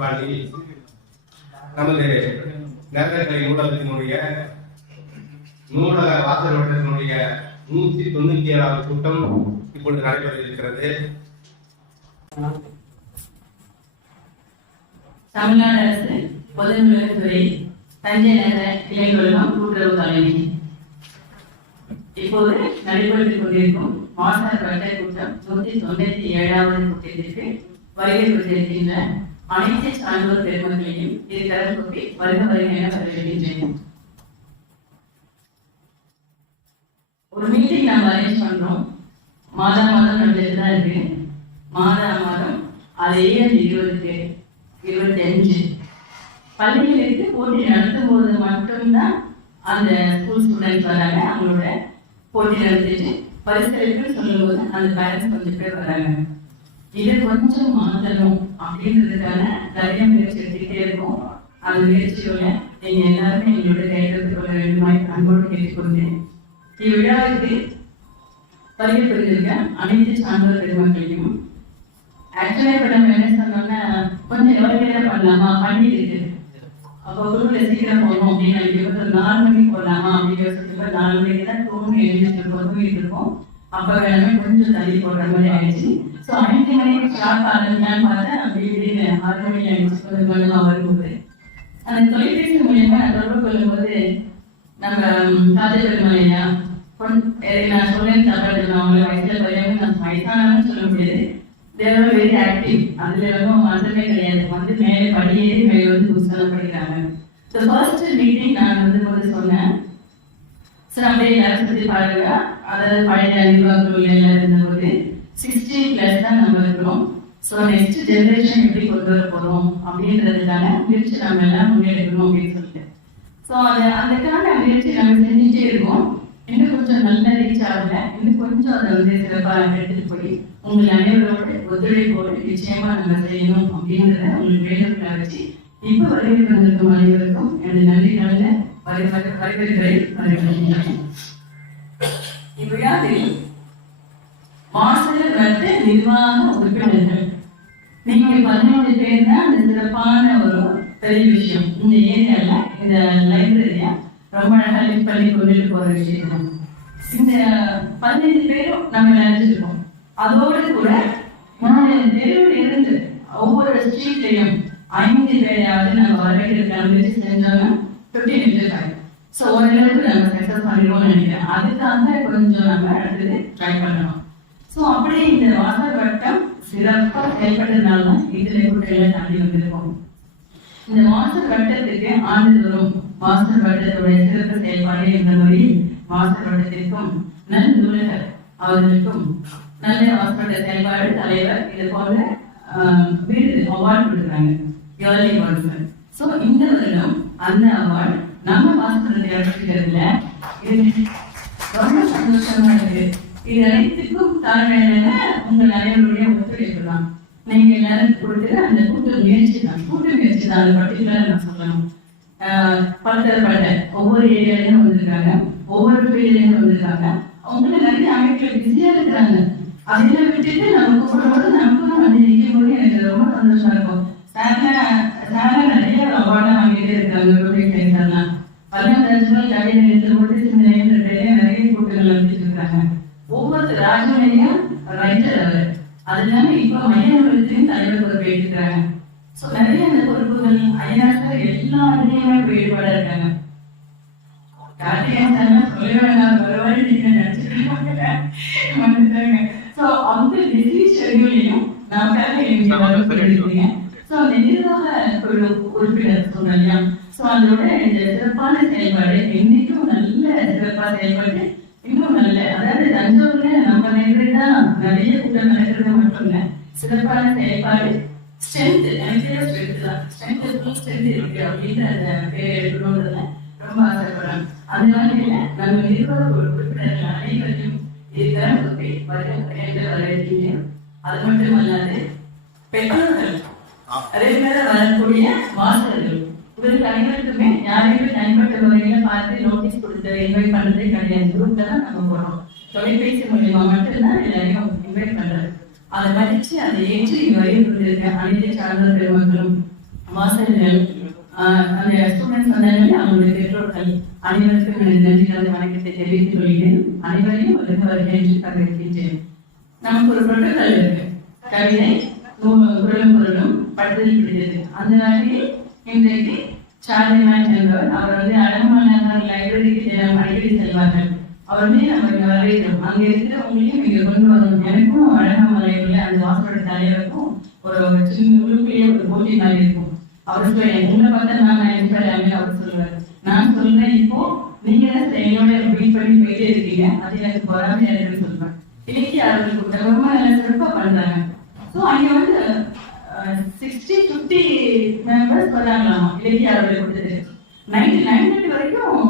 பாடி நமது நேரக்கலை நூலகத்தினுடைய நூலக வாசல் வட்டத்தினுடைய 197வது கூட்டம் இப்பொழுது நடைபெற இருக்கிறது. தமிழ்நாடு அரசு பொதுநலத்துறை தஞ்சை நகர இளைஞர்களும் கூட்டுறவு தலைமை இப்போது நடைபெற்றுக் கொண்டிருக்கும் மாநில வட்ட கூட்டம் 197வது கூட்டத்திற்கு வருகை கொண்டிருக்கின்ற அனைத்து சான்றோர் பெருமக்களையும் இது கலந்துகொண்டு வருக என வரவேற்கின்றேன். ஒரு மீட்டிங் நாங்கள் அரேஞ்ச் பண்றோம். மாதம் நடந்துட்டு தான் இருக்கு. மாதம் அது 7/20/25 பள்ளிகளுக்கு போட்டி நடத்தும் போது மட்டும்தான் அந்த ஸ்கூல் ஸ்டூடெண்ட்ஸ் வராங்க. அவங்களோட போட்டி நடத்திட்டு பரிசளிப்பு சொல்லும் போது அந்த பேரண்ட்ஸ் கொஞ்சம் பேர் வராங்க. இதை கொஞ்சம் மாற்றணும் அப்படின்றதுக்கான நிறைய முயற்சி எடுத்துக்கிட்டே இருக்கும். அந்த முயற்சியோட நீங்க எல்லாருமே எங்களோட கையெழுத்து கொள்ள வேண்டுமாய் அன்போடு கேட்டுக்கொண்டேன். இவ்விழாவுக்கு வருகை புரிந்திருக்க அனைத்து சான்றோர் பெருமக்களையும் ஆக்சுவலா இப்ப நம்ம என்ன சொன்னோம்னா கொஞ்சம் எவ்வளவு நேரம் பண்ணலாமா பண்ணிட்டு அப்போ குழுல சீக்கிரம் போகணும் அப்படின்னு நினைக்கிறப்ப 4 மணிக்கு போகலாமா அப்படின்னு சொல்லிட்டு 4 மணிக்கு தான் தூங்கி எழுதிட்டு இருக்கோம். அப்ப வேணுமே கொஞ்சம் தள்ளி போடுற மாதிரி ஆயிடுச்சு. ஸோ 5 மணிக்கு ஸ்டார்ட் ஆகுதுன்னு பார்த்தேன். அப்படி இப்படின்னு 6 மணி ஆயிடுச்சு. கொஞ்சம் கொஞ்சமா வரும்போது அந்த தொலைபேசி மூலியமா தொடர்பு கொள்ளும் போது நம்ம காதை பெருமலையா நான் சொல்றேன் தப்பாடு அவங்க வயசுல பையன் நம்ம வயசானவன்னு சொல்ல முடியாது. தேவர் வெரி ஆக்டிவ். அதுல மந்தமே கிடையாது. மேலே படியேறி மேலே புதுசாக படிக்கிறாங்க. ஸோ ஃபர்ஸ்ட் மீட்டிங் நான் போது சொன்னேன் சார் அப்படியே எல்லாரும் சுற்றி பாருங்க. அதாவது பழைய நிர்வாகங்கள் எல்லாம் இருந்தபோது 60+ தான் நம்ம இருக்கிறோம். ஸோ நெக்ஸ்ட் ஜெனரேஷன் எப்படி கொண்டு வர போறோம் அப்படின்றதுக்கான முயற்சி நம்ம எல்லாம் முன்னெடுக்கணும் அப்படின்னு சொல்லிட்டு ஸோ அதுக்கான முயற்சி நம்ம செஞ்சுட்டே இருக்கோம். இன்னும் கொஞ்சம் நல்ல ரீச் ஆகல. இன்னும் கொஞ்சம் அதை சிறப்பாக எடுத்துட்டு போய் உங்கள் அனைவரோட ஒத்துழைப்போடு நிச்சயமா நம்ம செய்யணும் அப்படின்றத உங்களுக்கு வேண்டுகோளை வச்சு இப்ப வருகை வந்திருக்கும் அனைவருக்கும் எனது நன்றி நல்ல வரவேற்பை வரவேற்கிறேன். இவ்விழாவில் மாஸ்டர் வட்ட நிர்வாக உறுப்பினர்கள் நீங்க 15 பேர் தான் அந்த சிறப்பான ஒரு பெரிய விஷயம். இந்த ஏரியால இந்த லைப்ரரியா ரொம்ப அழகா லிஃப்ட் பண்ணி கொண்டுட்டு போற விஷயம். இந்த 15 பேரும் நம்ம நினைச்சிருக்கோம். அதோடு கூட தெருவில் இருந்து ஒவ்வொரு ஸ்ட்ரீட்லையும் 5 பேரையாவது நம்ம வரவேற்கிறதுக்கான முயற்சி செஞ்சோம்னா 50 நிமிஷம் ஆகும். ஸோ ஓரளவுக்கு நம்ம சக்சஸ் பண்ணிடுவோம்னு நினைக்கிறேன். அதுக்காக கொஞ்சம் நம்ம அடுத்தது ட்ரை பண்ணணும். ஸோ அப்படியே இந்த வாசல் வட்டம் சிறப்பாக செயல்பட்டதுனால தான் இதுல கூட்டங்களை தாண்டி வந்திருக்கோம். இந்த வாசல் வட்டத்துக்கு ஆண்டுதோறும் வாசல் வட்டத்துடைய சிறப்பு செயல்பாடு என்ற முறையில் வாசல் வட்டத்திற்கும் நல் நூலகர் அவர்களுக்கும் நல்ல வாசல் வட்ட செயல்பாடு தலைவர் இது போல விருது அவார்டு கொடுக்குறாங்க. ஏர்லி வாட்ஸ்மேன். ஸோ இந்த வருடம் அந்த அவார்டு நம்ம வாசல் அடிச்சுக்கிறதுல ரொம்ப சந்தோஷமா இருக்கு. இது அனைத்துக்கும் காரணம் உங்கள் அனைவருடைய ஒத்துழைப்பு தான். நீங்க எல்லாரும் கொடுத்து அந்த கூட்டு முயற்சி தான் அது பர்டிகுலரா நான் சொல்லணும். பலதரப்பட்ட ஒவ்வொரு ஏரியாலையும் வந்திருக்காங்க, ஒவ்வொரு ஃபீல்ட்லையும் வந்திருக்காங்க. அவங்களும் நிறைய அமைப்புல பிஸியா இருக்கிறாங்க. அதெல்லாம் விட்டுட்டு நம்ம கூப்பிடும்போது நமக்கும் வந்து நிற்கும் போது எனக்கு ரொம்ப சந்தோஷமா இருக்கும். சார்ல நிறைய அவார்டெல்லாம் வாங்கிட்டே இருக்காங்க. சார்லாம் 15 கவிதை எழுதும்போது சின்ன நிறைய கூட்டங்கள் வந்துட்டு இருக்காங்க. ஒவ்வொரு ராஜ்மலையும் ரைட்டர் அவர். அதனால இப்ப மையத்தின் தலைவர் பொறுப்பு எடுத்துக்கிறாங்க. ஸோ நிறைய அந்த பொறுப்புகள் ஐநாக்கள் எல்லாருமே ஈடுபாடா இருக்காங்க. கார்த்திகேயன் சார் சொல்ல வேண்டாம், பரவாயில்ல நீங்க நினைச்சிருக்காங்க. ஸோ அந்த பிஸி ஷெட்யூலையும் நமக்காக இருக்கீங்க. ஸோ அந்த நிர்வாக குழு உறுப்பினர் சொன்னாங்க. ஸோ அதோட இந்த சிறப்பான செயல்பாடு என்னைக்கும் நல்ல சிறப்பாக செயல்பாடு இன்னும் நல்ல, அதாவது தஞ்சாவூர்ல நம்ம நேரத்தான் நிறைய கூட்டம் நடக்கிறது மட்டும் இல்ல, சிறப்பான செயல்பாடு ஸ்ட்ரென்த் இருக்கு அப்படின்னு அந்த பேர் எடுக்கணும்ன்றத ரொம்ப ஆசைப்படுறேன். அதனால நம்ம நிர்வாக உறுப்பினர்கள் அனைவரையும் கூட்டி வரவேற்கிறேன். அது மட்டுமல்லாது பெற்றோர்கள் ரெகுலராக வரக்கூடிய வாசகர்கள் இவருக்கு அனைவருக்குமே யாரையுமே தனிப்பட்ட முறையில பார்த்து நோட்டீஸ் கொடுத்து இன்வைட் பண்றதே கிடையாது. குரூப்ல தான் நம்ம போறோம். தொலைபேசி மூலியமா மட்டும்தான் எல்லாரையும் இன்வைட் பண்றது. அதை மதிச்சு அதை ஏற்று இவரையும் கொடுத்திருக்க அனைத்து சார்ந்த பெருமக்களும் வாசகர்கள் அந்த ஸ்டூடெண்ட்ஸ் வந்தாலுமே அவங்களுடைய பெற்றோர்கள் அனைவருக்கும் நன்றி கலந்த வணக்கத்தை தெரிவித்துக் கொள்கிறேன். அனைவரையும் வருக என்று வரவேற்கின்றேன். நமக்கு ஒரு புரோட்டோகால் இருக்கு. கவிதை குரலும் பொருளும் படுத்தல் பிடித்தது. அந்த வகையில் இன்றைக்கு சார்லி மேன் என்பவர் அவர் அழகமான லைப்ரரிக்கு அடிக்கடி செல்வார்கள். அவருமே நம்ம இங்க வரவேற்கிறோம். அங்க இருக்கிறவங்களையும் இங்க கொண்டு வரும். எனக்கும் அழகாமலையில் அந்த வாசலோட தலைவருக்கும் ஒரு சின்ன உள்ளுக்குள்ளேயே ஒரு போட்டி மாதிரி இருக்கும். அவர் சொல்லுவேன் உங்களை பார்த்தா நான் இன்ஸ்பயர் ஆகல. அவர் சொல்லுவார் நான் சொல்றேன் இப்போ நீங்க தான் என்னோட மீட் பண்ணி போயிட்டே இருக்கீங்க. அது எனக்கு பொறாமையா இருக்குன்னு சொல்லுவேன். இன்னைக்கு அவர்களுக்கு ரொம்ப நல்ல சிறப்பா பண்றாங்க. ஸோ அங்க 60-50 மெம்பர்ஸ் வராங்களாமா இலக்கிய அவர்களை கொடுத்தது. 99 வரைக்கும்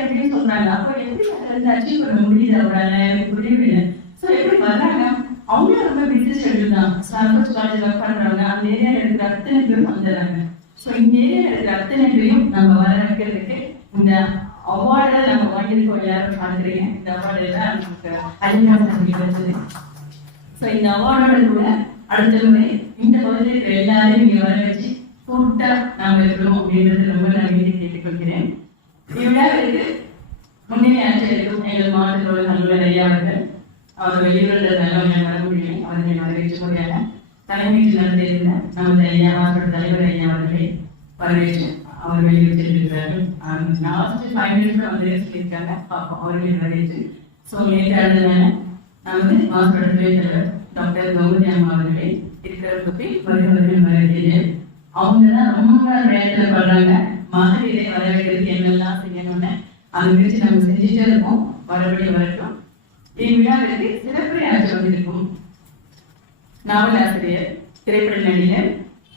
அப்படின்னு சொல்றாங்க. அப்போ எப்படி அச்சீவ் பண்ண முடியுது அவரால் எனக்கு புரியவில்லை. ஸோ எப்படி வர்றாங்க? அவங்களும் ரொம்ப பிஸி ஷெட்யூல் தான். ஸ்டார்பக்ஸ் காலேஜ் ஒர்க் பண்றவங்க அந்த ஏரியாவில் இருக்கிற அத்தனை பேரும் வந்துடுறாங்க. ஸோ இந்த ஏரியாவில் இருக்கிற அத்தனை பேரும் நம்ம வர வைக்கிறதுக்கு இந்த அவார்டை நம்ம வாங்கியிருக்கோம். எல்லாரும் பார்க்குறீங்க. இந்த அவார்டு தான் நமக்கு அதிகமாக வச்சது. ஸோ இந்த அவார்டோட கூட அடுத்த முறை இந்த பகுதியில் இருக்கிற எல்லாரையும் இங்கே வர வச்சு கூட்டா நாம் இருக்கணும் அப்படின்றது ரொம்ப நான் வேண்டி கேட்டுக்கொள்கிறேன். இவ்விழாவிற்கு முன்னணி ஆட்சியருக்கும் எங்கள் மாவட்டத்தோட அலுவலர் ஐயா அவர்கள் அவர் வெளியுறவுனால வர முடியும். அவர்களை வரவேற்று முறையாக தலைமைக்கு நடத்தியிருந்த நமது ஐயா அவரோட தலைவர் ஐயா அவர்களை வரவேற்று அவர் வெளியில் சென்றிருக்கிறார்கள். லாஸ்ட் 5 minutes வந்து சொல்லியிருக்காங்க. பார்ப்போம் அவர்களை வரவேற்று. ஸோ நேற்று நமது மாவட்ட துணைத் தலைவர் டாக்டர் கௌரி அம்மா அவர்களை இருக்கிற வருகிறவர்கள் வரவேற்கிறேன். அவங்க தான் ரொம்ப நேரத்தில் பண்றாங்க. மகளிரை வரவேற்கிறதுக்கு என்னெல்லாம் செய்யணும்னு அந்த முயற்சி நம்ம செஞ்சுட்டே இருக்கோம். வரபடி வரட்டும். இவ்விழாவிற்கு சிறப்பு ஆட்சி வந்திருக்கும் நாவல் ஆசிரியர் திரைப்பட நடிகர்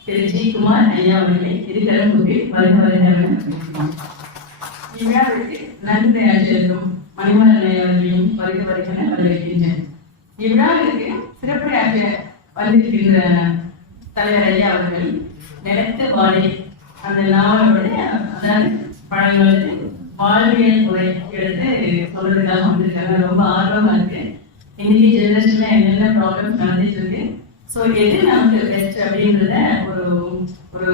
திரு ஜி குமார் ஐயா அவர்களை திருக்கரங்குடி வருகிறவர்கள். இவ்விழாவிற்கு நன்மை ஆட்சியருக்கும் மணிமலன் ஐயா அவர்களையும் வருகிறவர்கள் வரவேற்கின்றனர். இவ்விழாவிற்கு சிறப்பு ஆட்சியர் வந்திருக்கின்ற தலைவர் ஐயா அவர்கள் நிலத்து வாழை அந்த நாவலுடைய அதாவது பழங்களது வாழ்வியல் முறை எடுத்து சொல்றதுக்காக வந்திருக்காங்க. ரொம்ப ஆர்வமா இருக்கு. இன்னைக்கு ஜெனரேஷன்ல என்னென்ன ப்ராப்ளம்ஸ் நடந்துட்டு இருக்கு, ஸோ எது நமக்கு பெஸ்ட் அப்படின்றத ஒரு ஒரு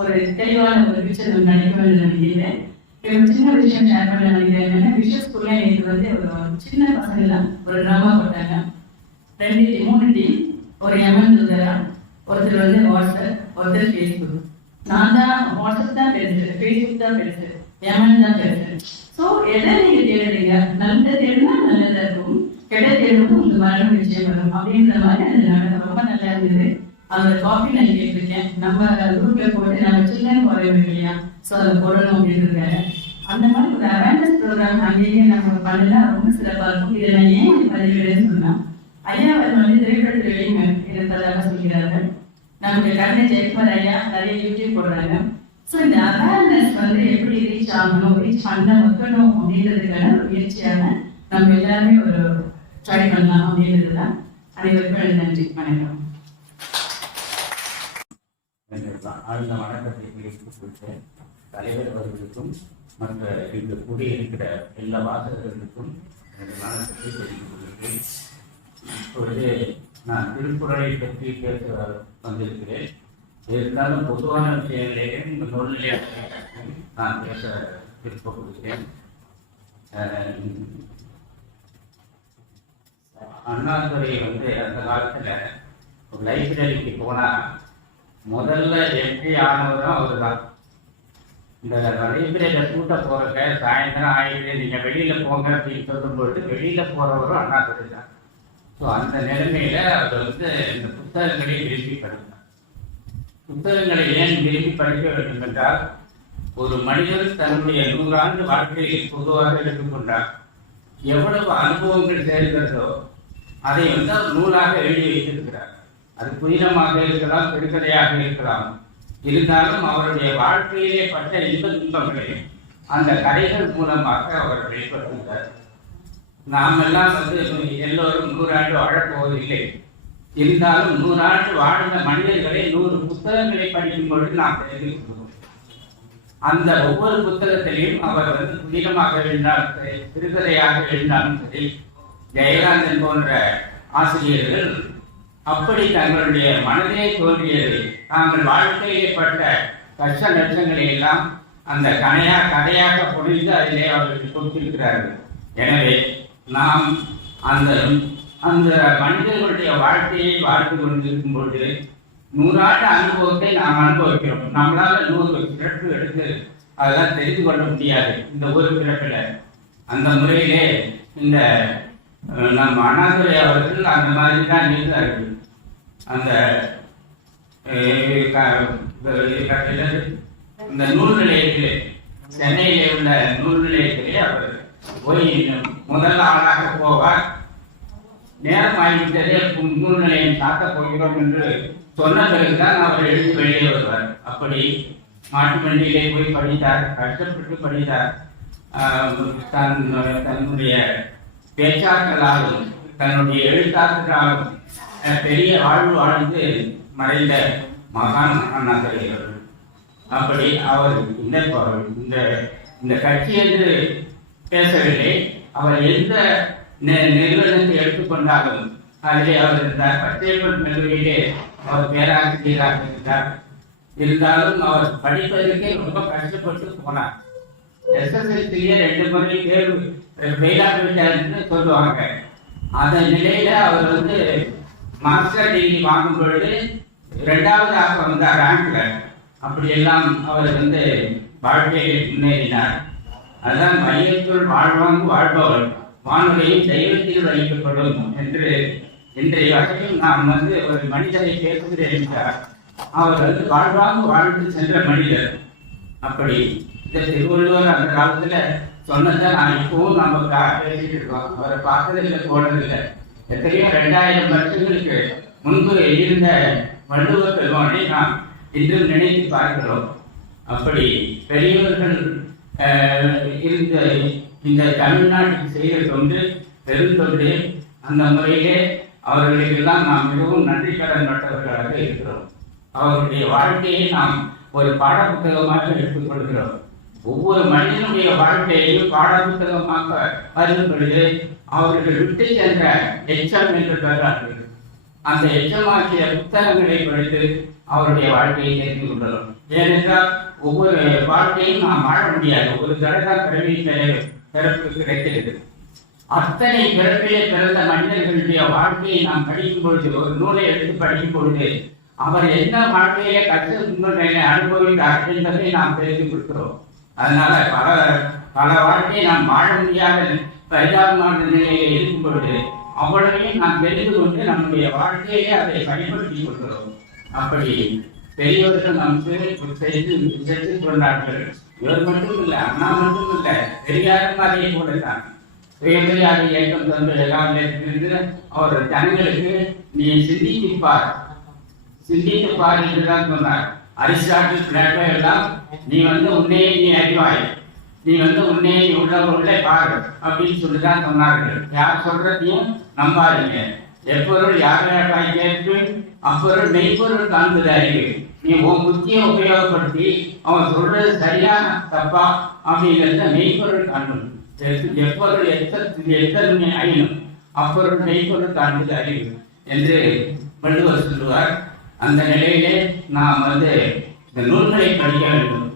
ஒரு தெளிவான ஒரு பிக்சர் நினைக்க நினைக்கிறேன். ஒரு சின்ன விஷயம் ஷேர் பண்ண நினைக்கிறேன். விஷுவல் ஸ்கூல்ல எனக்கு ஒரு சின்ன பசங்க தான் ஒரு ட்ராமா போட்டாங்க. 2 டீம், ஒரு எம்என் ஒருத்தர் வாட்ஸ்அப், ஒருத்தர் ஃபேஸ்புக். நான் தான் வாட்ஸ்அப் தான் பேசுறேன், ஃபேஸ்புக் தான் பேசுறேன், எம்என் தான் பேசுறேன். ஸோ எதை நீங்க தேடுறீங்க? நல்லதை தேடுனா நல்லதா இருக்கும், கெட்ட தேடுறதும் உங்களுக்கு மரணம் நிச்சயம் வரும் அப்படின்ற மாதிரி அது நடக்கும். ரொம்ப நல்லா இருந்தது. அதோட காப்பி நான் கேட்டிருக்கேன். நம்ம குரூப்ல போட்டு நம்ம சில்ட்ரன் குறையும் இல்லையா, ஸோ அதை போடணும் அப்படின்றது. அந்த மாதிரி ஒரு அவேர்னஸ் ப்ரோக்ராம் அங்கேயே நம்ம பண்ணலாம், ரொம்ப சிறப்பாக இருக்கும். இதை நான் ஏன் பதிவிடுன்னு சொன்னா, ஐயா அவர் திரைப்படத்தில் வெளிங்க இருப்பதாக சொல்கிறார்கள். நமக்கு கண்ணை ஜெயக்குமார் ஐயா நிறைய யூடியூப் போடுறாங்க. ஸோ இந்த அவேர்னஸ் எப்படி ரீச் ஆகணும், ரீச் பண்ண வைக்கணும் அப்படின்றதுக்கான ஒரு முயற்சியான நம்ம எல்லாருமே ஒரு ட்ரை பண்ணலாம் அப்படின்றது தான். அனைவருக்கும் நன்றி, வணக்கம். ஆழ்ந்த வணக்கத்தை கொடுத்து தலைவர் அவர்களுக்கும் மற்ற இங்கு கூடியிருக்கிற எல்லா வாசகர்களுக்கும் வணக்கத்தை தெரிவித்துக் கொள்கிறேன். இப்பொழுது நான் திருக்குறளை பற்றி பேச வந்திருக்கிறேன். இருந்தாலும் பொதுவான விஷயங்களே இந்த நூலிலே நான் பேச விருப்பப்படுகிறேன். அண்ணாதுரை அந்த காலத்தில் ஒரு லைப்ரரிக்கு போனால் முதல்ல எம்பி ஆனவரும் அவர் தான். இந்த லைப்ரரியில் கூட்ட போகிறக்க சாயந்தரம் ஆகிட்டு நீங்கள் வெளியில் போங்க அப்படின்னு சொல்லும்போது வெளியில் போகிறவரும் அண்ணாதுரை தான். ஸோ அந்த நிலைமையில அவர் இந்த புத்தகங்களை விரும்பி படித்தார். புத்தகங்களை ஏன் விரும்பி படிக்க வேண்டும் என்றால், ஒரு மனிதர் தன்னுடைய 100 ஆண்டு வாழ்க்கையில் பொதுவாக எடுத்துக்கொண்டார். எவ்வளவு அனுபவங்கள் சேர்கிறதோ அதை அவர் நூலாக எழுதி வைத்திருக்கிறார். அது புதினமாக இருக்கலாம், பெருக்கதையாக இருக்கலாம். இருந்தாலும் அவருடைய வாழ்க்கையிலே பட்ட இன்ப துன்பங்களை அந்த கதைகள் மூலமாக அவர் வெளிப்படுத்துகிறார். நாம் எல்லாம் எல்லோரும் 100 ஆண்டு வாழப்போவதில்லை. இருந்தாலும் 100 ஆண்டு வாழ்ந்த மனிதர்களை 100 புத்தகங்களை படிக்கும் பொழுது நாம் தெரிந்து கொள்வோம். அந்த ஒவ்வொரு புத்தகத்திலையும் அவர் புதினமாக எழுந்தாலும் சரி, சிறுகதையாக எழுந்தாலும் சரி, ஜெயகாந்தன் போன்ற ஆசிரியர்கள் அப்படி தங்களுடைய மனதிலே தோன்றியதை, தாங்கள் வாழ்க்கையிலே பட்ட கஷ்ட நஷ்டங்களை எல்லாம் அந்த கதையாக பொழிந்து அதிலே அவர்கள் கொடுத்திருக்கிறார்கள். எனவே நாம் அந்த அந்த மனிதர்களுடைய வாழ்க்கையை வாழ்ந்து கொண்டிருக்கும் பொழுது 100 ஆண்டு அனுபவத்தை நாம் அனுபவிக்கிறோம். நம்மளால 100 பிறப்பு எடுத்து அதெல்லாம் தெரிந்து கொள்ள முடியாது இந்த ஒரு பிறப்பில். அந்த முறையிலே இந்த நம் அண்ணாதுரை அவர்கள் அந்த மாதிரி தான் இருந்தார்கள். அந்த இந்த நூல் நிலையத்திலே, சென்னையிலே உள்ள நூல் நிலையத்திலே அவர் போய் முதல் ஆளாக போவார். நேரம் ஆகிவிட்டதே, நூல் நிலையம் தாக்கப் போகிறோம் என்று சொன்ன பிறகுதான் அவர் எழுதி வெளியே வருவார். அப்படி மாட்டு வண்டியிலே போய் படித்தார், கஷ்டப்பட்டு படித்தார். தன்னுடைய பேச்சாற்றலாலும் தன்னுடைய எழுத்தாற்றலாலும் பெரிய வாழ்வு வாழ்ந்து மறைந்த மகான் அண்ணாதுரை அவர்கள். அப்படி அவர் இந்த கட்சி என்று பேசவில்லை. அவர் எந்த நிறுவனத்தை எடுத்துக்கொண்டாலும் அதிலே அவர் இருந்தார். பச்சையப்பன் கல்லூரியிலே அவர் பேராசிரியராக இருந்தார். இருந்தாலும் அவர் படிப்பதற்கே ரொம்ப கஷ்டப்பட்டு போனார். SSLC-யே 2 முறை தேர்வு ஃபெயிலாக விட்டார் என்று சொல்லுவாங்க. அந்த நிலையில அவர் மாஸ்டர் டிகிரி வாங்கும் பொழுது 2வது வந்தார் ரேங்க்ல. அப்படியெல்லாம் அவர் வாழ்க்கையில் முன்னேறினார். அதுதான் மையத்துள் வாழ்வாங்கு வாழ்பவர் வானுரையும் தெய்வத்தில் வைக்கப்படும் என்று இன்றைய வகையில் நாம் ஒரு மனிதரை பேசுகிறேன் என்றார். அவர் வாழ்வாங்கு வாழ்ந்து சென்ற மனிதர். அப்படி இந்த திருவள்ளுவர் அந்த காலத்துல சொன்னதான் நான் இப்பவும் நம்ம பேசிட்டு இருக்கோம். அவரை பார்த்ததில்லை, போனதில்லை. எத்தனையோ 2000 வருஷங்களுக்கு முன்பு இருந்த வள்ளுவ பெருமானை நாம் இன்றும் நினைத்து பார்க்கிறோம். அப்படி பெரியவர்கள் இருந்த இந்த தமிழ்நாட்டுக்கு செய்த தொண்டு பெருந்தொண்டு. அந்த முறையிலே அவர்களுக்கெல்லாம் நாம் மிகவும் நன்றி கடன் பட்டவர்களாக இருக்கிறோம். அவருடைய வாழ்க்கையை நாம் ஒரு பாடப்புத்தகமாக எடுத்துக்கொள்கிறோம். ஒவ்வொரு மனிதனுடைய வாழ்க்கையையும் பாடப்புத்தகமாக அறிந்து பொழுது அவர்கள் விட்டு சென்ற எச்சம் என்று பெறார்கள். அந்த எச்சமாக்கிய புத்தகங்களை படித்து அவருடைய வாழ்க்கையை தெரிந்து கொள்ளலாம். ஏனென்றால் ஒவ்வொரு வாழ்க்கையும் நாம் வாழ முடியாது. ஒரு தடவை பிறவி பிறப்பு கிடைக்கிறது. அத்தனை பிறப்பிலே பிறந்த மனிதர்களுடைய வாழ்க்கையை நாம் படிக்கும் பொழுது, ஒரு நூலை எடுத்து படிக்கும் பொழுது அவர் என்ன வாழ்க்கையிலே கஷ்டங்களை அனுபவித்தார் என்பதை நாம் தெரிந்து கொடுக்கிறோம். அதனால பல வாழ்க்கையை நாம் வாழ முடியாத பரிதாபமான நிலையிலே இருக்கும் பொழுது அவ்வளவையும் நாம் தெரிந்து கொண்டு நம்முடைய வாழ்க்கையிலே அதை பயன்படுத்திக் கொள்கிறோம். அப்படி பெரியவர்கள் நமக்கு சென்று கொண்டார்கள். இவர் மட்டும் இல்லை, அண்ணா மட்டும் இல்லை, பெரியாரும் அதே போலதான் சுயமரியாதை இயக்கம் தந்து எல்லாம் அவர் ஜனங்களுக்கு நீ சிந்தித்துப்பார் என்றுதான் சொன்னார். அரிஸ்டாட்டில் பிளாட்டோ எல்லாம் நீ உன்னையே நீ அறிவாய், நீ உன்னையே நீ உள்ளே பாரு அப்படின்னு சொல்லிதான் சொன்னார்கள். யார் சொல்றதையும் நம்பாதீங்க. எப்பொருள் யார் கேட்டு அப்பொருள் மெய்ப்பொருள் காண்பது அறிவு. நீ உன் புத்தியை உபயோகப்படுத்தி அவன் சொல்றது சரியா தப்பா அப்படிங்கிறத மெய்ப்பொருள் காண்பது. எப்பொருள் எத்தனை ஆயினும் அப்பொருள் மெய்ப்பொருள் காண்பது அறிவு என்று வள்ளுவர் சொல்லுவார். அந்த நிலையிலே நாம் இந்த நூல்களை படிக்க வேண்டும்.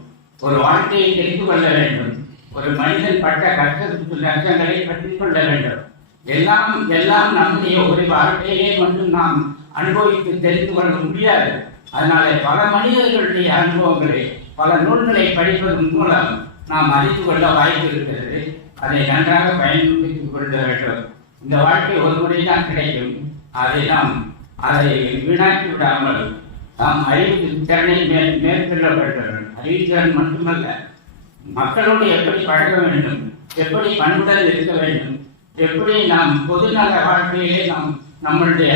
ஒரு வாழ்க்கையை தெரிந்து கொள்ள வேண்டும். ஒரு மனிதன் பட்ட கஷ்டங்களை பற்றி கொள்ள வேண்டும். எல்லாம் நம்முடைய ஒரு வாழ்க்கையிலே மட்டும் நாம் அனுபவித்து தெரிந்து கொள்ள முடியாது. அதனால பல மனிதர்களுடைய அனுபவங்களை, பல நூல்களை படிப்பதன் மூலம் நாம் அறிந்து கொள்ள வாய்ப்பு இருக்கிறது. அதை நன்றாக பயன்படுத்திக் கொள்ள வேண்டும். இந்த வாழ்க்கை ஒரு முறைதான் கிடைக்கும். அதை வீணாக்கி விடாமல் நாம் அறிவு திறனை மேற்கொள்ள வேண்டும். அறிவுத்திறன் மட்டுமல்ல, மக்களோடு எப்படி பழக வேண்டும், எப்படி பண்புடன் இருக்க வேண்டும், எப்படி நாம் பொதுநல வாழ்க்கையிலே நாம் நம்மளுடைய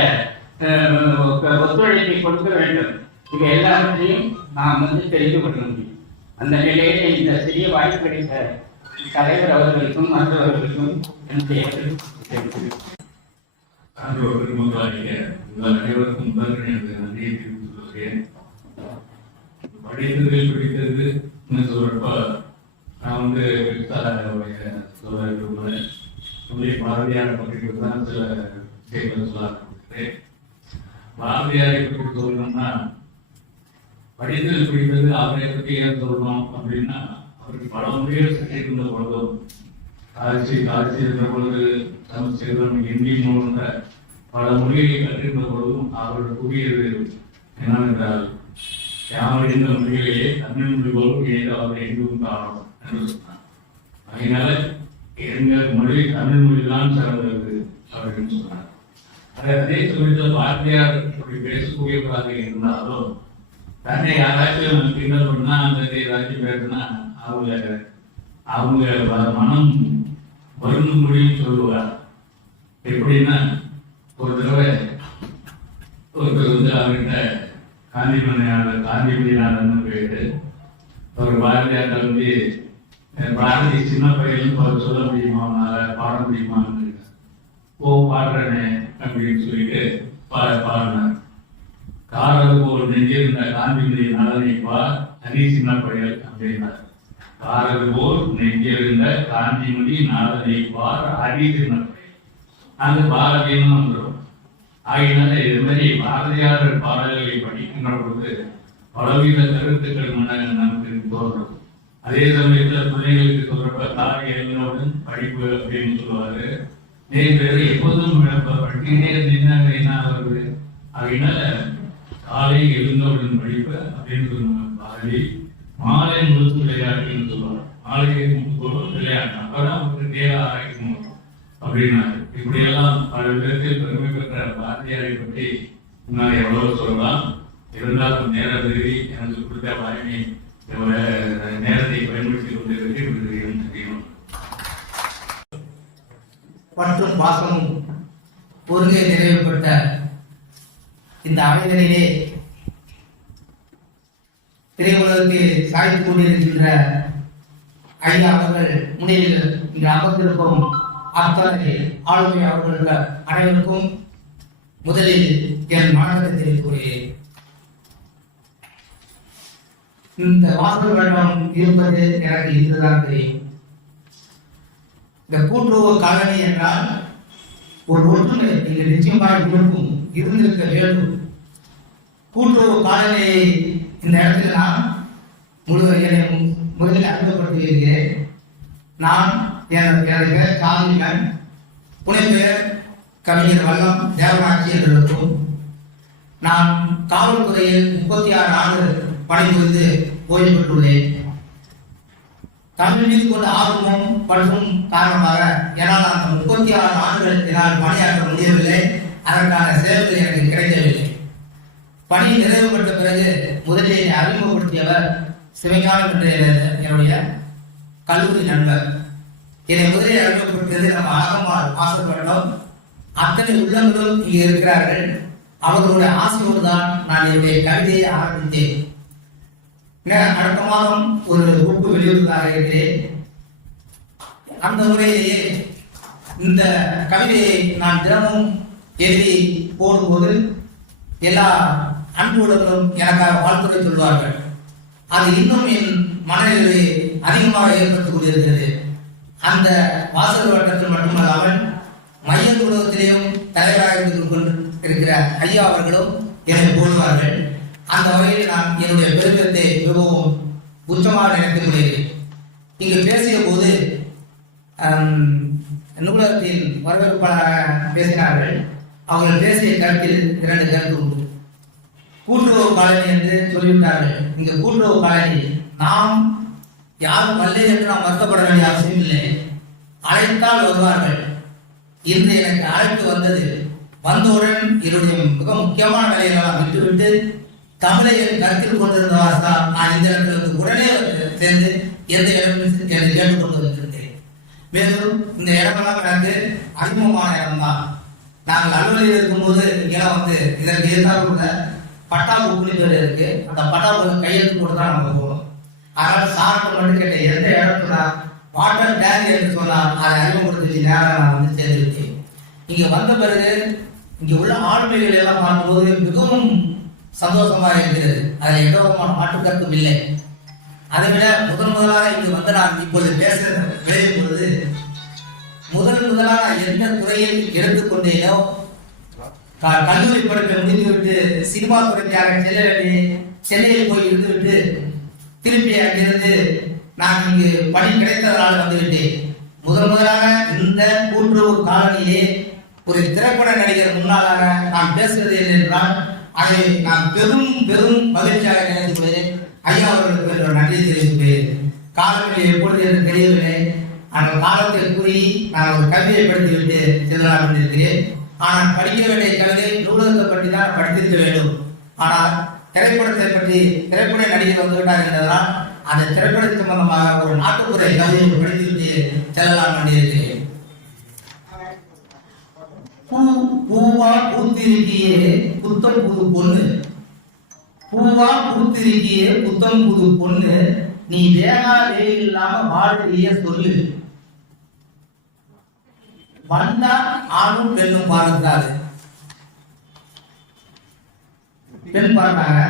ஒத்துழைப்பை கொடுக்க வேண்டும். இவை எல்லாவற்றையும் நாம் தெரிந்து கொள்ள முடியும். அந்த நிலையிலே இந்த சிறிய வாய்ப்பு கிடைத்த தலைவர் அவர்களுக்கும் மற்றவர்களுக்கும் என்னுடைய சான்றோர்கள் முதலாகிய உங்கள் அனைவருக்கும் முதல்வர் எனக்கு நன்றியை தெரிவித்துக் கொள்கிறேன். படித்ததில் பிடித்தது சொல்றப்ப நான் சோதனை பாரதியாரை பற்றி தான் சில விஷயங்கள் சொல்ல ஆரம்பிக்கிறேன். பாரதியாரை பற்றி சொல்லணும்னா படித்ததில் பிடித்தது அவரை பற்றி ஏன் சொல்லணும் அப்படின்னா அவருக்கு பல முறைகள் இருந்த பொழுதும் காட்சி இருந்த பொழுது செல்வம் ஹிந்தி மூலம் பல மொழிகளை கற்றிருந்த பொழுதும் அவர்கள் கூறியது என்னவென்றால் யாவறிந்த மொழிகளையே தமிழ் மொழி போலும் ஏதாவது எங்கும் காணும் என்று சொன்னார். அதனால எங்கள் மொழி தமிழ் மொழிதான் சிறந்தது அப்படின்னு சொன்னார். அதே சமயத்தில் பாரதியார் அப்படி பேசக்கூடியவராக இருந்தாலும் தன்னை யாராச்சும் கிண்டல் பண்ணா அந்த ஏதாச்சும் பேசுனா அவங்க மனம் வருந்தும் மொழியும் சொல்லுவார். எப்படின்னா ஒரு தடவை ஒருத்தர் அவர்கிட்ட காந்திமதியாளர்னு போயிட்டு ஒரு பாரதியார் பாரதி சின்ன பையன் சொல்ல முடியுமா அவனால பாட முடியுமான்னு பாடுறேனே அப்படின்னு சொல்லிட்டு பாடினார். காரது போல் நெஞ்சிருந்த காந்திமதி நலனைப்பா அனி சின்ன பையல் அப்படின்னார். காரது போல் நெஞ்சிருந்த காந்திமதி நாளனைப்பார் அடி சின்ன பையல் அந்த பாரதின்னு வந்துடும். ஆகினால இது மாதிரி பாரதியார் பாடல்களை படிக்கின்ற பொழுது பலவித கருத்துக்கள் நமக்கு தோன்றும். அதே சமயத்தில் பிள்ளைகளுக்கு சொல்றப்ப தாய் எழுந்தவுடன் படிப்பு அப்படின்னு சொல்லுவாரு. நிறைய பேர் எப்போதும் படிக்கிட்டே இருந்தீங்கன்னா என்ன வருது அப்படின்னால காலை எழுந்தவுடன் படிப்பு அப்படின்னு சொல்லுவாங்க. பாரதி மாலை முழுத்து விளையாட்டுன்னு சொல்லுவாங்க. மாலையை முழுத்து விளையாட்டு அப்பதான் அவருக்கு தேவை ஆராய்க்கும் அப்படின்னாரு. இப்படியெல்லாம் பல விதத்தில் பெருமை பெற்ற பாரதியாரை பற்றி முன்னாடி எவ்வளவு சொல்லலாம். இருந்தாலும் நேர கருதி எனக்கு கொடுத்த வாய்மை நேரத்தை பயன்படுத்திக் கொண்டிருக்கிறேன் தெரியும். மற்றும் பாசமும் ஒருங்கே நிறைவுபட்ட இந்த அமைதலிலே திரையுலகத்தை சாய்த்துக் கொண்டிருக்கின்ற ஐயா அவர்கள் முன்னில் இங்கு அமர்ந்திருக்கும் அத்தனை ஆளுமை அவர்களுக்கு அனைவருக்கும் முதலில் என் வணக்கத்தை தெரிவித்துக் கொள்கிறேன். இந்த வாசல் வட்டம் இருப்பது எனக்கு இதுதான் தெரியும். இந்த கூட்டுறவு காலனி என்றால் ஒரு ஒற்றுமை இங்கு நிச்சயமாக இருக்கும், இருந்திருக்க வேண்டும். கூட்டுறவு காலனியை இந்த இடத்துல நான் முதலில் அறிமுகப்படுத்தி இருக்கிறேன். நான் எனது பேர் சாமிகன், புனைப்பெயர் கவிஞர் வல்லம் தேவராட்சி என்றிருக்கும். நான் காவல்துறையில் 36 ஆண்டு பணிபுரிந்து ஓய்வு பெற்றுள்ளேன். தமிழ் மீது கொண்ட ஆர்வமும் பற்றும் காரணமாக என்னால் அந்த 36 ஆண்டுகள் என்னால் பணியாற்ற முடியவில்லை. அதற்கான சேவைகள் எனக்கு கிடைக்கவில்லை. பணி நிறைவு பெற்ற பிறகு முதலில் அறிமுகப்படுத்தியவர் சிவஞானம் என்ற என்னுடைய கல்லூரி நண்பர். என்னை முதலில் அறிமுகப்படுத்தியது நம்ம அழகம்மாள் ஆசைப்பட்டோம். அத்தனை உள்ளங்களும் இங்கே இருக்கிறார்கள். அவர்களுடைய ஆசையோடு தான் நான் என்னுடைய கவிதையை ஆரம்பித்தேன். அடுத்த மாதம் ஒரு புக்கு வெளியிடுவதாக இருக்கிறேன். அந்த முறையிலேயே இந்த கவிதையை நான் தினமும் எழுதி போடும்போது எல்லா அன்புடங்களும் எனக்காக வாழ்த்துறை சொல்வார்கள். அது இன்னும் என் மனநிலை அதிகமாக ஏற்படுத்திக் கொண்டிருக்கிறது. அந்த வாசல் வட்டத்தில் மட்டுமல்லாமல் மைய ஊடகத்திலேயும் தலைவராக இருக்கிற ஐயா அவர்களும் என்னை போடுவார்கள். அந்த வகையில் நான் என்னுடைய பெருமிதத்தை மிகவும் உச்சமாக நினைத்துக் கொள்கிறேன். இங்கு பேசிய போது நூலகத்தின் வரவேற்பாளராக பேசினார்கள். அவர்கள் பேசிய கருத்தில் 2 கருத்து உண்டு. கூட்டுறவு காலனி என்று சொல்லிவிட்டார்கள். இங்கு கூட்டுறவு காலனி நாம் யாரும் வல்லை என்று நாம் வருத்தப்பட வேண்டிய அவசியம் இல்லை. அழைத்தால் வருவார்கள். இன்று எனக்கு அழைப்பு வந்தது. வந்தவுடன் என்னுடைய மிக முக்கியமான வேலைகளை விட்டுவிட்டு தமிழை கருத்தில் கொண்டிருந்தவாறு தான் நான் இந்த இடத்திலிருந்து உடனே சேர்ந்து எந்த இடம் என்று கேட்டுக்கொண்டு வந்திருந்தேன். மேலும் இந்த இடமெல்லாம் எனக்கு அறிமுகமான இடம்தான். நாங்கள் அலுவலில் இருக்கும்போது இங்கெல்லாம் இதற்கு இருந்தால் கூட பட்டா புக்குனு பேர் இருக்கு. அந்த பட்டா புக்கு கையெழுத்து போட்டு தான் நம்ம போகணும். அதனால சார்ட்டு மட்டும் கேட்டேன், எந்த இடத்துல வாட்டர் டேங்க் என்று சொன்னால் அதை அறிமுகப்படுத்தி நேரம் நான் வந்து சேர்ந்துவிட்டேன். இங்க வந்த பிறகு இங்க உள்ள ஆளுமைகள் எல்லாம் பார்க்கும்போது மிகவும் சந்தோஷமாக இருக்கிறது. அதில் எந்த விதமான மாற்றுக்கருத்தும் இல்லை. அதை விட முதலாக இங்கு வந்து நான் இப்பொழுது பேச விளையும் பொழுது முதலாக எந்த துறையில் எடுத்துக்கொண்டேனோ கல்லூரி படிப்பை முடித்துவிட்டு சினிமா துறைக்காக சென்னையில் போய் இருந்துவிட்டு திருப்பி அங்கிருந்து நான் இங்கு பணி கிடைத்ததனால் வந்துவிட்டேன். முதலாக இந்த கூட்டுறவு காலனியிலே ஒரு திரைப்பட நடிகர் முன்னாளாக நான் பேசுவது என்றால் அதை நான் பெரும் பெரும் மகிழ்ச்சியாக நினைத்து கொள்கிறேன். ஐயா அவர்களுக்கு நன்றி தெரிவித்துள்ளேன். காலங்களில் எப்பொழுது என்று தெரியவில்லை. அந்த காலத்தை கூறி நான் ஒரு கல்வியை படித்துவிட்டு செல்லலாம் என்றிருக்கிறேன். ஆனால் படிக்க வேண்டிய கல்வியை நூலகத்தை பற்றி தான் படித்திருக்க வேண்டும். ஆனால் திரைப்படத்தை பற்றி திரைப்பட நடிகர் வந்துவிட்டார் என்பதால் அந்த திரைப்படத்து சம்பந்தமாக ஒரு நாட்டுப்புற கல்வியை படித்துவிட்டு செல்லலாம் என்றிருக்கிறேன். பூவா பூத்திருக்கியே புத்தம் புது பொண்ணு, பூவா பூத்திருக்கியே புத்தம் புது பொண்ணு, நீ வேகா வேல் இல்லாம வாழ்க்கைய சொல்லு. வந்தா ஆணும் பெண்ணும் பாடுறாரு. பெண் பாடுறாங்க.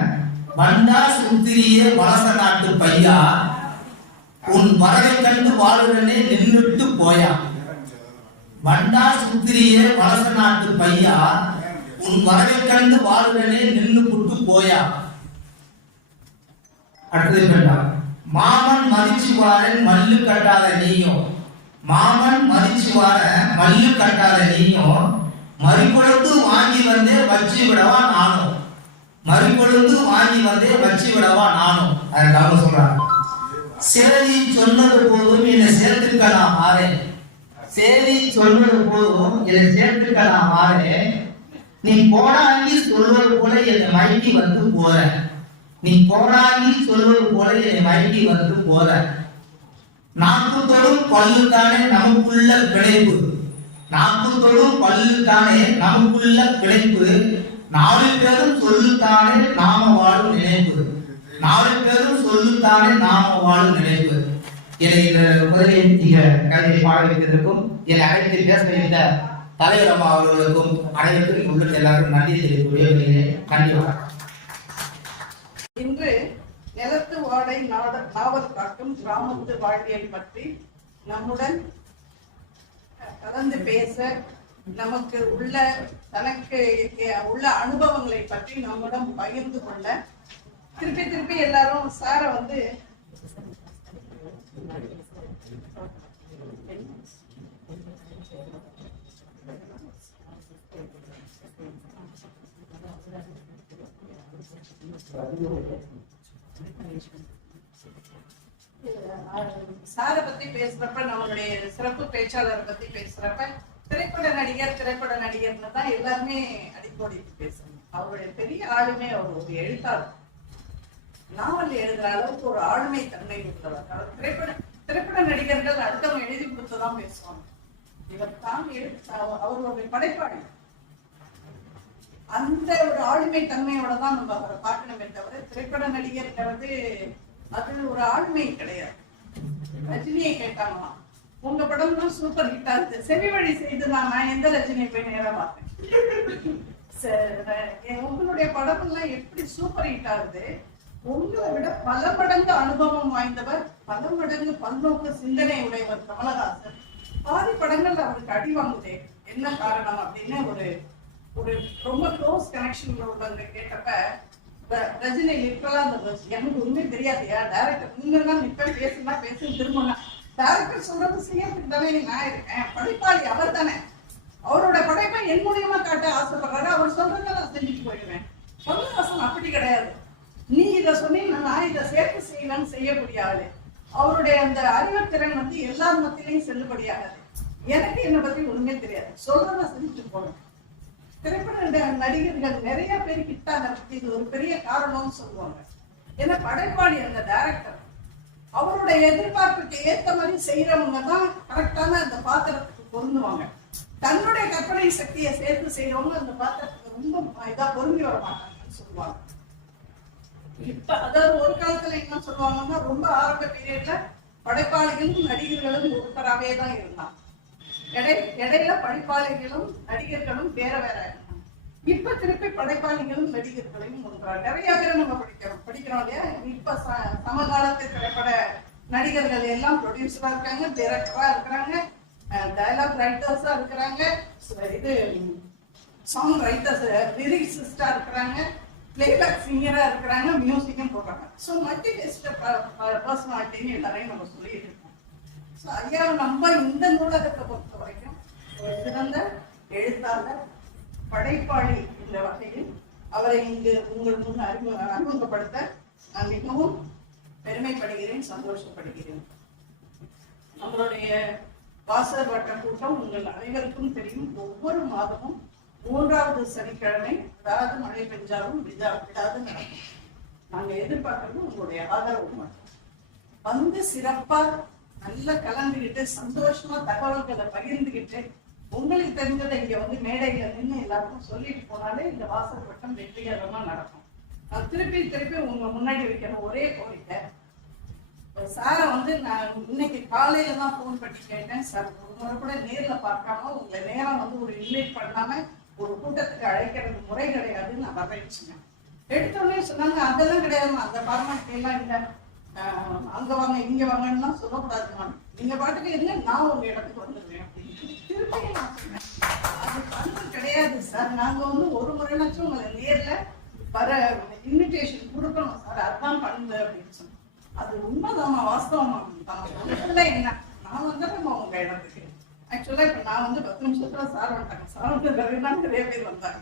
வந்தா சுத்திரியே வலச நாட்டு பையா, உன் வரவை கண்டு வாழுடனே நின்றுட்டு போயா. வண்டா சுத்திரியே வலச நாட்டு பையா, உன் வரவை கண்டு வாழுடனே நின்று புட்டு போயா. அடுத்தது வேண்டாம். மாமன் மதிச்சு வாரன் மல்லு கட்டாத நீயும், மாமன் மதிச்சு வார மல்லு கட்டாத நீயும், மறுபொழுது வாங்கி வந்தே வச்சு விடவா நானும், மறுபொழுது வாங்கி வந்தே வச்சு விடவா நானும். அதுக்காக சொல்றாங்க. சேதி சொன்னது போதும் என்னை சேர்த்துக்க நான் மாறேன், சேதி சொன்னது போதும் என்னை சேர்த்துக்க நான் மாறேன், நீ போனாங்கி சொல்வது போல என்னை மயக்கி வந்து போற, நீ போனாங்கி சொல்வது போல என்னை மயக்கி வந்து போற. நாக்கு தொடும் பல்லு தானே நமக்குள்ள பிழைப்பு, நாக்கு தொடும் பல்லு தானே நமக்குள்ள பிழைப்பு, நாலு பேரும் சொல்லுத்தானே நாம வாழும் நினைப்பு, நாலு பேரும் சொல்லுத்தானே நாம வாழும் நினைப்பு. என்னை முதலில் இங்க கதையை பாட வைத்ததற்கும் என்னை அழைத்து பேச வைத்த தலைவர் அம்மா அவர்களுக்கும் அனைவருக்கும் உள்ள எல்லாரும் நன்றி தெரிவித்துள்ளே கண்டிப்பாக. இன்று நிலத்து வாடை நாவல் காட்டும் கிராமத்து வாழ்வியல் பற்றி நம்முடன் கலந்து பேச, நமக்கு உள்ள தனக்கு உள்ள அனுபவங்களை பற்றி நம்முடன் பகிர்ந்து கொள்ள திருப்பி எல்லாரும் சார வந்து சாரை பத்தி பேசுறப்ப, நம்மளுடைய சிறப்பு பேச்சாளரை பத்தி பேசுறப்ப திரைப்பட நடிகர்னு தான் எல்லாருமே அடிக்கோடி பேசணும். அவருடைய பெரிய ஆளுமை, அவர் ஒரு எழுத்தாளர், நாவல் எழுதுற அளவுக்கு ஒரு ஆளுமை தன்மை உள்ளவர். அவர் திரைப்பட நடிகர்கள் அடுத்தவங்க எழுதி கொடுத்துதான் பேசுவாங்க. இவர் தான் அவருடைய படைப்பாளி. அந்த ஒரு ஆளுமை தன்மையோட தான் நம்ம அவரை பார்க்கணுமே தவிர திரைப்பட நடிகர்ங்கிறது அது ஒரு ஆளுமை கிடையாது. ரஜினியை கேட்டாங்களாம், உங்க படம் தான் சூப்பர் ஹிட் ஆகுது, செவி வழி செய்து நான் எந்த ரஜினியை போய் நேரம் பார்த்தேன், உங்களுடைய படம் எல்லாம் எப்படி சூப்பர் ஹிட் ஆகுது, உங்களை விட பல மடங்கு அனுபவம் வாய்ந்தவர், பல மடங்கு பல்நோக்கு சிந்தனை உடையவர் கமலஹாசன். பாதி படங்கள் அவருக்கு அடி வாங்குதே, என்ன காரணம் அப்படின்னு ஒரு ரொம்ப க்ளோஸ் கனெக்ஷன் உள்ளவங்க கேட்டப்ப ரஜினி லிட்டரலா அந்த எனக்கு ஒண்ணுமே தெரியாதையா, டைரக்டர் முன்னெல்லாம் நிப்பேன் பேசுனா பேசுன்னு திரும்பினா டைரக்டர் சொல்றது செய்யறதுக்கு தானே நான் இருக்கேன், படைப்பாளி அவர் தானே, அவரோட படைப்பை என் மூலியமா காட்ட ஆசைப்படுறாரு, அவர் சொல்றதை நான் செஞ்சுட்டு போயிடுவேன். கமலஹாசன் அப்படி கிடையாது. நீ இதை சொன்னீங்கன்னா நான் இதை சேர்த்து செய்யலான்னு செய்யக்கூடிய ஆளு. அவருடைய அந்த அறிவுத்திறன் வந்து எல்லார் மத்தியிலையும் செல்லுபடியாகாது. எனக்கு என்னை பத்தி ஒண்ணுமே தெரியாது, சொல்றத செஞ்சுட்டு போனேன். திரைப்பட நடிகர்கள் நிறைய பேர் கிட்டாங்க, இது ஒரு பெரிய காரணம்னு சொல்லுவாங்க. ஏன்னா படைப்பாளி அந்த டைரக்டர் அவருடைய எதிர்பார்ப்புக்கு ஏத்த மாதிரி செய்யறவங்க தான் கரெக்டான அந்த பாத்திரத்துக்கு பொருந்துவாங்க. தன்னுடைய கற்பனை சக்தியை சேர்த்து செய்யறவங்க அந்த பாத்திரத்துக்கு ரொம்ப இதா பொருந்தி வர மாட்டாங்கன்னு சொல்லுவாங்க. இப்ப அதாவது ஒரு காலத்துல என்ன சொல்லுவாங்கன்னா, ரொம்ப ஆரம்ப பீரியட்ல படைப்பாளிகளும் நடிகர்களும் ஒருத்தராகவே தான் இருந்தாங்க. இடையில படைப்பாளிகளும் நடிகர்களும் வேற வேற இருந்தாங்க. இப்ப திருப்பி படைப்பாளிகளும் நடிகர்களையும் ஒன்றா நிறைய பேர் நம்ம படிக்கிறோம் இல்லையா. இப்ப சமகாலத்து திரைப்பட நடிகர்கள் எல்லாம் ப்ரொடியூசரா இருக்காங்க, டைரக்டரா இருக்கிறாங்க, டயலாக் ரைட்டர்ஸா இருக்கிறாங்க, இது சாங் ரைட்டர்ஸ் லிரிக்ஸிஸ்டா இருக்கிறாங்க, பிளேபேக் சிங்கரா இருக்கிறாங்க, மியூசிக்கும் போடுறாங்க. ஸோ மல்டிபேஸ்டர் பர்சனாலிட்டின்னு எல்லாரையும் நம்ம சொல்லிட்டு இருக்கோம். ஸோ ஐயா நம்ம இந்த நூலகத்தை பொறுத்த வரைக்கும் ஒரு சிறந்த எழுத்தாளர், படைப்பாளி என்ற வகையில் அவரை இங்கு உங்கள் முன் அறிமுகப்படுத்த நான் மிகவும் பெருமைப்படுகிறேன், சந்தோஷப்படுகிறேன். நம்மளுடைய வாசர் வட்ட கூட்டம் உங்கள் அனைவருக்கும் தெரியும். ஒவ்வொரு மாதமும் 3வது சனிக்கிழமை, அதாவது மழை பெஞ்சாலும் விடாது நடக்கும். நாங்க எதிர்பார்க்கறது உங்களுடைய ஆதரவு மட்டும். வந்து சிறப்பா நல்லா கலந்துகிட்டு சந்தோஷமா தகவல்களை பகிர்ந்துகிட்டு உங்களுக்கு தெரிஞ்சதை இங்க வந்து மேடையில நின்று எல்லாருக்கும் சொல்லிட்டு போனாலே இந்த வாசல் வட்டம் வெற்றிகரமா நடக்கும். நான் திருப்பி உங்க முன்னாடி வைக்கிற ஒரே கோரிக்கை, சாரை வந்து நான் இன்னைக்கு காலையில தான் போன் பண்ணி கேட்டேன். சார் ஒரு முறை கூட நேர்ல பார்க்காம உங்களை நேரம் வந்து ஒரு இன்வைட் பண்ணாம ஒரு கூட்டத்துக்கு அழைக்கிறது முறை கிடையாதுன்னு நான் வரவேற்றுங்க. எடுத்தோடனே சொன்னாங்க அதெல்லாம் கிடையாதுமா, அந்த ஃபார்மாலிட்டி எல்லாம் இல்லை, அங்க வாங்க இங்க வாங்கன்னு சொல்லக்கூடாதுமா, நீங்க பாட்டுக்கு இருங்க, நான் உங்க இடத்துக்கு வந்துடுவேன் அப்படின்னு திருப்பி நான் சொன்னேன். அது பண்றது கிடையாது சார், நாங்க வந்து ஒரு முறைனாச்சும் உங்களை நேர்ல வர இன்விடேஷன் கொடுக்கணும் சார், அதுதான் பண்ணுது அப்படின்னு சொன்னேன். அது உண்மைதான், வாஸ்தவமா என்ன நான் வந்துடுறேன் உங்க இடத்துக்கு. ஆக்சுவலா இப்ப நான் வந்து 10 நிமிஷத்துல சார் வந்துட்டாங்க, சார் வந்து நிறைய பேர் வந்தாங்க.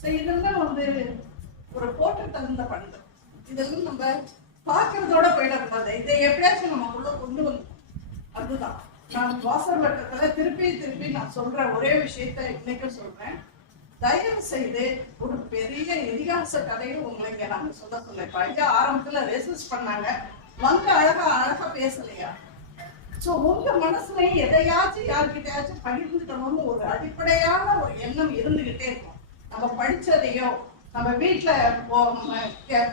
ஸோ இதெல்லாம் வந்து ஒரு போட்டு தகுந்த பண்பு, இதெல்லாம் நம்ம பார்க்கறதோட போயிடக்கூடாது, இதை எப்படியாச்சும் நம்ம உள்ள கொண்டு வந்து. அதுதான் நான் வாசல் வட்டத்துல திருப்பி நான் சொல்ற ஒரே விஷயத்த இன்னைக்கும் சொல்றேன். தயவு செய்து ஒரு பெரிய இதிகாச கதையை உங்களை இங்க நாங்க சொல்ல இப்ப ஐயா ஆரம்பத்துல ரெசிஸ்ட் பண்ணாங்க, வந்து அழகா பேசலையா. சோ உங்க மனசுல எதையாச்சும் யாருக்கிட்டையாச்சும் பகிர்ந்துக்கணும்னு ஒரு அடிப்படையான ஒரு எண்ணம் இருந்துகிட்டே இருக்கும். நம்ம படிச்சதையோ நம்ம வீட்டுல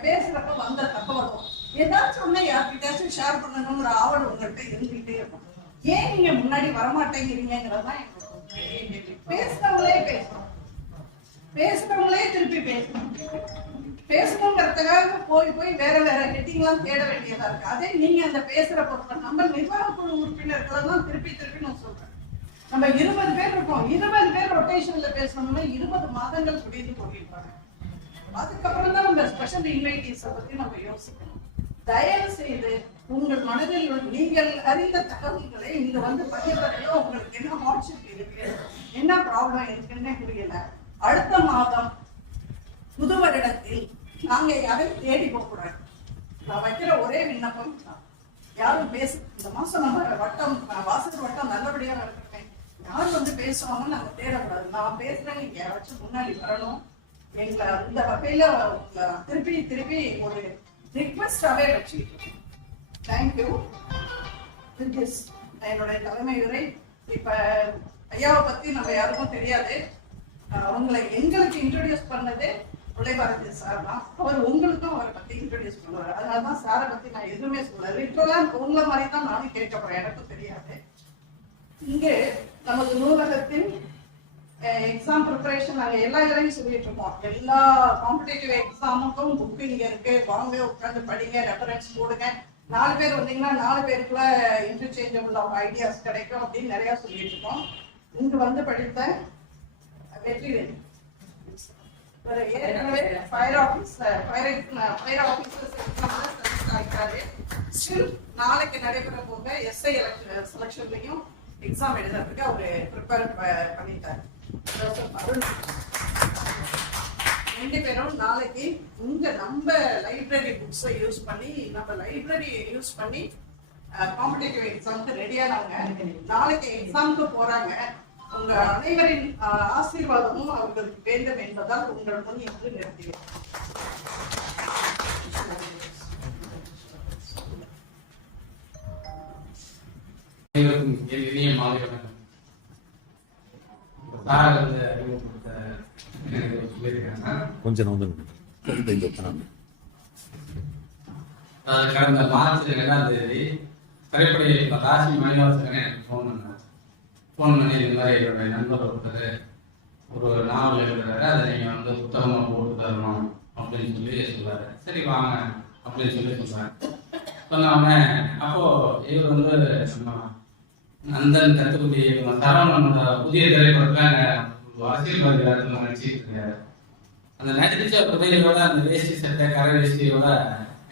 பேசுறப்ப வந்த தகவலும் ஏதாச்சும் ஒண்ணு யாருக்கிட்டையாச்சும் ஷேர் பண்ணணும்ன்ற ஆவல் உங்கள்கிட்ட இருந்துகிட்டே இருக்கும். ஏன் நீங்க முன்னாடி வரமாட்டேங்கிறீங்கிறதான் எங்களுக்கு பேசுறவங்களே திருப்பி பேசணுங்கிறதுக்காக போய் வேற ஹெட்டிங்லாம் தேட வேண்டியதா இருக்கு. அதே நீங்க அந்த பேசுற பொருட்கள் நம்ம நிர்வாக குழு உறுப்பினர்களெல்லாம் திருப்பி நான் சொல்றேன், நம்ம 20 பேர் இருக்கோம், 20 பேர் ரொட்டேஷன்ல பேசணும்னா 20 மாதங்கள் முடிந்து போயிருப்பாங்க. அதுக்கப்புறம் தான் நம்ம ஸ்பெஷல் இன்வைட்டீஸ பத்தி நம்ம யோசிக்கணும். தயவு செய்து உங்கள் மனதில் நீங்கள் அறிந்த தகவல்களை இங்க வந்து பகிர்றதுல உங்களுக்கு என்ன ஹார்ட்ஷிப் இருக்கு, என்ன ப்ராப்ளம் இருக்குன்னு புரியல. அடுத்த மாதம் புது வருடத்தில் நாங்க யாரும் தேடி போக கூடாது. நான் வைக்கிற ஒரே விண்ணப்பம் தான், யாரும் இந்த மாசம் நம்ம வட்டம் வாசல் வட்டம் நல்லபடியா நடக்கிறேன், யாரும் வந்து பேசுவாங்கன்னு நாங்க தேடக்கூடாது. நான் பேசுறேன், நீங்க யாராச்சும் முன்னாடி வரணும். எங்களை இந்த வகையில திருப்பி ஒரு ரிக்வெஸ்டாவே வச்சுக்கிட்டு தேங்க்யூ. என்னுடைய தலைமை உரை. இப்ப ஐயாவை பத்தி நம்ம யாருக்கும் தெரியாது, அவங்களை எங்களுக்கு இன்ட்ரோடியூஸ் பண்ணது உழைபாரதி சார் தான். அவர் உங்களுக்கும் அவரை பத்தி இன்ட்ரோடியூஸ் பண்ணுவார். அதனாலதான் சாரை பத்தி நான் எதுவுமே சொல்ல லிட்டரலா உங்களை மாதிரி தான் நானும் கேட்க போறேன், எனக்கும் தெரியாது. இங்கே நமது நூலகத்தின் எக்ஸாம் ப்ரிப்பரேஷன் நாங்க எல்லா இதையும் சொல்லிட்டு இருக்கோம். எல்லா காம்படிட்டிவ் எக்ஸாமுக்கும் புக் இங்க இருக்கு, வாங்க உட்காந்து படிங்க, ரெஃபரன்ஸ் போடுங்க. 4 பேர் வந்தீங்கன்னா 4 பேருக்குள்ள இன்டர்சேஞ்சபிள் ஆஃப் ஐடியாஸ் கிடைக்கும் அப்படின்னு நிறைய சொல்லிட்டு இருக்கோம். இங்க வந்து படித்த வெற்றிவேல் ஏற்கனவே ஃபயர் ஆபீசர்ஸ் ஆகிட்டாரு. ஸ்டில் நாளைக்கு நடைபெற போக எஸ்ஐ செலக்ஷன்லையும் எக்ஸாம் எழுதுறதுக்கு அவரு ப்ரிப்பேர் பண்ணிட்டாரு. அருண் 2 பேரும் நாளைக்கு நம்ம லைப்ரரி புக்ஸை யூஸ் பண்ணி காம்படிட்டிவ் எக்ஸாமுக்கு ரெடியானவங்க நாளைக்கு எக்ஸாமுக்கு போறாங்க. உங்க அனைவரின் ஆசீர்வாதமும் அவர்களுக்கு வேண்டும் என்பதால் உங்கள் முன் இன்று நிறுத்துகிறேன். இனிய மாலை வணக்கம். கொஞ்சம் கடந்த மார்ச் 2ஆம் தேதி திரைப்பட இயக்குனர் ராசி மணிவாசகனே எனக்கு ஃபோன் பண்ணார். ஃபோன் பண்ணி இந்த மாதிரி என்னுடைய நண்பர் ஒருத்தர் ஒரு நாவல் எழுதுறாரு, அதை நீங்கள் வந்து புத்தகமாக போட்டு தரணும் அப்படின்னு சொல்லி சொல்றாரு. சரி வாங்க அப்படின்னு சொல்லி சொல்றாரு. சொன்னாம அப்போ இவர் வந்து நந்தன் தத்துக்குடி இயக்குனர் சரவணனோட புதிய திரைப்படத்தில் அரசியல்வாதி இடத்துல நடிச்சிட்டு இருக்காரு. அந்த நடிச்ச உதவியோட அந்த வேஷ்டி சட்டை கரை வேஷ்டியோட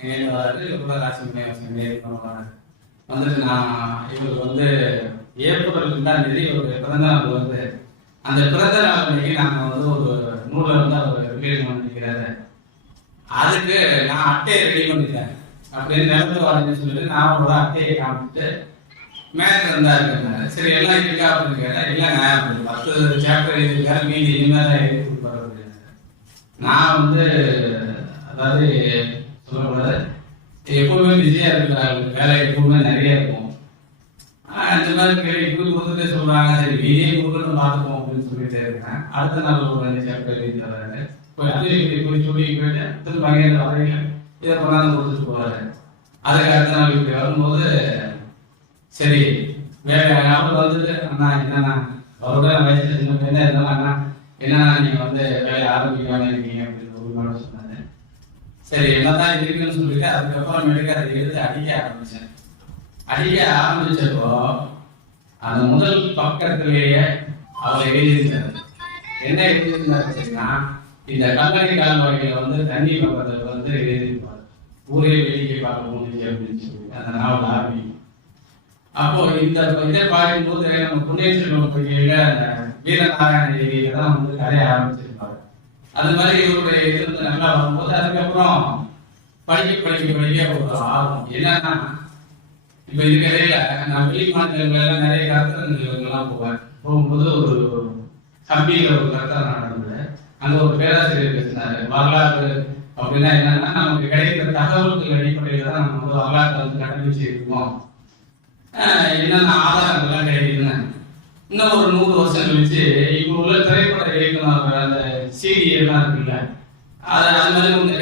இவரோட ராசி மணிவாசகன் வந்துட்டு நான் இவருக்கு வந்து ஏப்ரல் 2 ஒரு பிறந்த நாள் வந்து அந்த பிறந்த நாள் அன்னைக்கு நாங்கள் வந்து ஒரு நூலை வந்து அவர் ரிலீஸ் பண்ணிக்கிறாரு. அதுக்கு நான் அட்டையை ரெடி பண்ணிட்டேன் அப்படின்னு நிலத்து வாடகைன்னு சொல்லிட்டு நான் அவரோட அட்டையை காமிச்சிட்டு மேலே இருந்தாரு. சரி எல்லாம் இருக்கா அப்படின்னு கேட்டேன். இல்லைங்க 10 சாப்டர் எழுதிருக்காரு, மீதி இனிமேல் தான் எழுதி கொடுப்பாரு அப்படின்னு. நான் வந்து அதாவது சொல்லக்கூடாது, எப்பவுமே பிஸியா இருக்கிறாங்க, வேலை எப்பவுமே நிறைய இருக்கும். இந்த மாதிரி கேள்வி இப்படி கொடுத்துட்டே சொல்றாங்க, சரி மீதியே கொடுக்கணும் பார்த்துப்போம் அப்படின்னு சொல்லிட்டே இருக்கேன். அடுத்த நாள் ஒரு 2 சாப்டர் எழுதி தர்றாரு. போய் சொல்லி போயிட்டு திரும்ப அங்கே வரையில இதை கொண்டாந்து கொடுத்துட்டு போறாரு. அதுக்கு அடுத்த நாள் இப்படி வரும்போது சரி வேலை அவர் வந்துட்டு அண்ணா என்னன்னா அவரோட வயசுல சின்ன பையன் இருந்தாலும் அண்ணா என்னன்னா நீங்க வந்து வேலையை ஆரம்பிக்காம இருக்கீங்க அப்படின்னு ஒரு நாள் சொன்னாரு. சரி என்னதான் இருக்குன்னு சொல்லிட்டு அதுக்கப்புறமேட்டுக்கு அதை எடுத்து அடிக்க ஆரம்பிச்சேன். அடிக்க ஆரம்பிச்சப்போ அந்த முதல் பக்கத்திலேயே அவர் எழுதியிருந்தார். என்ன எழுதியிருந்தாருன்னா, இந்த கல்லணை கால்வாய்களை வந்து தண்ணி பக்கத்துல வந்து எழுதியிருப்பார், ஊரே வேடிக்கை பார்க்க முடிஞ்சு அப்படின்னு சொல்லி அந்த நாவல் ஆரம்பிக்கும். அப்போ இந்த இதை பார்க்கும்போது நம்ம புண்ணியசெல்வம் பகுதியில அந்த வீரநாராயண ஏரியில தான் வந்து கதைய ஆரம்பிச்சிருப்பாரு. அது மாதிரி இவருடைய இது வந்து நல்லா வரும்போது அதுக்கப்புறம் படிக்க ஒரு ஆர்வம். என்னன்னா இப்ப இதுக்கிடையில நான் வெளி மாநிலங்கள்ல நிறைய கருத்தரங்குகளுக்கெல்லாம் போகும்போது ஒரு கம்பியில ஒரு கருத்தரங்கம் நடந்தது. அங்க ஒரு பேராசிரியர் பேசினாரு, வரலாறு அப்படின்னா என்னன்னா நமக்கு கிடைக்கிற தகவல்கள் அடிப்படையில தான் நம்ம வந்து வரலாற்றை வந்து கட்டமைச்சு இருக்கோம், என்னென்ன ஆதாரங்கள்லாம் கிடைக்குதுன்னு. இன்னும் ஒரு 100 வருஷம் கழிச்சு இப்போ உள்ள திரைப்பட இயக்குனர் அந்த சிடி எல்லாம் இருக்குல்ல, அது மாதிரி ஒன்று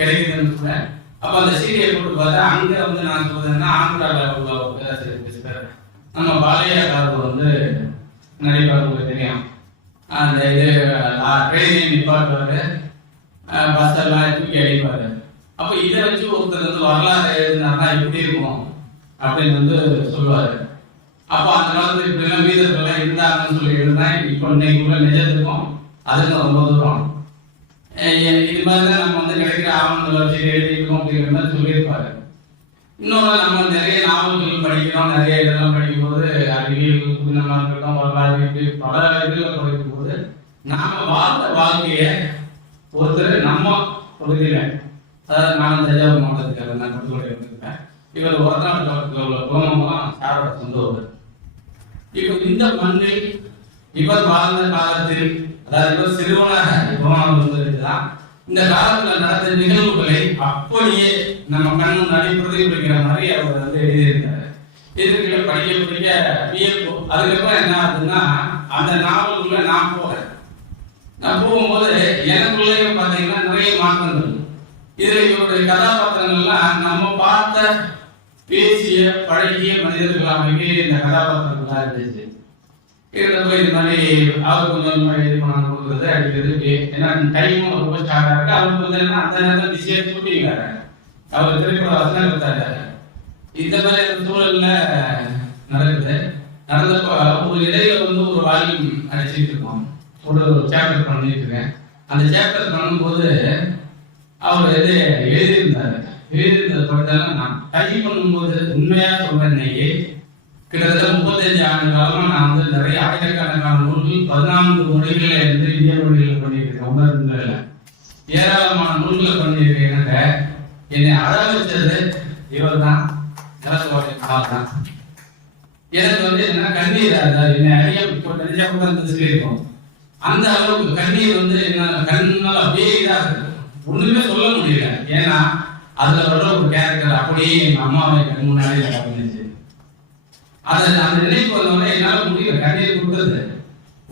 கிடைக்குதுன்னு சொல்ல. அப்போ அந்த சிடியை போட்டு பார்த்தா அங்க வந்து நான் சொல்றேன்னா ஆந்திராவில் உள்ள ஒரு பேராசிரியர் பேசுறாரு. நம்ம பாலையாக்காரர் வந்து நடிப்பார் தெரியும், அந்த இது ட்ரெயினை நிப்பாட்டுவாரு, பஸ் எல்லாம் தூக்கி அடிப்பாரு. அப்போ இதை வச்சு ஒருத்தர் வந்து வரலாறு எழுதினாருன்னா எப்படி இருக்கும் அப்படின்னு வந்து சொல்லுவாரு. அப்போ அந்த காலத்துல இப்படி எல்லாம் வீரர்கள்லாம் இருந்தாங்கன்னு சொல்லி எழுதுனேன். இப்போ இன்னைக்கு உள்ள நிஜத்துக்கும் அதுக்கும் ரொம்ப தூரம். இது மாதிரிதான் நம்ம வந்து கிடைக்கிற ஆவணங்களை வச்சு எழுதிக்கணும் அப்படிங்கிற மாதிரி சொல்லியிருப்பாரு. இன்னொன்று நம்ம நிறைய நாவல்கள் படிக்கிறோம், நிறைய இதெல்லாம் படிக்கும்போது அறிவியல் புதினமாக இருக்கட்டும், வரலாறு இப்படி பல இதில் படிக்கும் போது நாம வாழ்ந்த வாழ்க்கைய ஒருத்தர் நம்ம பகுதியில, அதாவது நான் தஞ்சாவூர் மாவட்டத்துக்கு நான் கட்டுக்கொள்ள இருந்திருக்கேன். இவர் ஒரநாட்டு காலத்தில் உள்ள குடும்பம்லாம் சாரோட சொந்த ஊர். இப்போ இந்த மண்ணில் இவர் வாழ்ந்த காலத்தில், அதாவது இவர் சிறுவனாக இருந்துதான் இந்த காலத்துல நடந்த நிகழ்வுகளை அப்படியே நம்ம கண் முன்னாடி பிரதிபலிக்கிற மாதிரி அவர் வந்து எழுதியிருந்தாரு. இதுக்கு படிக்க வியப்பு. அதுக்கப்புறம் என்ன ஆகுதுன்னா, அந்த நாவலுக்குள்ள நான் போகும்போது எனக்குள்ளேயும் பார்த்தீங்கன்னா நிறைய மாற்றங்கள். இதுல இவருடைய கதாபாத்திரங்கள்லாம் நம்ம பார்த்த பேசிய பழகிய மனிதர்களாகவே இந்த கதாபாத்திரங்களா இருந்துச்சு. இருந்தப்போ இது மாதிரி அவர் கொஞ்சம் இது பண்ணாங்க கொடுக்குறது அடிக்கிறது. ஏன்னா டைமும் ரொம்ப ஸ்டார்டா இருக்கு. அவருக்கு வந்து என்ன அந்த நேரத்தில் பிஸியா தூண்டிக்கிறாரு, அவர் திரைப்பட வசனம் எடுத்தாரு. இந்த மாதிரி சூழல்ல நடக்குது. நடந்தப்போ ஒரு இடையில வந்து ஒரு வால்யூம் அடிச்சுட்டு இருக்கோம், ஒரு சாப்டர் பண்ணிட்டு இருக்கேன். அந்த சாப்டர் பண்ணும்போது அவர் இது எழுதியிருந்தாரு. எழுதியிருந்தது படித்தாலும் நான் டைப் பண்ணும்போது உண்மையா சொல்றேன், இன்னைக்கு கிட்டத்தட்ட 35 ஆண்டு காலமா நான் வந்து நிறைய ஆயிரக்கணக்கான நூல்கள் 14 மொழிகளில் இருந்து இந்திய மொழிகளில் பண்ணியிருக்கேன். உணர்வுகள் ஏராளமான நூல்களை பண்ணியிருக்கேன். என்னை அழ வச்சது இவர் தான், தான். எனக்கு வந்து என்ன கண்ணீர், என்னை அறிய நினைச்சா கூட சொல்லியிருக்கோம். அந்த அளவுக்கு கண்ணீர் வந்து என்ன கண்ணால் அப்படியே இதா இருக்கு, ஒண்ணுமே சொல்ல முடியல. ஏன்னா அதுல வர ஒரு கேரக்டர் அப்படியே எங்க அம்மாவை கண் முன்னாடி பண்ணிச்சு. அதை அந்த நினைப்பு வந்தவொடனே என்னால முடியல, கண்ணீர் கொடுத்தது.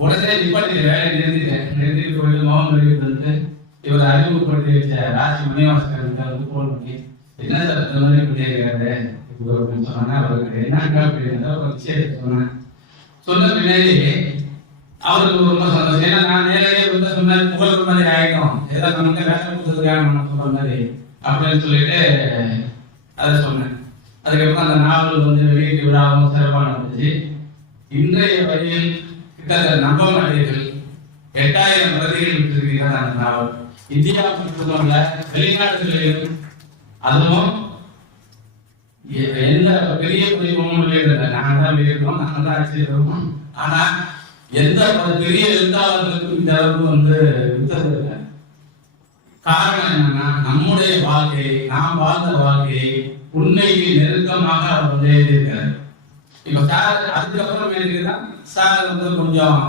உடனே நிப்பாட்டி வேலையை நிறுத்திட்டு போயிட்டு மோகன் வெளியிட்டு வந்து இவர் அறிமுகப்படுத்தி வச்ச ராசி மணிவாசகர் வந்து போன் பண்ணி, என்ன சார் இந்த மாதிரி பண்ணியிருக்காரு, அப்படின்னு சொன்னா அவருக்கு என்னங்க அப்படின்ற ஒரு விஷயத்தை சொன்னேன். சொன்ன பின்னாடி அவருக்கு ரொம்ப சந்தோஷம். ஏன்னா நான் நேரடியாக வந்து சொன்னேன் புகழ் மாதிரி ஆகிடும், ஏதாவது நமக்கு வேலை கொடுத்ததுக்காக நம்ம சொல்ற மாதிரி அப்படின்னு சொல்லிட்டு அதை சொன்னேன். அதுக்கப்புறம் அந்த நாவல் வந்து வெளியீட்டு விழாவும் சிறப்பாக நடந்துச்சு. இன்றைய வரையில் கிட்டத்தட்ட நம்ப மாட்டீர்கள் 8000 பிரதிகள் விட்டிருக்கிறார் அந்த நாவல். இந்தியா மட்டுமல்ல வெளிநாடுகளிலும், அதுவும் எந்த பெரிய பதிப்பமும் வெளியிடல, நாங்கள் தான் வெளியிடுறோம், நாங்கள் தான் அடிச்சிருக்கோம். ஆனா எந்த பெரிய எழுத்தாளர்களுக்கும் இந்த அளவுக்கு வந்து வித்தது இல்லை. காரணம் என்னன்னா நம்முடைய வாழ்க்கை, நாம் வாழ்ந்த வாழ்க்கையை உண்மைக்கு நெருக்கமாக அவர் வந்து எழுதியிருக்காரு. இப்ப சார் அதுக்கப்புறம் எழுதிதான் சார் வந்து கொஞ்சம்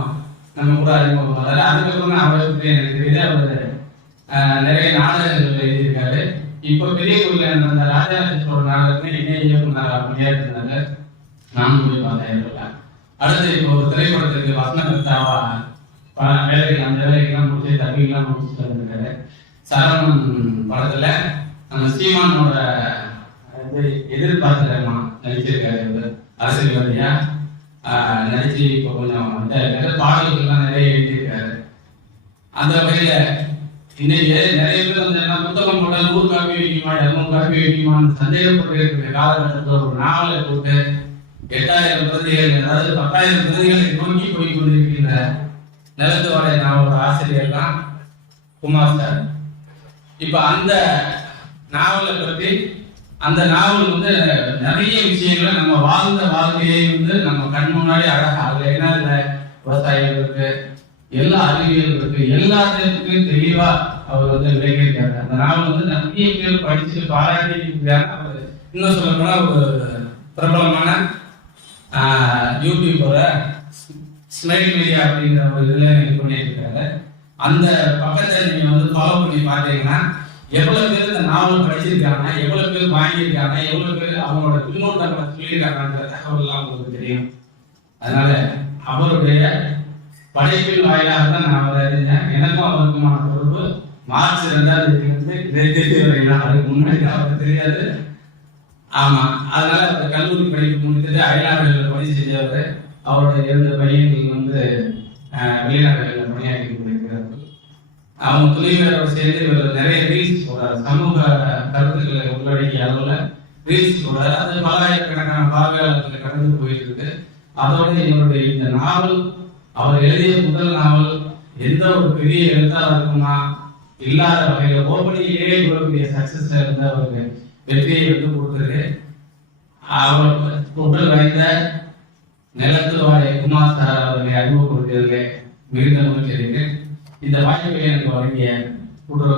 நம்ம கூட அறிமுகமானாரு. அதுக்கப்புறம் அவரை பற்றி எனக்கு தெரியுது. அவர் நிறைய நாடகங்கள் எழுதியிருக்காரு. இப்ப பெரிய கோயில அந்த ராஜராஜேஸ்வர நாடகத்தை இணைய இயக்குனர் பண்ணியாருந்தாங்க. நானும் போய் பார்த்தேன். அடுத்து இப்போ ஒரு திரைப்படத்துக்கு வசனகர்த்தாவா பல வேலைகள், அந்த வேலைகள்லாம் முடிச்சு தம்பிகள்லாம் முடிச்சுட்டு வந்திருக்காரு. சரவணன் படத்துல நம்ம சீமானோட எதிர்பார்த்துமா நடிச்சிருக்காரு. அரசியல்வாதியா நடிச்சு இப்போ கொஞ்சம் பாடல்கள்லாம் நிறைய எழுதியிருக்காரு. அந்த வகையில இன்னைக்கு நிறைய பேர் வந்து என்ன புத்தகம் போட்டா 100 காப்பி வைக்குமா 200 காப்பி வைக்குமான்னு சந்தேகப்பட்டு இருக்கிற காலகட்டத்தில் ஒரு நாவலை போட்டு 8000 பிரதிகள், அதாவது 10,000 பிரதிகளை நோக்கி போய் கொண்டிருக்கின்ற நிலத்துவாடை நாவலோட ஆசிரியர் தான் குமார் சார். இப்ப அந்த நாவலை பற்றி, அந்த நாவல் வந்து நிறைய விஷயங்களை நம்ம வாழ்ந்த வாழ்க்கையை வந்து நம்ம கண் முன்னாடி அழகா, அதுல என்ன இல்லை விவசாயம் இருக்கு, எல்லா அறிவியல் இருக்கு, எல்லாத்துக்கும் தெளிவா அவர் வந்து விளங்கியிருக்காரு. அந்த நாவல் வந்து நிறைய பேர் படிச்சு பாராட்டி இருக்காரு. இன்னும் சொல்ல போனா ஒரு பிரபலமான யூடியூபோட ஸ்மைல் மீடியா அப்படிங்கிற ஒரு இதுல இது பண்ணிட்டு இருக்காரு. அந்த பக்கத்தை நீங்க வந்து ஃபாலோ பண்ணி பார்த்தீங்கன்னா எவ்வளவு பேர் இந்த நாவல் படிச்சிருக்காங்க, எவ்வளவு பேர் வாங்கியிருக்காங்க, எவ்வளவு பேர் அவங்களோட பின்னோட்டங்களை சொல்லியிருக்காங்கன்ற தகவல்லாம் உங்களுக்கு தெரியும். அதனால அவருடைய படைப்பின் வாயிலாக தான் நான் அவரை அறிஞ்சேன். எனக்கும் அவருக்குமான தொடர்பு மார்ச் 2000 அதுக்கு முன்னாடி அவருக்கு தெரியாது. ஆமா, அதனால அவர் கல்லூரி படிப்பு முடித்துட்டு அயல்நாடுகளில் பணி செஞ்சவர். அவரோட 2 பையன்கள் வந்து வெளிநாடுகளில் பணியாற்றி கொண்டிருக்கிறார்கள். அவங்க துணைவரோட சேர்ந்து இவர் நிறைய ரீல்ஸ் போடுறாரு, சமூக கருத்துக்களை உள்ளடக்கிய அளவில் ரீல்ஸ் போடுறாரு. அது பல்லாயிரக்கணக்கான பார்வையாளர்களை கடந்து போயிட்டு இருக்கு. அதோட இவருடைய இந்த நாவல், அவர் எழுதிய முதல் நாவல், எந்த ஒரு பெரிய எழுத்தாளருக்குமா இல்லாத வகையில் ஓபனிலே இவருடைய சக்சஸ் இருந்த அவருக்கு வெற்றியை வந்து கொடுத்தது. அவர் உடல் வாய்ந்த நிலத்துவாடை குமார் சார் அவர்களை அறிமுகப்படுத்தியதிலே மிகுந்த மகிழ்ச்சி இருக்கு. இந்த வாய்ப்பை எனக்கு வழங்கிய கூட்டுறவு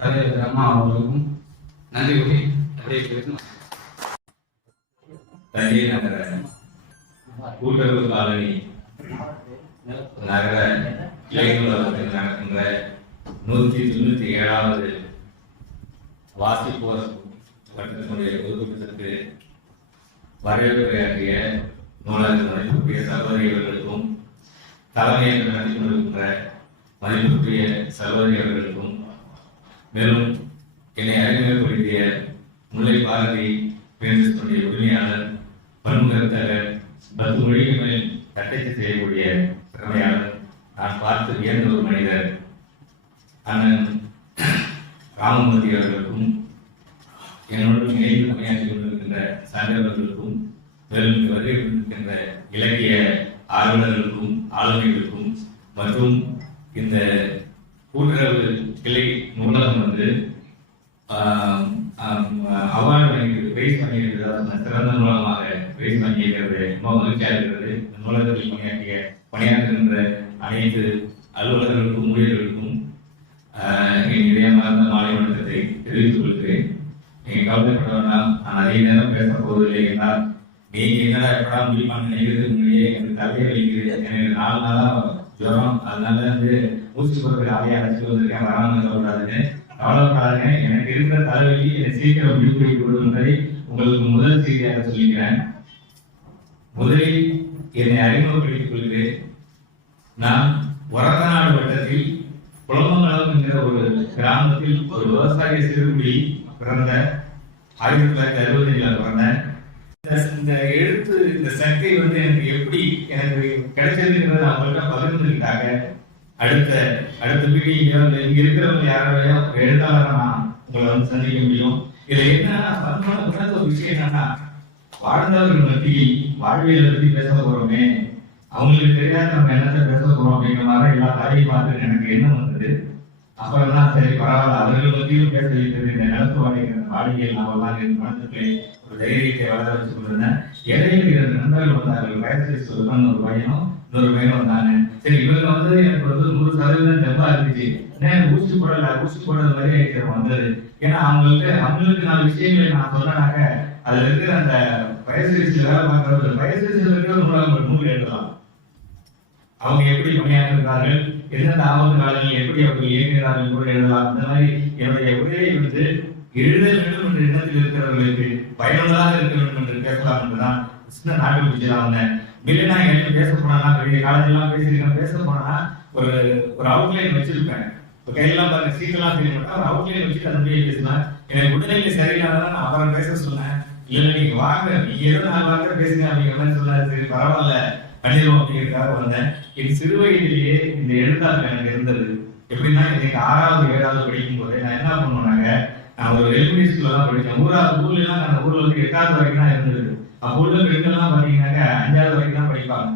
தலைவர் அம்மா அவர்களுக்கும் நன்றி கூறி அப்படியே தஞ்சை நகர கூட்டுறவு காலனி நகர இளைஞர்கள் நடக்கின்ற 197வது வாசிப்போர் வட்டத்தினுடைய பொதுக்கூட்டத்திற்கு வரவேற்புரையாற்றிய நூலகர் மதிப்புக்குரிய சகோதரிகளுக்கும் தலைமையை நடத்தி கொண்டிருக்கின்ற மதிப்புக்குரிய சகோதரிகளுக்கும், மேலும் என்னை அறிமுகப்படுத்திய முல்லை பாரதி பேருந்துடைய உரிமையாளர், பன்முகத்தவர், 10 மொழிகளில் தட்டச்சு செய்யக்கூடிய திறமையாளர், நான் பார்த்து வியந்த ஒரு மனிதர் அண்ணன் ராமமூர்த்தி அவர்களுக்கும், என்னோடு இணைந்து பணியாற்றி கொண்டிருக்கின்ற சான்றவர்களுக்கும், மேலும் வருகை கொண்டிருக்கின்ற இலக்கிய ஆர்வலர்களுக்கும் ஆளுமைகளுக்கும், மற்றும் இந்த கூட்டுறவு கிளை நூலகம் வந்து அவார்டு வாங்கியிருக்கிறது, பிரைஸ் வாங்கியிருக்கிறது, சிறந்த நூலகமாக பிரைஸ் வாங்கியிருக்கிறது. ரொம்ப மகிழ்ச்சியாக இருக்கிறது. இந்த நூலகத்தில் பணியாற்றுகின்ற அனைத்து அலுவலர்களுக்கும் ஊழியர்களுக்கும் இதயமார்ந்த மாலை வணக்கத்தை தெரிவித்துக் கொள்கிறேன். நீங்க கவலைப்பட வேண்டாம், நான் அதிக நேரம் பேச போவதில்லை. என்றால் நீங்க என்னடா எப்படா முடிப்பான்னு நினைக்கிறது முன்னாடியே எனக்கு தலையை வலிக்கிறது. எனக்கு 4 நாளா ஜுரம், அதனால வந்து மூச்சு பொருட்கள் ஆலையை அடைச்சி வந்திருக்கேன். வராமல் கவலைப்படாதுங்க. எனக்கு இருக்கிற தலைவலி என்னை சீக்கிரம் விடுபடி கொடுக்கும் என்பதை உங்களுக்கு முதல் செய்தியாக சொல்லிக்கிறேன். முதலில் என்னை அறிமுகப்படுத்திக் கொள்கிறேன். நான் ஒரத்தநாடு வட்டத்தில் குளமங்கலம் என்கிற ஒரு கிராமத்தில் ஒரு விவசாய சிறுகுடி பிறந்த 1965 பிறந்தேன். இந்த எழுத்து இந்த சக்கை வந்து எனக்கு எப்படி எனக்கு கிடைச்சதுங்கிறத அவங்கள்ட்ட பகிர்ந்துக்கிட்டாங்க. அடுத்த மீட்டிங்ல இங்க இருக்கிறவங்க யாரையோ எழுத்தாளராக நான் உங்களை வந்து சந்திக்க முடியும். இதுல என்னன்னா உணர்ந்த ஒரு விஷயம் என்னன்னா, வாழ்ந்தவர்கள் மத்தியில் வாழ்வியலை பத்தி பேச போறோமே, அவங்களுக்கு தெரியாத நம்ம என்னத்தை பேச போறோம் அப்படிங்கிற மாதிரி எல்லா தாரையும் பார்த்து எனக்கு எண்ணம் வந்தது. அப்புறம் தான் சரி பரவாயில்ல, அவர்கள் மத்தியும் பேச வைத்தது இந்த நிலத்து வாடிக்கையில் நாமெல்லாம் என் மனசுக்கு ஒரு தைரியத்தை வளர வச்சு கொண்டிருந்தேன். இடையில 2 நண்பர்கள் வந்தார்கள். வயசு சொல்லுவாங்க, ஒரு பையனும் இன்னொரு பையனும் வந்தாங்க. சரி இவங்க வந்து எனக்கு வந்து 100% டெம்பா இருந்துச்சு. ஊசி போடுறது மாதிரி எனக்கு வந்தது. ஏன்னா அவங்களுக்கு 4 விஷயங்களை நான் சொன்னாக்க அதுல இருக்கிற அந்த வயசு வேலை பார்க்கறது வயசு நூல் எழுதலாம். அவங்க எப்படி பணியாற்றுகிறார்கள், எந்தெந்த ஆபத்து காலங்களில் எப்படி அவர்கள் இயங்குகிறார்கள் கூட எழுதலாம். இந்த மாதிரி என்னுடைய உரையை வந்து எழுத வேண்டும் என்ற எண்ணத்தில் இருக்கிறவர்களுக்கு பயனுள்ளதாக இருக்க வேண்டும் என்று பேசலாம் என்றுதான் சின்ன நாட்கள் பிடிச்சதான் வந்தேன். இல்லைன்னா எங்களுக்கு பேச போனா பெரிய காலேஜெல்லாம் பேசியிருக்கேன். பேச போனா ஒரு அவுட்லைன் வச்சிருப்பேன். இப்போ கையெல்லாம் பாருங்க, சீட்டெல்லாம் செய்ய மாட்டேன். ஒரு அவுட்லைன் வச்சுட்டு அந்த மாதிரியே பேசினேன். எனக்கு உடனே சரியில்லாதான் நான் அவரை பேச சொன்னேன். இல்லை நீங்க வாங்க, நீங்க ஏதோ 4 வார்த்தை பேசுங்க அப்படிங்கிற மாதிரி சொன்னாரு. சரி பரவாயில்ல பண்ணிடுவோம் அப்படிங்கிறதுக்காக வந்தேன். என் சிறு வயதிலேயே இந்த எழுத்தாளர் எனக்கு இருந்தது. எப்படின்னா எனக்கு 6வது 7வது படிக்கும் போது நான் என்ன பண்ணுவேன்னாங்க, நான் ஒரு எலிமெண்டரி ஸ்கூல்ல தான் படித்தேன். ஊர்லாம் அந்த ஊர்ல வந்து 8வது வரைக்கும் தான் இருந்தது. அப்போ உள்ள பெண்கள்லாம் பார்த்தீங்கன்னாக்க 5வது வரைக்கும் தான் படிப்பாங்க.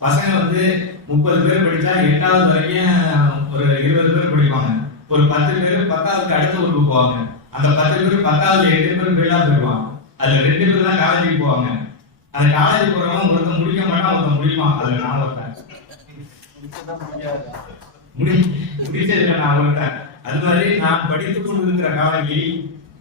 பசங்க வந்து 30 பேர் படிச்சா 8வது வரைக்கும் ஒரு 20 பேர் படிப்பாங்க. ஒரு 10 பேர் 10வதுக்கு அடுத்த ஊருக்கு போவாங்க. அந்த 10 பேர் 10வது 8 பேர் வெளியா போயிடுவாங்க. அதுல 2 பேர் தான் காலேஜுக்கு போவாங்க. அந்த காலேஜ் போறவங்க ஒருத்தன் முடிக்க மாட்டான், ஒருத்தன் முடிப்பான். அதுல நான் ஒருத்தன் முடிச்சதுல நான் ஒருத்தன். அது மாதிரி நான் படித்துக் கொண்டிருக்கிற காலையில்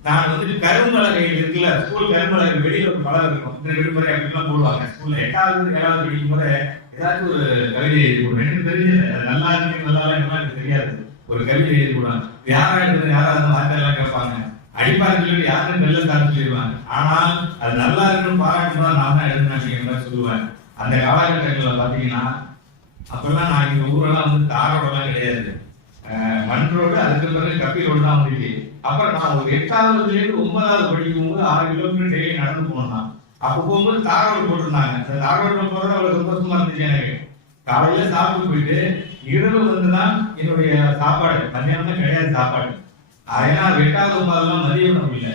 நான் வந்து கரும்பலகையில் இருக்குல்ல, ஸ்கூல் கரும்பலகை வெளியில ஒரு பலகை இருக்கும். இந்த விடுமுறை அப்படிலாம் போடுவாங்க. ஸ்கூல்ல 8வது 7வது படிக்கும் போது ஏதாச்சும் ஒரு கவிதை எழுதி போடுவேன். எனக்கு தெரிஞ்சது அது நல்லா இருக்கு நல்லா இல்லைன்னா எனக்கு தெரியாது. ஒரு கவிதை எழுதி போடுவாங்க. யாராவது வார்த்தையெல்லாம் கேட்பாங்க. அடிப்பாருன்னு சொல்லி யாரும் நல்ல சார்ந்து சொல்லிடுவாங்க. ஆனால் அது நல்லா இருக்குன்னு பாராட்டுதான் நான் தான் எழுதுனேன் அப்படிங்கிற மாதிரி சொல்லுவேன். அந்த காலகட்டங்களில் பார்த்தீங்கன்னா அப்பெல்லாம் நான் இந்த ஊரெல்லாம் வந்து தாரோடலாம் கிடையாது, மண் ரோடு, அதுக்கு பிறகு கப்பி ரோடு தான் வந்துச்சு. அப்புறம் நான் ஒரு 8வதுலேருந்து 9வது படிக்கும் போது 6 கிலோமீட்டர் டெய்லி நடந்து போனேன். அப்போ போகும்போது தார் ரோடு போட்டிருந்தாங்க. அந்த தார் ரோடு போறது அவ்வளவு சந்தோஷமா இருந்துச்சு எனக்கு. காலையில சாப்பிட்டு போயிட்டு இரவு வந்துதான் என்னுடைய சாப்பாடு, மத்தியானம் தான் கிடையாது சாப்பாடு. ஏன்னா 8வது 9வதுலாம் மதிய உணவு இல்லை.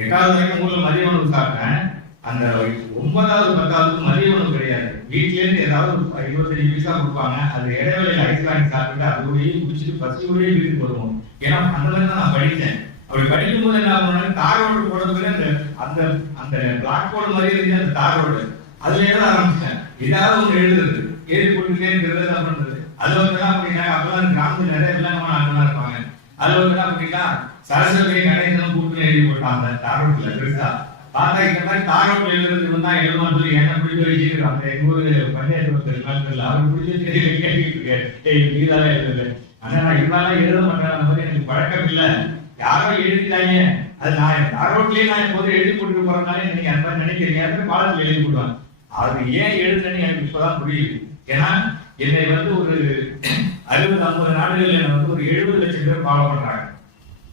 8வது வரைக்கும் ஊர்ல மதிய உணவு சாப்பிட்டேன். அந்த 9வது 10வது மதிய உணவு கிடையாது. வீட்ல இருந்து ஏதாவது 25 பைசா கொடுப்பாங்க. அது இடைவேளையில ஐஸ் வாங்கி சாப்பிட்டு அதோடய குடிச்சிட்டு பசியோடய வீட்டுக்கு வருவோம். ஏன்னா அந்த மாதிரி தான் நான் படித்தேன். அப்படி படிக்கும் போது என்ன பண்ணாங்க, தார் ரோடு போடுறது அந்த அந்த பிளாக் போர்டு மாதிரி இருந்துச்சு அந்த தார் ரோடு. அதுல எழுத ஆரம்பிச்சேன். ஏதாவது ஒன்று எழுதுறது, எழுதி போட்டுட்டே இருக்கிறது என்ன பண்றது. அதுல வந்து என்ன அப்படின்னா அப்பெல்லாம் கிராமத்துல நிறைய வில்லங்கமான ஆட்களா இருப்பாங்க. அதுல வந்து என்ன அப்படின்னா சரஸ்வதி கணேசன் கூட்டு எழுதி போட்டாங்க தார் ரோட்ல பெருசா. பார்த்தா இந்த மாதிரி தார் ரோட்ல எழுதுறது வந்தா எழுதுவான்னு சொல்லி என்ன பிடிச்சி வச்சுக்கிறாங்க. எங்க ஊரு பஞ்சாயத்து ஒருத்தர் அவர் பிடிச்சி கேட்டுக்கிட்டு இருக்கேன், நீதான் எழுதுது. ஆனா நான் இவெல்லாம் எழுத மாட்டேன், அந்த மாதிரி எனக்கு பழக்கம் இல்லை. யாரோ எழுதிட்டாங்க, அது நான் தார் ரோட்லயே நான் எப்போதும் எழுதி போட்டு போறதுனால நீங்க அந்த மாதிரி நினைக்கிறீங்க. பாடத்துல எழுதி போடுவாங்க. அது ஏன் எழுதுன்னு எனக்கு இப்பதான் புரியுது. ஏன்னா என்னை வந்து ஒரு 60-50 நாடுகள் என்னை வந்து ஒரு 70 லட்சம் பேர் ஃபாலோ பண்றாங்க.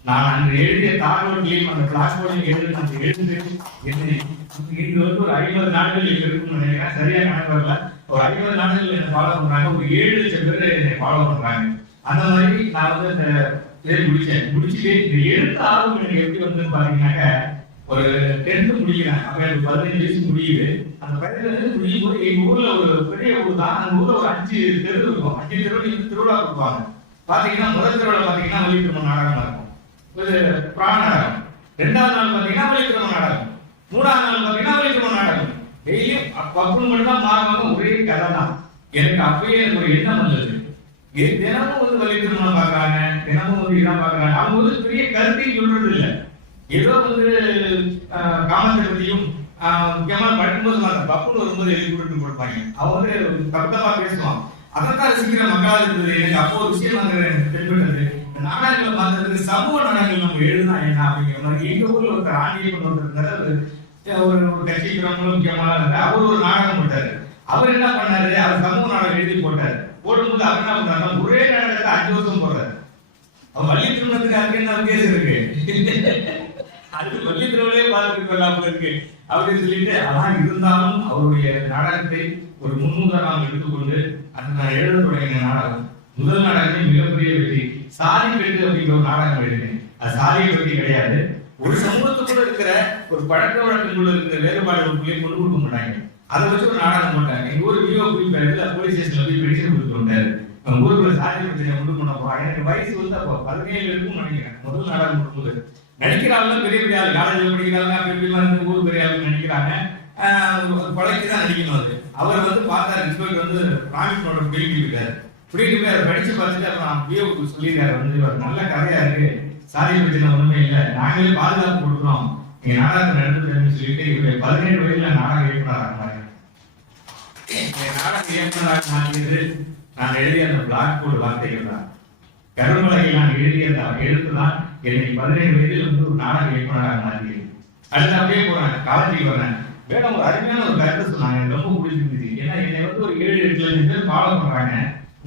நான் அன்று எழுதிய தார் ரோட்லயும் அந்த பிளாக் போர்டையும் எழுது அந்த எழுது என்னை இன்று வந்து ஒரு 50 நாடுகள் இருக்குன்னு நினைக்கிறேன். சரியா கணக்கு வரல. ஒரு 50 நாடுகள் என்னை ஃபாலோ பண்றாங்க. ஒரு 7 லட்சம் பேர் என்னை ஃபாலோ பண்றாங்க. அந்த மாதிரி நான் வந்து இந்த முடிச்சுட்டு இந்த எழுத்து ஆர்வம் எனக்கு எப்படி வந்து பாத்தீங்கன்னாக்க ஒரு 10th முடிக்கிறேன். அப்ப எனக்கு 15 வயசு முடியுது. அந்த 15 வயசு முடியும் போது எங்க ஊர்ல ஒரு பெரிய ஊர் தான். அந்த ஊர்ல ஒரு 5 தெரு இருக்கும். 5 தெருவில் திருவிழா கொடுப்பாங்க. பாத்தீங்கன்னா முதல் திருவிழா பாத்தீங்கன்னா வள்ளி திருமண நாடகமா இருக்கும், ஒரு பிராண நாடகம். 2வது நாள் பாத்தீங்கன்னா வள்ளி திருமண நாடகம். 3வது நாள் பாத்தீங்கன்னா வள்ளி திருமண நாடகம். டெய்லியும் பக்குவம் மட்டும் தான் மாறுவாங்க, ஒரே கதை தான். எனக்கு அப்பயே எனக்கு ஒரு எண்ணம் வந்தது, தினமும் வந்து வள்ளி திருமணம் பாக்குறாங்க, தினமும் வந்து இதான் பாக்குறாங்க. அவங்க வந்து பெரிய கருத்தையும் சொல்றது இல்லை, ஏதோ வந்து காமத்தை பத்தியும் முக்கியமா படிக்கும்போது பப்புன்னு வரும்போது எழுதி கொடுத்து கொடுப்பாங்க. அவன் வந்து தப்பா பேசுவான். அதைத்தான் ரசிக்கிற மக்களாக இருந்தது. எனக்கு அப்போ ஒரு விஷயம் நாங்கள் தென்பட்டது, இந்த நாடகங்களை பார்த்ததுக்கு சமூக நாடகங்கள் நம்ம எழுதுனா என்ன அப்படிங்கிற மாதிரி. எங்க ஊர்ல ஒருத்தர் ஆண்டியை ஒருத்தர் ஒரு கட்சிக்கிறவங்களும் முக்கியமான இருந்தார். அவர் ஒரு நாடகம் போட்டாரு. அவர் என்ன பண்ணாரு, அவர் சமூக நாடகம் எழுதி போட்டாரு. போடும்போது அவர் என்ன பண்றாரு, ஒரே நாடகத்தை 5 வருஷம் போடுறாரு. அவன் வள்ளி திருமணத்துக்கு அங்கே என்ன கேஸ் இருக்கு. அது பள்ளித்திரவிலே பார்த்துட்டு கொள்ளாம இருக்கு அப்படின்னு சொல்லிட்டு, அதான் இருந்தாலும் அவருடைய நாடகத்தை ஒரு முன்னுதாரணம் எடுத்துக்கொண்டு அந்த நான் எழுத தொடங்கின நாடகம் முதல் நாடகமே மிகப்பெரிய வெற்றி. சாதி பெட்டு அப்படிங்கிற ஒரு நாடகம் எழுதினேன். அது சாதியை பற்றி கிடையாது, ஒரு சமூகத்துக்குள்ள இருக்கிற ஒரு பழக்க வழக்கங்களுள்ள இருக்கிற வேறுபாடுகளுக்குள்ளே கொண்டு கொடுக்க மாட்டாங்க. அதை வச்சு ஒரு நாடகம் போட்டாங்க. எங்க ஊர் விஓ போலீஸ் ஸ்டேஷன்ல போய் பெடிஷன் கொடுத்துட்டு வந்தாரு. ஊருக்குள்ள சாதி பிரச்சனை உண்டு பண்ண போறாங்க. எனக்கு வயசு வந்து அப்போ 17 இருக்கும்னு நினைக்கிறேன். முதல் நாடகம் கொடுக்கும்போது நடிக்கிறாங்க, பெரிய பெரிய ஆள் காலேஜில் படிக்கிறாங்க, ஊர் பெரிய ஆள் நடிக்கிறாங்க. பழக்கி தான் நடிக்கணும். அது அவர் வந்து பார்த்தா இன்ஸ்பெக்டர் வந்து ராமினோட பிடிக்கிட்டு இருக்காரு. பிடிக்கிட்டு அதை படிச்சு பார்த்துட்டு அப்புறம் விஓக்கு சொல்லியிருக்காரு வந்து நல்ல கதையா இருக்கு, சாதி பிரச்சனை ஒண்ணுமே இல்லை, நாங்களே பாதுகாப்பு கொடுக்குறோம், நீங்க நாடகத்தை நடத்துறேன்னு சொல்லிட்டு இவருடைய 17 வயதுல நாடக இயக்குனராக நாடக இயக்குனராக மாறியது நான் எழுதிய அந்த பிளாக் போர்டு வார்த்தைகள் தான். கருமலையில் நான் எழுதிய அந்த எழுத்து தான் என்னை 17 வயதில் வந்து ஒரு நாடக இயக்குனராக மாறியது. அடுத்து அப்படியே போறேன், காலேஜுக்கு வரேன். மேடம் ஒரு அருமையான ஒரு கருத்து சொன்னாங்க, எனக்கு ரொம்ப பிடிச்சிருந்துச்சு. ஏன்னா என்னை வந்து ஒரு 7-8 லட்சம் பேர் ஃபாலோ பண்றாங்க.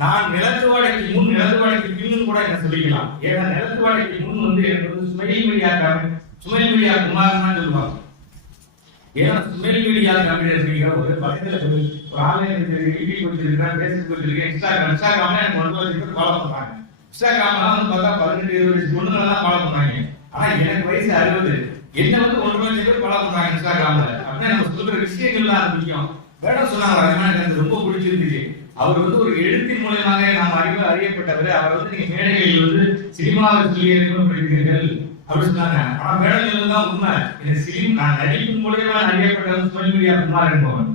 நான் நிலத்துவாடைக்கு முன் நிலத்துவாடைக்கு பின்னு கூட என்ன சொல்லிக்கலாம். ஏன்னா நிலத்துவாடைக்கு முன் வந்து எனக்கு வந்து சுமைல் மீடியா குமார் தான் சொல்லுவாங்க. ஏன்னா சுமைல் மீடியா கம்ப்யூட்டர் அப்படிங்கிற ஒரு பக்கத்துல ஒரு ஆன்லைன் யூடியூப் வச்சிருக்கேன், பேஸ்புக் வச்சிருக்கேன், இன்ஸ்டாகிராம்ல எனக்கு 1 லட்சம் பேர் ஃபாலோ பண்றாங்க. இன்ஸ்டாகிராம்லாம் வந்து பார்த்தா 18-20 பொண்ணுங்களை தான் ஃபாலோ பண்றாங்க. ஆனா எனக்கு வயசு 60, என்ன வந்து 1 லட்சம் பேர் ஃபாலோ பண்றாங்க இன்ஸ்டாகிராம்ல. அப்படின்னா நம்ம சொல்ற விஷயங்கள்லாம் அது முக்கியம். மேடம் சொன்னாங்க, எனக்கு ரொம்ப பிடிச்சிருந்துச்சு. அவர் வந்து ஒரு எழுத்தின் மூலமாக நாம் அறியப்பட்டவர். அவர் வந்து நீங்க மேடைகளில் வந்து சினிமாவை சொல்லி படிக்கிறீர்கள் அப்படின்னு சொன்னாங்க. ஆனா மேடைகள் தான் உண்மை. நான் நடிப்பின் மூலமாக அறியப்பட்டவர் சுமைல் மீடியா குமார் என்பவன்.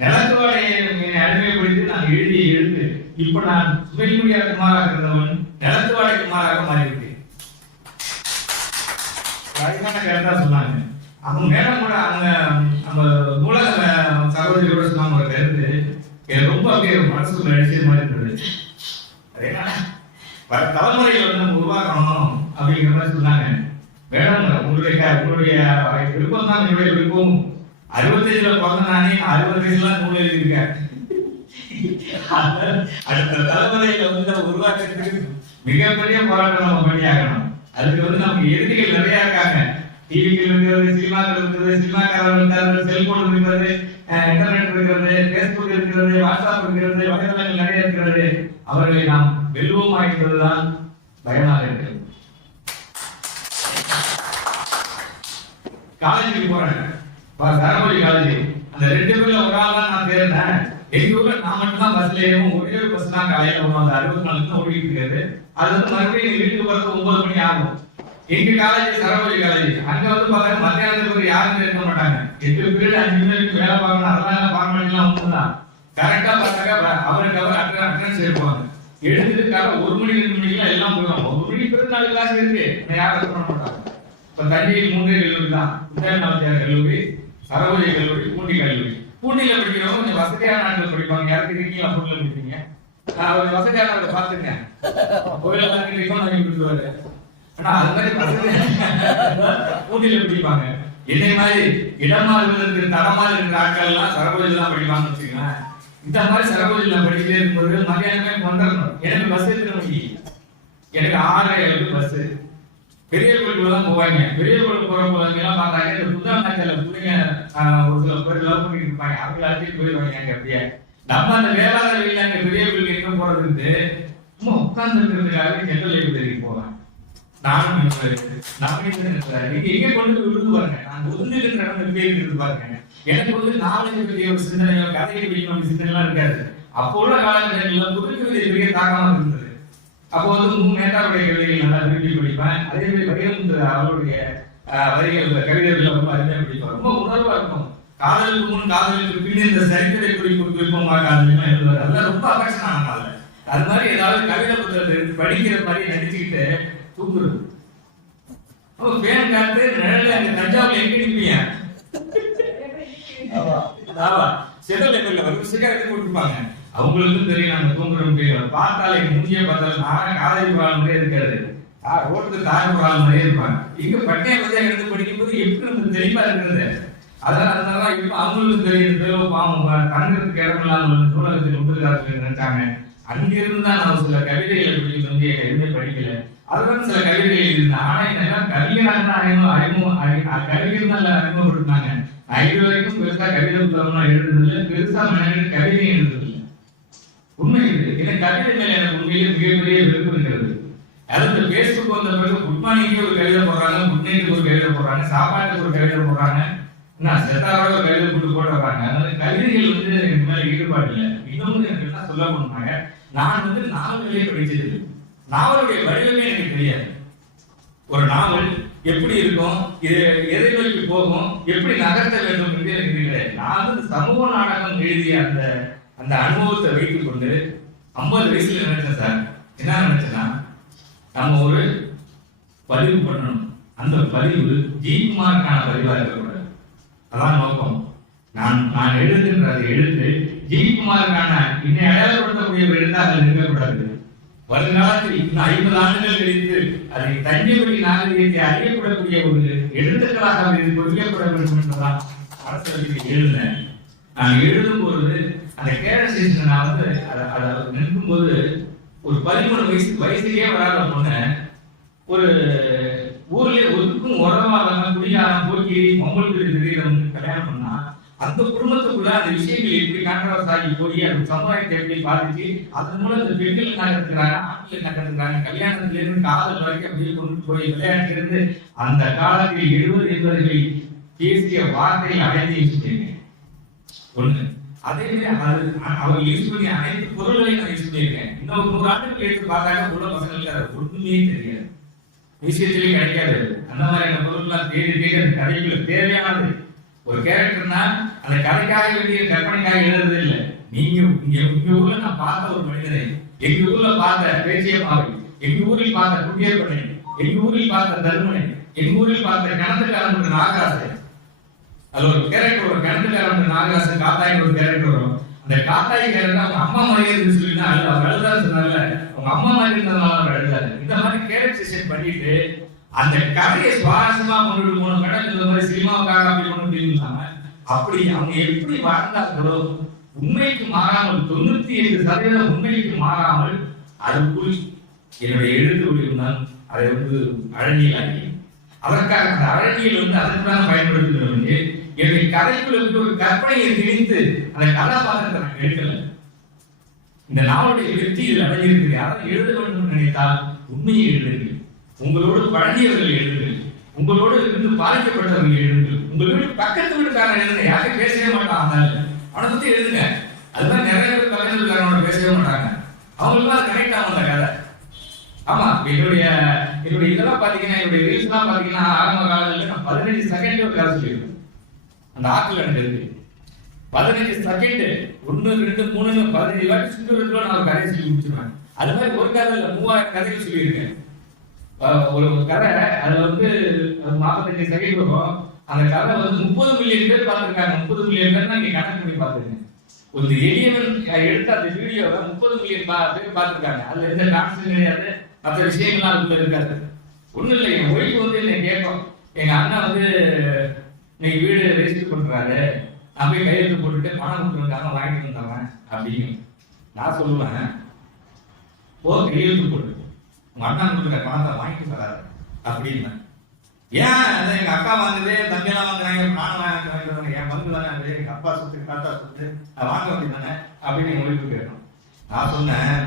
நிலத்துவாடையை அடிமைப்படுத்தி நான் எழுதிய எழுத்து இப்ப நான் சுமைல் மீடியா குமாராக இருந்தவன் நிலத்துவாடை குமாராக மாறிவிட்டேன். கரெக்டா சொன்னாங்க. அவங்க மேடம் கூட அவங்க நம்ம நூலக சகோதரியோட சொன்னாங்க ஒரு கருத்து எனக்கு ரொம்ப அப்படியே மனசுக்குள்ள அடிச்சது மாதிரி இருந்தது. தலைமுறையில் வந்து நம்ம உருவாக்கணும் அப்படிங்கிற மாதிரி சொன்னாங்க. மேடம் உங்களுடைய விருப்பம் தான் என்னுடைய விருப்பம். 65ல பிறந்த நானே 60 வயசுலாம் நூல் எழுதியிருக்கேன். அடுத்த தலைமுறையில வந்து நம்ம உருவாக்குறதுக்கு மிகப்பெரிய போராட்டம் நம்ம பண்ணியாகணும். அதுக்கு வந்து நமக்கு எதிரிகள் நிறைய இருக்காங்க. டிவிகள் இருக்கிறது, சினிமாக்கள் இருக்கிறது, சினிமாக்காரர்கள் இருக்கிறது, செல்போன் இருக்கிறது, இன்டர்நெட் இருக்கிறது, பேஸ்புக் இருக்கிறது, வாட்ஸ்அப் இருக்கிறது, வலைதளங்கள் நிறைய இருக்கிறது. அவர்களை நாம் வெல்வோமா என்பதுதான் பயமாக இருக்கிறது. காலேஜுக்கு போறேன், சரபொலி காலேஜ். அந்த 2 பேர்ல ஒரு ஆள் தான் நான் தேர்ந்தேன். எங்க ஊர்ல நான் மட்டும் தான் பஸ்ல ஏறும். ஒரே ஒரு பஸ் தான் காலையில வரும். அந்த 64 தான் ஓடிட்டு இருக்காது. அது வந்து மறுபடியும் எங்க வீட்டுக்கு போறது 9 மணி ஆகும். எங்க காலேஜ் சரபொலி காலேஜ். அங்க வந்து பார்த்தா மத்தியானத்துக்கு யாருமே இருக்க மாட்டாங்க. 8 பீரியட் 5 மணிக்கு வேலை பார்க்கணும். அதெல்லாம் ஃபார்மாலிட்டிலாம் ஒண்ணுதான். கரெக்டா பார்த்தாக்கா அவருக்கு அவர் அட்டெண்டன்ஸ் எடுப்பாங்க. எடுத்துக்காக 1 மணி 2 மணிக்கெல்லாம் எல்லாம் போயிடும். 1 மணிக்கு பிறகு 4 கிளாஸ் இருக்கு, யாரும் அட்டெண்ட் பண்ண மாட்டாங்க. இப்ப தஞ்சையில் 3 கல்லூரி தான், உதயநாச்சியார் கல்லூரி, சரபொலி கல்லூரி, பூண்டி கல்லூரி. பூண்டியில படிக்கிறவங்க கொஞ்சம் வசதியான நாட்கள் படிப்பாங்க. யாருக்கு இருக்கீங்களா பூண்டில படிப்பீங்க? அவர் வசதியானவரை பார்த்துங்க, கோயிலெல்லாம் கொடுத்துருவாரு. ஆனா அது மாதிரி பூண்டியில படிப்பாங்க. இதே மாதிரி இடமா இருக்கிற தடமா இருக்கிற ஆட்கள் எல்லாம் சரபொலியில தான் படிப்பாங்கன்னு வச்சுக்கலாம். இந்த மாதிரி சரபொலியில படிச்சுட்டே இருக்கும்போது மதியானமே வந்துடணும். எனக்கு பஸ் எடுத்துட முடியும். எனக்கு 6:30 பஸ். பெரிய கோயிலுக்குள்ள தான் போவாங்க. பெரிய கோயிலுக்கு போற போவாங்க எல்லாம் பார்த்தாங்க. இந்த புத்தகத்துல பிள்ளைங்க ஒரு சில பேர் லவ் பண்ணிட்டு இருப்பாங்க. அவங்க அழைச்சிட்டு போயிடுவாங்க. அங்க அப்படியே நம்ம அந்த வேளாண் வெளியில அங்க பெரிய கோயிலுக்கு எங்க போறதுக்கு சும்மா உட்கார்ந்து இருக்கிறதுக்காக ஜெனரல் லைப்ரரிக்கு போவேன். நானும் நீங்க எங்க கொண்டு போய் விழுந்து பாருங்க. நான் ஒதுங்கிட்டு நடந்து இருந்து பாருங்க. எனக்கு வந்து நாலேஜ் பற்றிய ஒரு சிந்தனையோ கதையை பற்றிய சிந்தனை எல்லாம் இருக்காது. அப்போ உள்ள காலகட்டங்களில் புதுக்கவிதை பெரிய தாக்கமா இருந்தது. அப்போ வந்து மேட்டாவுடைய கவிதைகள் நல்லா விரும்பி படிப்பேன். அதே மாதிரி வைரமுத்து அவருடைய வரிகள் கவிதைகள் ரொம்ப அருமையா படிப்பேன். ரொம்ப உணர்வா இருக்கும். காதலுக்கு முன் காதலுக்கு பின் இந்த சரித்திரை குறிப்போம் காதலாம் எழுதுவார். அதெல்லாம் ரொம்ப அபேஷனான காதல். அது மாதிரி ஏதாவது கவிதை புத்தகத்தை எடுத்து படிக்கிற மாதிரி நடிச்சுக்கிட்டு தூங்குறது. பேன் காத்து நிழல அங்க தஞ்சாவூர்ல எங்க நிற்பீங்க? செதல் ஒரு சிகரெட் கொடுத்துருப்பாங்க. அவங்களுக்கும் தெரியும் நாங்க தூங்குறோம். பார்த்தாலே மூஞ்சிய பார்த்தாலும் நானும் காலேஜ் போற மாதிரியே இருக்காது. ரோட்டுக்கு தார் போற மாதிரியே இருப்பாங்க. இங்க பட்டைய பத்தியா எடுத்து படிக்கும்போது எப்படி நமக்கு தெளிவா இருக்கிறது. அதனாலதான் இப்ப அவங்களுக்கும் தெரியும். பாவம் தங்குறதுக்கு இடம் இல்லாம நூலகத்தில் உண்டுகாரர்கள் நினைச்சாங்க. அங்கிருந்து தான் நான் சில கவிதைகளை படிக்க வந்து எதுவுமே படிக்கல. அதுதான் சில கவிதைகள் எழுதினேன். ஆனா என்னெல்லாம் கவிஞராக தான் கவிஞர் தான் அறிமுகப்படுத்தினாங்க. நான் இது வரைக்கும் பெருசா கவிதை புத்தகம்லாம் எழுதுறதில்லை, பெருசா மனிதனுக்கு கவிதை எழுதுறதில்லை. உண்மை இது. ஏன்னா கவிதை மேல எனக்கு உண்மையிலே மிகப்பெரிய விருப்பம் இருக்கிறது. அதாவது பேஸ்புக் வந்த பிறகு குட் மார்னிங்க்கு ஒரு கவிதை போடுறாங்க, குட் நைட்டுக்கு ஒரு கவிதை போடுறாங்க, சாப்பாட்டுக்கு ஒரு கவிதை போடுறாங்க, என்ன செத்தாவோட ஒரு கவிதை போட்டு வர்றாங்க. அதனால கவிதைகள் வந்து எனக்கு மேல ஈடுபாடு இல்லை. இன்னொன்று எனக்கு என்ன சொல்ல போனாங்க, நான் வந்து நாவல்களே படிச்சது. நாவலுடைய வடிவமே எனக்கு தெரியாது. ஒரு நாவல் எப்படி இருக்கும், இது எதை நோக்கி போகும், எப்படி நகர்த்த வேண்டும் என்று எனக்கு தெரியாது. நான் வந்து சமூக நாடகம் எழுதிய அந்த அனுபவத்தை வைத்துக் கொண்டு 50 வயசுல நினைச்சேன் சார். என்ன நினைச்சேன்னா, நம்ம ஒரு பதிவு பண்ணணும். அந்த பதிவு ஜிகுமாருக்கான பதிவா இருக்கக்கூடாது. அதான் நோக்கம். நான் எழுதுன்ற அதை எழுத்து ஜிகுமாருக்கான இன்னை அடையாளப்படுத்தக்கூடிய ஒரு எழுத்தாக இருக்கக்கூடாது. வருங்காலத்தில் இன்னும் 50 ஆண்டுகள் கழித்து அதை தஞ்சைவெளி நாகரிகத்தை அறியப்படக்கூடிய ஒரு எழுத்துக்களாக பொறிக்கப்பட வேண்டும் என்றுதான் அரசு எழுதினேன். நான் எழுதும் பொழுது அந்த கேரக்டரைசேஷன் நான் வந்து அதை நிற்கும் போது ஒரு 13 வயசுக்கே வராத பொண்ணு ஒரு ஊர்லயே ஒதுக்கும் உறவாக குடியாரம் போக்கி பொங்கலுக்கு திடீர்னு கல்யாணம் பண்ணா அந்த குடும்பத்துக்குள்ள அந்த விஷயங்கள் எப்படி கான்ட்ரவர்ஸ் ஆகி போய் அந்த சமுதாயத்தை எப்படி பாதிச்சு அதன் மூலம் அந்த பெண்கள் நகர்த்துக்கிறாங்க, ஆண்கள் நகர்த்துக்கிறாங்க, கல்யாணத்துல இருந்து காதல் வரைக்கும் அப்படியே கொண்டு போய் விளையாட்டிலிருந்து அந்த காலத்தில் 70 80களில் பேசிய வார்த்தைகள் அனைத்தையும் யூஸ் பண்ணியிருக்கேன். ஒண்ணு அதே மாதிரி அவர் யூஸ் பண்ணி அனைத்து பொருள்களையும் நான் யூஸ் பண்ணியிருக்கேன். இன்னும் 100 ஆண்டுகள் எடுத்து பார்த்தாக்க உள்ள பசங்களுக்கு அது ஒண்ணுமே தெரியாது, விஷயத்திலேயே கிடைக்காது. அந்த மாதிரியான பொருள்லாம் தேடி அந்த கதைகளுக்கு தேவையானது. ஒரு கேரக்டர்னா அந்த கதைக்காக வேண்டிய கற்பனைக்காக எழுதுறது இல்லை. எங்க ஊர்ல நான் பார்த்த ஒரு மனிதனை, எங்க ஊர்ல பார்த்த பேச்சியம்மாவை, எங்க ஊரில் பார்த்த குட்டியப்பனை, எங்க ஊரில் பார்த்த தர்மனை, எங்க ஊரில் பார்த்த கிணத்துக்காரன் நாகராசு. அது ஒரு கேரக்டர், ஒரு கிணத்துக்காரன் நாகராசு காத்தாயின் ஒரு கேரக்டர் வரும். அந்த காத்தாய் கேரக்டர் அவங்க அம்மா மாதிரி இருந்து சொல்லினா அவர் அழுதாரு சொன்னால அவங்க அம்மா மாதிரி இருந்ததுனால அவர் அழுதாரு. இந்த மாதிரி கேரக்டரைசேஷன் பண்ணிட்டு அந்த கதையை சுவாரஸ்யமா கொண்டு போன மேடம் இந்த மாதிரி சினிமாவுக்காக அப்படி கொண்டு முடியுமா, அப்படி அவங்க எப்படி வாழ்ந்தார்களோ உண்மைக்கு மாறாமல் 98% உண்மைக்கு மாறாமல் அதுக்குள் என்னுடைய எழுத்து வடிவம்தான் அதை வந்து அழகியலாக்கி அதற்காக அந்த அழகியல் வந்து அதற்கான பயன்படுத்துகிறோம். என்னுடைய கதைக்குள்ள ஒரு கற்பனையை திணித்து அந்த கதாபாத்திரத்தை நான் எடுக்கல. இந்த நாவலுடைய வெற்றி இதில் அடைஞ்சிருக்கு. யாரும் எழுத வேண்டும் நினைத்தால் உண்மையை எழுதுங்கள், உங்களோடு பழகியவர்கள் எழுதுங்கள், உங்களோடு இருந்து பாதிக்கப்பட்டவர்கள் எழுதுங்கள், உங்களோட பக்கத்து வீட்டுக்காரன் எழுதுங்க. யாரும் பேசவே மாட்டான், அவனை பத்தி எழுதுங்க. அதுதான் நிறைய பேர் பக்கத்து வீட்டுக்காரனோட பேசவே மாட்டாங்க, அவங்களுக்கு அது கனெக்ட் ஆகும் அந்த கதை. ஆமா, என்னுடைய இதெல்லாம் பாத்தீங்கன்னா, என்னுடைய ரீல்ஸ் எல்லாம் பாத்தீங்கன்னா ஆரம்ப காலத்துல நான் 15 செகண்ட் ஒரு கதை சொல்லியிருக்கேன். அந்த ஆட்கள் எனக்கு இருக்கு 15 செகண்ட் 1 2 3 15 வாட்டி சுற்றுவதற்குள்ள நான் ஒரு கதையை சொல்லி முடிச்சிருவேன். அது மாதிரி ஒரு கதை இல்லை 3000 கதைகள் சொல்லியிருக்கேன். ஒரு கதை அதுல வந்து 45 செகண்ட் வரும். அந்த கதை வந்து 30 மில்லியன் பேர் பார்த்திருக்காங்க. 30 மில்லியன் பேர் நீங்க கணக்கு பண்ணி பாத்துருங்க. ஒரு எளியவன் எடுத்த அந்த வீடியோவை 30 மில்லியன் பேர் பார்த்திருக்காங்க. அதுல எந்த டான்ஸ் கிடையாது, மற்ற விஷயங்கள்லாம் அதுக்குள்ள இருக்காது. ஒண்ணும் இல்லை, என் ஒய்ஃப் வந்து என்னை கேட்கும், எங்க அண்ணா வந்து இன்னைக்கு வீடு ரெஜிஸ்டர் பண்றாரு, நான் போய் கையெழுத்து போட்டுட்டு பணம் கொடுத்துருக்காங்க வாங்கிட்டு வந்தவன் அப்படின்னு. நான் சொல்லுவேன், ஓ கையெழுத்து போட்டு உங்க அண்ணா கொடுக்குற பணத்தை வாங்கிட்டு வராது அப்படின்னு. ஏன் அதை எங்க அக்கா வாங்குது, தம்பியெல்லாம் வாங்குறாங்க, நானும் வாங்கிட்டு என் பங்கு தானே அது, எங்க அப்பா சொத்து தாத்தா சொத்து அதை வாங்க வேண்டியது தானே அப்படின்னு எங்க ஒய்ஃபு கேட்கணும். நான் சொன்னேன்,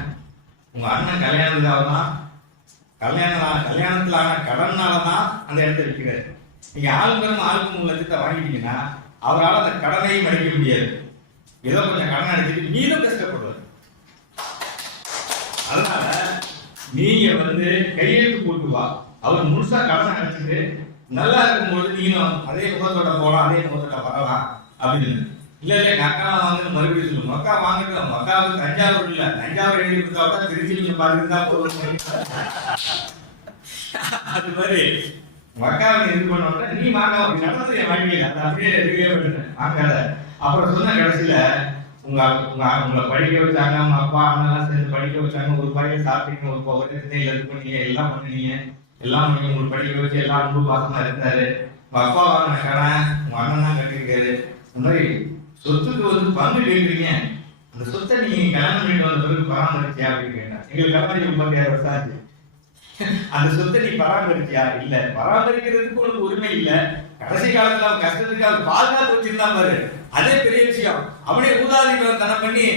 உங்க அண்ணன் கல்யாணத்துக்காகதான் கல்யாணத்துல ஆன கடனாலதான் அந்த இடத்த விற்கிறாரு. நீங்க ஆளுக்கு 3 லட்சத்தை வாங்கிட்டீங்கன்னா அவரால் அந்த கடனையும் அடைக்க முடியாது. ஏதோ கொஞ்சம் கடன் அடைச்சிட்டு மீண்டும் கஷ்டப்படுவார். அதனால நீங்க வந்து கையெழுத்து போட்டு வா, அவர் முழுசா கடன் அடைச்சிட்டு நல்லா இருக்கும்போது நீங்களும் அதே முகத்தோட போகலாம், அதே முகத்தோட வரலாம் அப்படின்னு. இல்ல எங்க அக்கா வாங்க மறுபடியும் சொல்லுங்க, அக்கா வாங்கிட்டோம், அக்கா வந்து தஞ்சாவூர் இல்ல, தஞ்சாவூர் எழுதி கொடுத்தா திருச்சி நீங்க பாத்துருந்தா போதும். அது மாதிரி அக்காவை இது பண்ணோம்னா நீ வாங்க நடந்தது என் வாழ்க்கையில அதை அப்படியே வாங்காத. அப்புறம் சொன்ன கடைசியில உங்களை படிக்க வச்சாங்க, உங்க அப்பா அண்ணெல்லாம் சேர்ந்து படிக்க வச்சாங்க, ஒரு பையன் சாப்பிட்டீங்க, ஒரு இது பண்ணீங்க, எல்லாம் பண்ணுனீங்க, எல்லாம் பண்ணி உங்களுக்கு படிக்க வச்சு எல்லாம் அன்பு பாசமா இருந்தாரு. உங்க அப்பா வாங்கின கடன் உங்க அண்ணன் தான் கட்டிருக்காரு. இந்த மாதிரி சொத்துக்கு வந்து பங்கு கேட்குறீங்க, அந்த சொத்தை நீ கல்யாணம் பண்ணிட்டு வந்த பிறகு பராமரிச்சியா அப்படின்னு கேட்டா. எங்களுக்கு கல்யாணம் 36 வருஷம் ஆச்சு. அந்த சொத்தை நீ பராமரிச்சியா? இல்ல. பராமரிக்கிறதுக்கு உனக்கு உரிமை இல்ல. கடைசி காலத்துல அவன் கஷ்டத்துக்காக பாதுகாத்து வச்சிருந்தான் பாரு, அதே பெரிய விஷயம். அவனே ஊதாரித்தனம் பண்ணி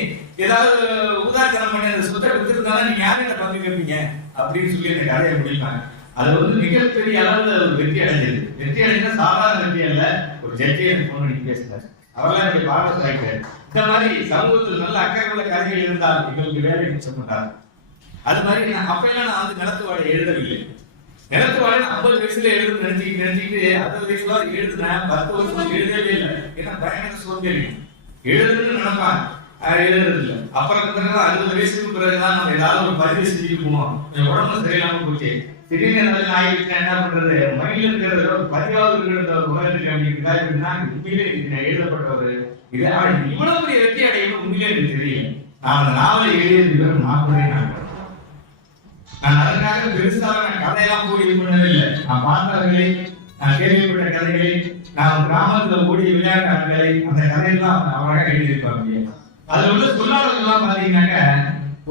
ஏதாவது ஊதாரித்தனம் பண்ணி அந்த சொத்தை வித்துருந்தாலும் நீங்க யார்கிட்ட பங்கு கேட்பீங்க அப்படின்னு சொல்லி அந்த கதையை முடிப்பாங்க. அது வந்து மிகப்பெரிய அளவுல ஒரு வெற்றி அடைஞ்சது. வெற்றி அடைஞ்சா சாதாரண வெற்றி அல்ல. ஒரு ஜட்ஜே எனக்கு போன நீங்க பேசுறாரு, அவரெல்லாம் என்னுடைய பாரத சாய்க்கிறார். இந்த மாதிரி சமூகத்தில் நல்ல அக்கறையுள்ள கதைகள் இருந்தால் எங்களுக்கு வேலை மிச்சம் பண்றாரு. அது மாதிரி அப்பெல்லாம் நான் வந்து நிலத்து வாழை எழுதவில்லை. நிலத்து வாழை 50 வயசுல எழுது நினைச்சுக்கிட்டு 60 வயசுல எழுதுனேன். 10 வருஷம் எழுதவே இல்லை. ஏன்னா பயங்கர சோம்பேறி. எழுதுன்னு நினைப்பான், எழுதுறது இல்லை. அப்புறம் 60 வயசுக்கு பிறகுதான் நம்ம ஏதாவது ஒரு பதிவு செஞ்சுட்டு போவோம். உடம்பு சரியில்லாம போச்சு, திடீர்னு ஆகிடுச்சுன்னா என்ன பண்றது, மைண்ட்ல இருக்கிறத ஒரு பதிவாவது இருக்கிற உலகத்துக்கு அப்படின்னா உண்மையிலே எழுதப்பட்ட ஒரு இது. இவ்வளவு பெரிய வெற்றி அடையணும் உண்மையிலே எனக்கு தெரியல. நான் அந்த நாவலை எழுதியது வெறும் 40 நாட்கள். நான் அதற்காக பெருசாக நான் கதையெல்லாம் கூடி இது பண்ணவில்லை. நான் பார்த்தவர்களை, நான் கேள்விப்பட்ட கதைகளை, நான் கிராமத்துல ஓடி விளையாட்டாளர்களை, அந்த கதையெல்லாம் அவராக எழுதியிருப்பாங்க. அதுல உள்ள சொல்லாளர்கள் எல்லாம் பாத்தீங்கன்னாக்க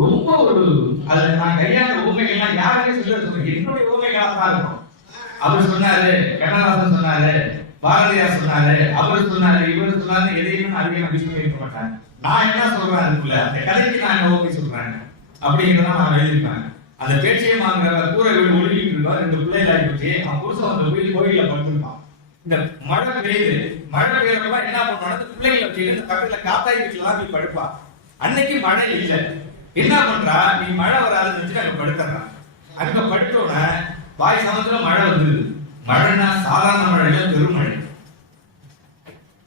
ரொம்ப ஒரு அதுல நான் கையாண்ட ஊமைகள்லாம் யாருமே சொல்றேன், என்னுடைய ஊமைகளாக தான் இருக்கும். அவர் சொன்னாரு, கண்ணதாசன் சொன்னாரு, பாரதியார் சொன்னாரு, அவர் சொன்னாரு, இவர் சொன்னாரு, எதையுமே நான் அதிகமாக விஷயம் இருக்க மாட்டேன். நான் என்ன சொல்றேன் அதுக்குள்ள அந்த கதைக்கு நான் என்ன ஊமை சொல்றேன் அப்படிங்கிறத நான் எழுதியிருப்பேன். அந்த பேச்சையும் வாங்குற கூரை வீடு ஒழுங்கிட்டு இருக்கோம். 2 பிள்ளைகள் ஆகிடுச்சு. அவன் புருஷன் அந்த கோயில படுத்துருக்கான். இந்த மழை பெய்யுது, மழை பெய்யறப்ப என்ன பண்ணுவாங்க, பிள்ளைகளை வச்சு பக்கத்துல காத்தாய் வீட்டுலாம் போய் படுப்பான். அன்னைக்கு மழை இல்லை. என்ன பண்றா, நீ மழை வராதுன்னு வச்சுட்டு அங்க படுத்துறான். அங்க படுத்தோட வாய் சமத்துல மழை வந்துருது. மழைன்னா சாதாரண மழை இல்ல, பெருமழை.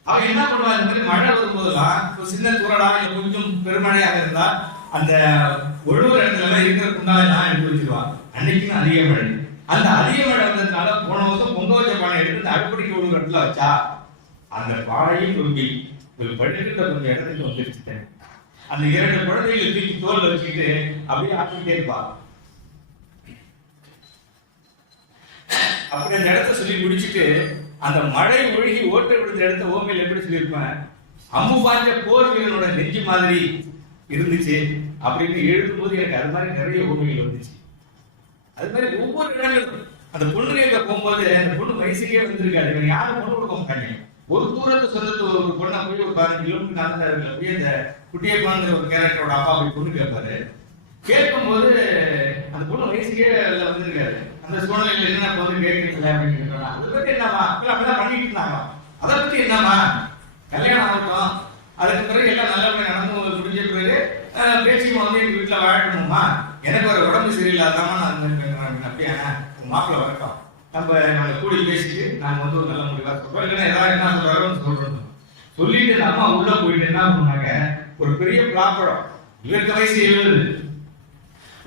அவன் என்ன பண்ணுவான், இந்த மாதிரி மழை வரும்போதெல்லாம் சின்ன தூரலா இல்ல கொஞ்சம் பெருமழையாக இருந்தா அந்த ஒழுங்குற இடத்துல இருக்கிற குண்டாலாம் எடுத்து வச்சிருவான். அன்னைக்கு அதிக மழை. அந்த அதிக மழை வந்ததுனால போன வருஷம் பொங்க வச்ச பானை எடுத்து அந்த அடுப்படிக்கு ஒழுங்குற இடத்துல வச்சா அந்த பானையும் தொங்கி படுக்கிட்ட கொஞ்சம் இடத்துக்கு வந்துருச்சுட்டேன். அந்த 2 குழந்தைகளை தூக்கி தோல்ல வச்சுக்கிட்டு அப்படியே ஆட்டிக்கிட்டே இருப்பா. அப்படி அந்த இடத்த சொல்லி முடிச்சுட்டு அந்த மழை ஒழுகி ஓட்ட விடுத்த இடத்த ஓமையில் எப்படி சொல்லியிருப்பேன், அம்பு பாஞ்ச போர் வீரனோட நெஞ்சு மாதிரி இருந்துச்சு அப்படின்னு எழுதும்போது எனக்கு அது மாதிரி நிறைய ஓமைகள் வந்துச்சு. அது மாதிரி ஒவ்வொரு இடங்களும் அந்த பொண்ணு கேட்க போகும்போது அந்த பொண்ணு வயசுக்கே வந்திருக்காரு. யாரும் பொண்ணு கொடுக்க மாட்டாங்க. ஒரு தூரத்து சொந்தத்து ஒரு பொண்ணை போய் ஒரு 15 கிலோமீட்டர் நடந்தாருல போய் அந்த குட்டியப்பாங்கிற ஒரு கேரக்டரோட அப்பா போய் பொண்ணு கேட்பாரு. கேட்கும்போது அந்த பொண்ணு வயசுக்கே வந்திருக்காரு. அந்த சூழ்நிலையில என்ன பொண்ணு கேட்கறீங்களா அப்படின்னு கேட்கலாம். அதை பத்தி என்னமா அப்படிதான் பண்ணிட்டு இருந்தாங்க. அதை பத்தி என்னமா கல்யாணம் ஆகட்டும், அதுக்கு பிறகு எல்லாம் நல்லபடியா நடந்து முடிஞ்ச பிறகு பேச்சியமா வந்து எங்க வீட்டுல வாழணுமா, எனக்கு ஒரு உடம்பு சரியில்லாதாம நான் அப்படியா உங்க மாப்பிள்ள வரட்டும், நம்ம கூடி பேசிட்டு நாங்க வந்து ஒரு நல்ல முடிவா சொல்றோம், இல்லைன்னா ஏதாவது என்ன சொல்றாருன்னு சொல்றோம் சொல்லிட்டு அந்த அம்மா உள்ள போயிட்டு என்ன பண்ணாங்க, ஒரு பெரிய பிளாப்பழம், இவருக்கு வயசு 70,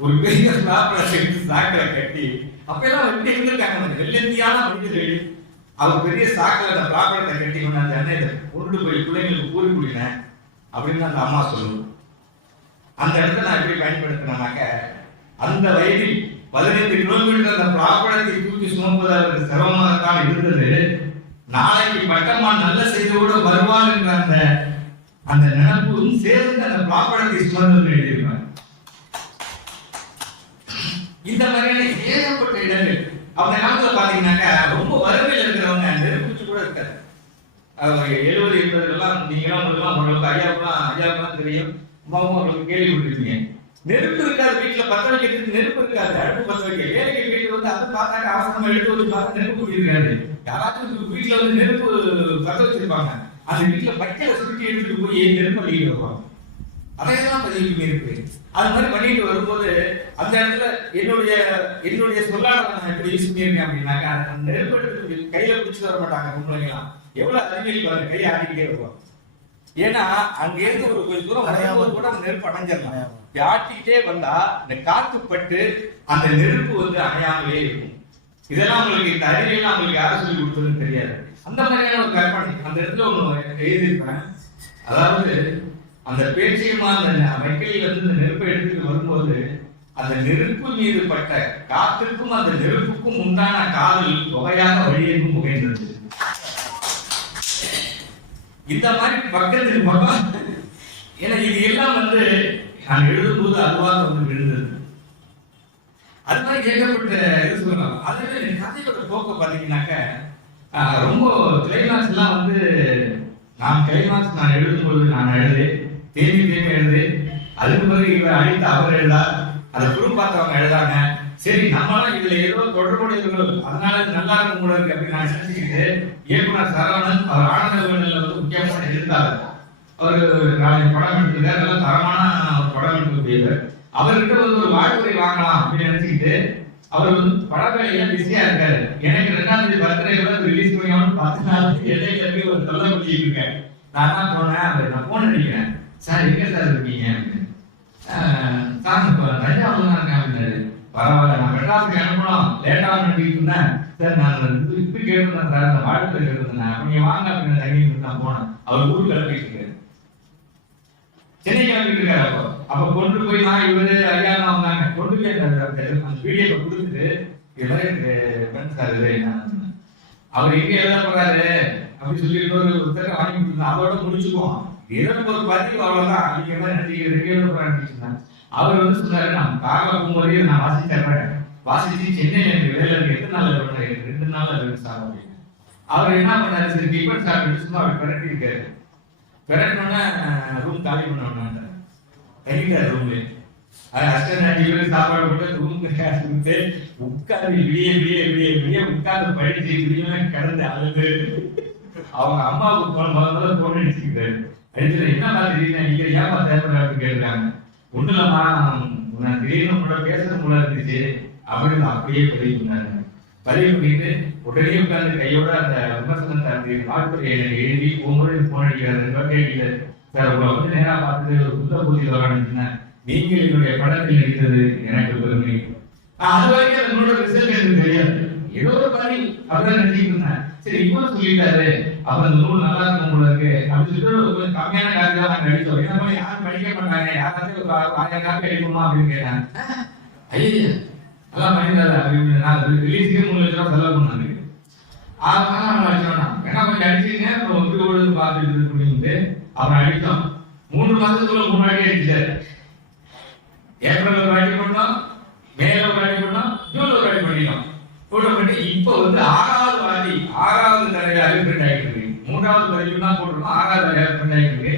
ஒரு பெரிய பிளாப்பழம் எடுத்து சாக்கரை கட்டி அப்பெல்லாம் எப்படி இருந்திருக்காங்க வெள்ளந்தியான மனிதர்கள். அவர் பெரிய சாக்கில் அந்த பிளாப்பழத்தை கட்டி கொண்டாந்து அண்ணன் கொண்டு போய் பிள்ளைங்களுக்கு கூறி குடினேன் அப்படின்னு அந்த அம்மா சொல்லுவோம். அந்த இடத்த நான் எப்படி பயன்படுத்தினாக்க, அந்த வயதில் 15 கிலோமீட்டர் அந்த பிளாப்பழத்தை தூக்கி சுமப்பது அவருக்கு சிரமமாகத்தான் இருந்தது. நாளைக்கு பட்டம்மான் நல்ல செய்தியோடு வருவார் என்ற அந்த நினைப்பும் சேர்ந்து அந்த பிளாப்பழத்தை சுமந்து எழுதியிருப்பார். இந்த மாதிரியான ஏகப்பட்ட இடங்கள் அந்த காலத்துல பாத்தீங்கன்னாக்கா ரொம்ப வறுமையில் இருக்கிறவங்க நெருப்பிச்சு கூட இருக்காரு. 70 80 நீங்களாம் உங்களுக்கு ஐயாவுக்குலாம் தெரியும், அம்மாவும் அவங்களுக்கு கேள்விப்பட்டிருக்கீங்க. நெருப்பு இருக்காது வீட்டுல, பத்த வைக்கிறதுக்கு நெருப்பு இருக்காது, அடுப்பு பத்த வைக்க வேலைக்கு வீட்டுல வந்து அதை பார்த்தாங்க அவசரமா எடுத்து வந்து பார்த்தா நெருப்பு இருக்காது. யாராச்சும் வீட்டுல வந்து நெருப்பு பத்த வச்சிருப்பாங்க, அந்த வீட்டுல பச்சையை சுருட்டி எடுத்துட்டு போய் நெருப்பு பண்ணிட்டு வருவாங்க. அதையெல்லாம் பதிவு இருக்கு. அது மாதிரி பண்ணிட்டு வரும்போது அந்த இடத்துல என்னுடைய சொல்லாளர் நான் எப்படி யூஸ் பண்ணியிருக்கேன் அப்படின்னாக்கா, அந்த நெருப்பு எடுத்து கையில பிடிச்சிட்டு வர மாட்டாங்க பொம்பளைங்களாம். எவ்வளவு அறிவியல் பாருங்க, கையை ஆட்டிக்கிட்டே வருவாங்க. ஏன்னா அங்க இருந்து ஒரு கொஞ்சம் தூரம் வரும்போது கூட அந்த நெருப்பு அணைஞ்சிடலாம். ஆட்டிக்கிட்டே வந்தா இந்த காத்து பட்டு அந்த நெருப்பு வந்து அணையாமலே இருக்கும். இதெல்லாம் உங்களுக்கு இந்த அறிவியெல்லாம் உங்களுக்கு யாரும் சொல்லி கொடுத்ததுன்னு தெரியாது. அந்த மாதிரியான ஒரு கற்பனை அந்த இடத்துல ஒண்ணு எழுதியிருப்பேன். அதாவது அந்த பேச்சியமா அந்த வைக்கலில் இருந்து இந்த நெருப்பை எடுத்துட்டு வரும்போது அந்த நெருப்பு மீது பட்ட காற்றுக்கும் அந்த நெருப்புக்கும் உண்டான காதல் தொகையாக வழியேக்கும் புகைந்தது. இந்த மாதிரி பக்கத்துக்கு பக்கம் ஏன்னா இது எல்லாம் வந்து நான் எழுதும்போது அதுவாக வந்து விழுந்தது. அது மாதிரி ஏகப்பட்ட இது சொல்லலாம். அதுவே கதையோட போக்க பார்த்தீங்கன்னாக்க ரொம்ப கிளைமாக்ஸ் எல்லாம் வந்து நான் எழுதும்போது நான் தேம்பி எழுது. அதுக்கு பிறகு இவர் அடித்து அவர் எழுதா, அதை குரூப் பார்த்தவங்க எழுதாங்க. சரி நம்மளாம் இதுல ஏதோ தொடர்புடையவர்கள், அதனால இது நல்லா இருக்கும் கூட இருக்கு அப்படின்னு நான் நினைச்சுக்கிட்டு இயக்குனர் சரவணன் அவர் ஆனந்த வேண்டல வந்து முக்கியமான எழுத்தாளர். அவர் படம் எடுத்துருக்காரு, நல்லா தரமான ஒரு படம் எடுக்கக்கூடியவர். அவர்கிட்ட வந்து ஒரு வாழ்த்துறை வாங்கலாம் அப்படின்னு நினைச்சுக்கிட்டு அவர் வந்து படவேலையில பிஸியா இருக்காரு. எனக்கு 2ஆம் தேதி பர்த்டே ரிலீஸ் பண்ணியாலும் 10 நாளுக்கு இடையில இருந்து ஒரு தொல்லை பண்ணிட்டு இருக்கேன். நான் தான் போனேன், நான் போன் அடிக்கிறேன், சார் எங்க சார் இருக்கீங்க அப்படின்னு. சார் தஞ்சாவூர் தான் இருக்கேன் அப்படின்னாரு. பரவாயில்ல, நான் மெட்ராஸுக்கு அனுப்பணும், லேட்டாக நினைக்கிட்டு இருந்தேன் சார். நான் இப்ப கேட்டிருந்தேன் சார், அந்த வாழ்த்துல கேட்டிருந்தேன், அப்ப நீங்க வாங்க அப்படின்னு தங்கிட்டு தான் போனேன். அவர் ஊருக்கு கிளம்பிட்டு இருக்காரு, சென்னை கிளம்பிட்டு இருக்காரு. அப்ப கொண்டு போய் நான் இவரு ஐயா தான் வந்தாங்க, கொண்டு போய் அந்த வீடியோ கொடுத்துட்டு இது மாதிரி சார் இது என்ன அவர் எங்க எழுத போறாரு அப்படின்னு சொல்லிட்டு ஒரு புத்தகம் வாங்கி கொடுத்தா அதோட முடிச்சுக்குவோம். இதற்கு ஒரு பதிவு அவ்வளவுதான் அப்படிங்கிற மாதிரி நினைச்சுக்கிறேன். அவர் வந்து சொன்னாரு, நான் கார்ல போகும்போதே நான் வாசிச்சு சென்னையில எனக்கு வேலை இருக்கு, எத்தனை நாள் இருக்கணும், 2 நாள் இருக்கு சார் அப்படின்னு. அவர் என்ன பண்ணாரு, சரி டிஃபன் சாப்பிட்டு சும்மா அவர் பிரட்டி இருக்காரு. பிரட்டினோன்னா ரூம் காலி பண்ண கழிக்காரு ரூம்ல. அது அஷ்டநாட்டி சாப்பாடு போட்டு ரூம்க்கு உட்காந்து விடிய உட்கார்ந்து படிச்சு கிடந்து அழுது அவங்க அம்மாவுக்கு முதல்ல தோணி அடிச்சுக்கிட்டாரு. அடிச்சுட்டு என்ன மாதிரி நீங்க ஏன் தேவைப்படாது கேட்கிறாங்க. ஒண்ணு இல்லம்மா, நான் திடீர்னு உங்களோட பேசுறது போல இருந்துச்சு அப்படின்னு அப்படியே பதிவு பண்ணாங்க. பதிவு பண்ணிட்டு உடனே உட்கார்ந்து கையோட அந்த விமர்சனத்தை வாழ்த்துறை எனக்கு எழுதி ஒவ்வொரு போன் அடிக்கிறாரு. கேட்கல சார், உங்களை வந்து நேரா பார்த்துட்டு ஒரு புத்த பூஜை வரணும்னா நீங்கள் என்னுடைய படத்தில் நடித்தது எனக்கு பெருமை. அது வரைக்கும் அதனோட ரிசல்ட் எனக்கு தெரியாது, ஏதோ ஒரு பணி அப்படிதான் நினைச்சிட்டு இருந்தேன். சரி இவ்வளவு சொல்லிட்டாரு, அப்ப அந்த நூல் நல்லா இருக்கும் போல இருக்கு அப்படின்னு சொல்லிட்டு கொஞ்சம் கம்மியான காப்பி தான் நாங்க அடித்தோம். என்ன யாரும் படிக்க மாட்டாங்க, யாராச்சும் ஒரு 1000 காப்பி அடிக்கணுமா அப்படின்னு கேட்டேன். ஐயா நல்லா பண்ணிட்டாரு அப்படின்னு. நான் ரிலீஸுக்கே 3 லட்சம் ரூபாய் செலவு பண்ணாங்க. 6 மாதம் அடிச்சோம்னா ஏன்னா கொஞ்சம் அடிச்சுங்க, அப்புறம் வந்து ஓடுது பார்த்துட்டு அப்படின்ட்டு அப்புறம் அடித்தோம். 3 மாசத்துக்குள்ள முன்னாடி அடிச்சாரு. ஏப்ரல் ஒரு வாட்டி பண்ணோம், மேல ஒரு வாட்டி பண்ணோம், ஜூன் ஒரு வாட்டி பண்ணிட்டோம். போட்டோ பண்ணி இப்போ வந்து 6வது தடவையாக பிரிண்ட் ஆகிட்டு இருக்கு. 3வது பதிவு தான் போட்டிருக்கோம், 6வது தடவையாக பிரிண்ட் ஆகிட்டு இருக்கு.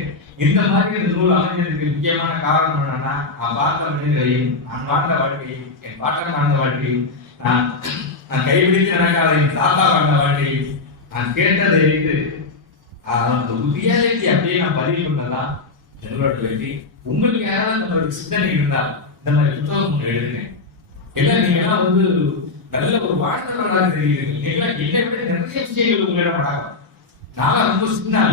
இந்த மாதிரி இந்த நூல் அமைஞ்சதுக்கு முக்கியமான காரணம் என்னன்னா, நான் பார்த்த மனிதர்களையும், நான் வாழ்ந்த வாழ்க்கையும், என் பாட்டன் வாழ்ந்த வாழ்க்கையும், நான் கைப்பிடித்து நடக்காத என் தாத்தா வாழ்ந்த வாழ்க்கையும், நான் கேட்டதை வைத்து அந்த ரியாலிட்டி அப்படியே நான் பதிவு பண்ணதான் என்னோட வெற்றி. உங்களுக்கு யாராவது நம்மளுடைய சிந்தனை இருந்தால் இந்த மாதிரி புத்தகம் எழுதுங்க. எல்லாம் நீங்க எல்லாம் வந்து நல்ல ஒரு வாழ்ந்தவர்களாக தெரியுது. என்னை விட நிறைய விஷயங்கள் உங்களிடம் ஆகும். நான் ரொம்ப சின்ன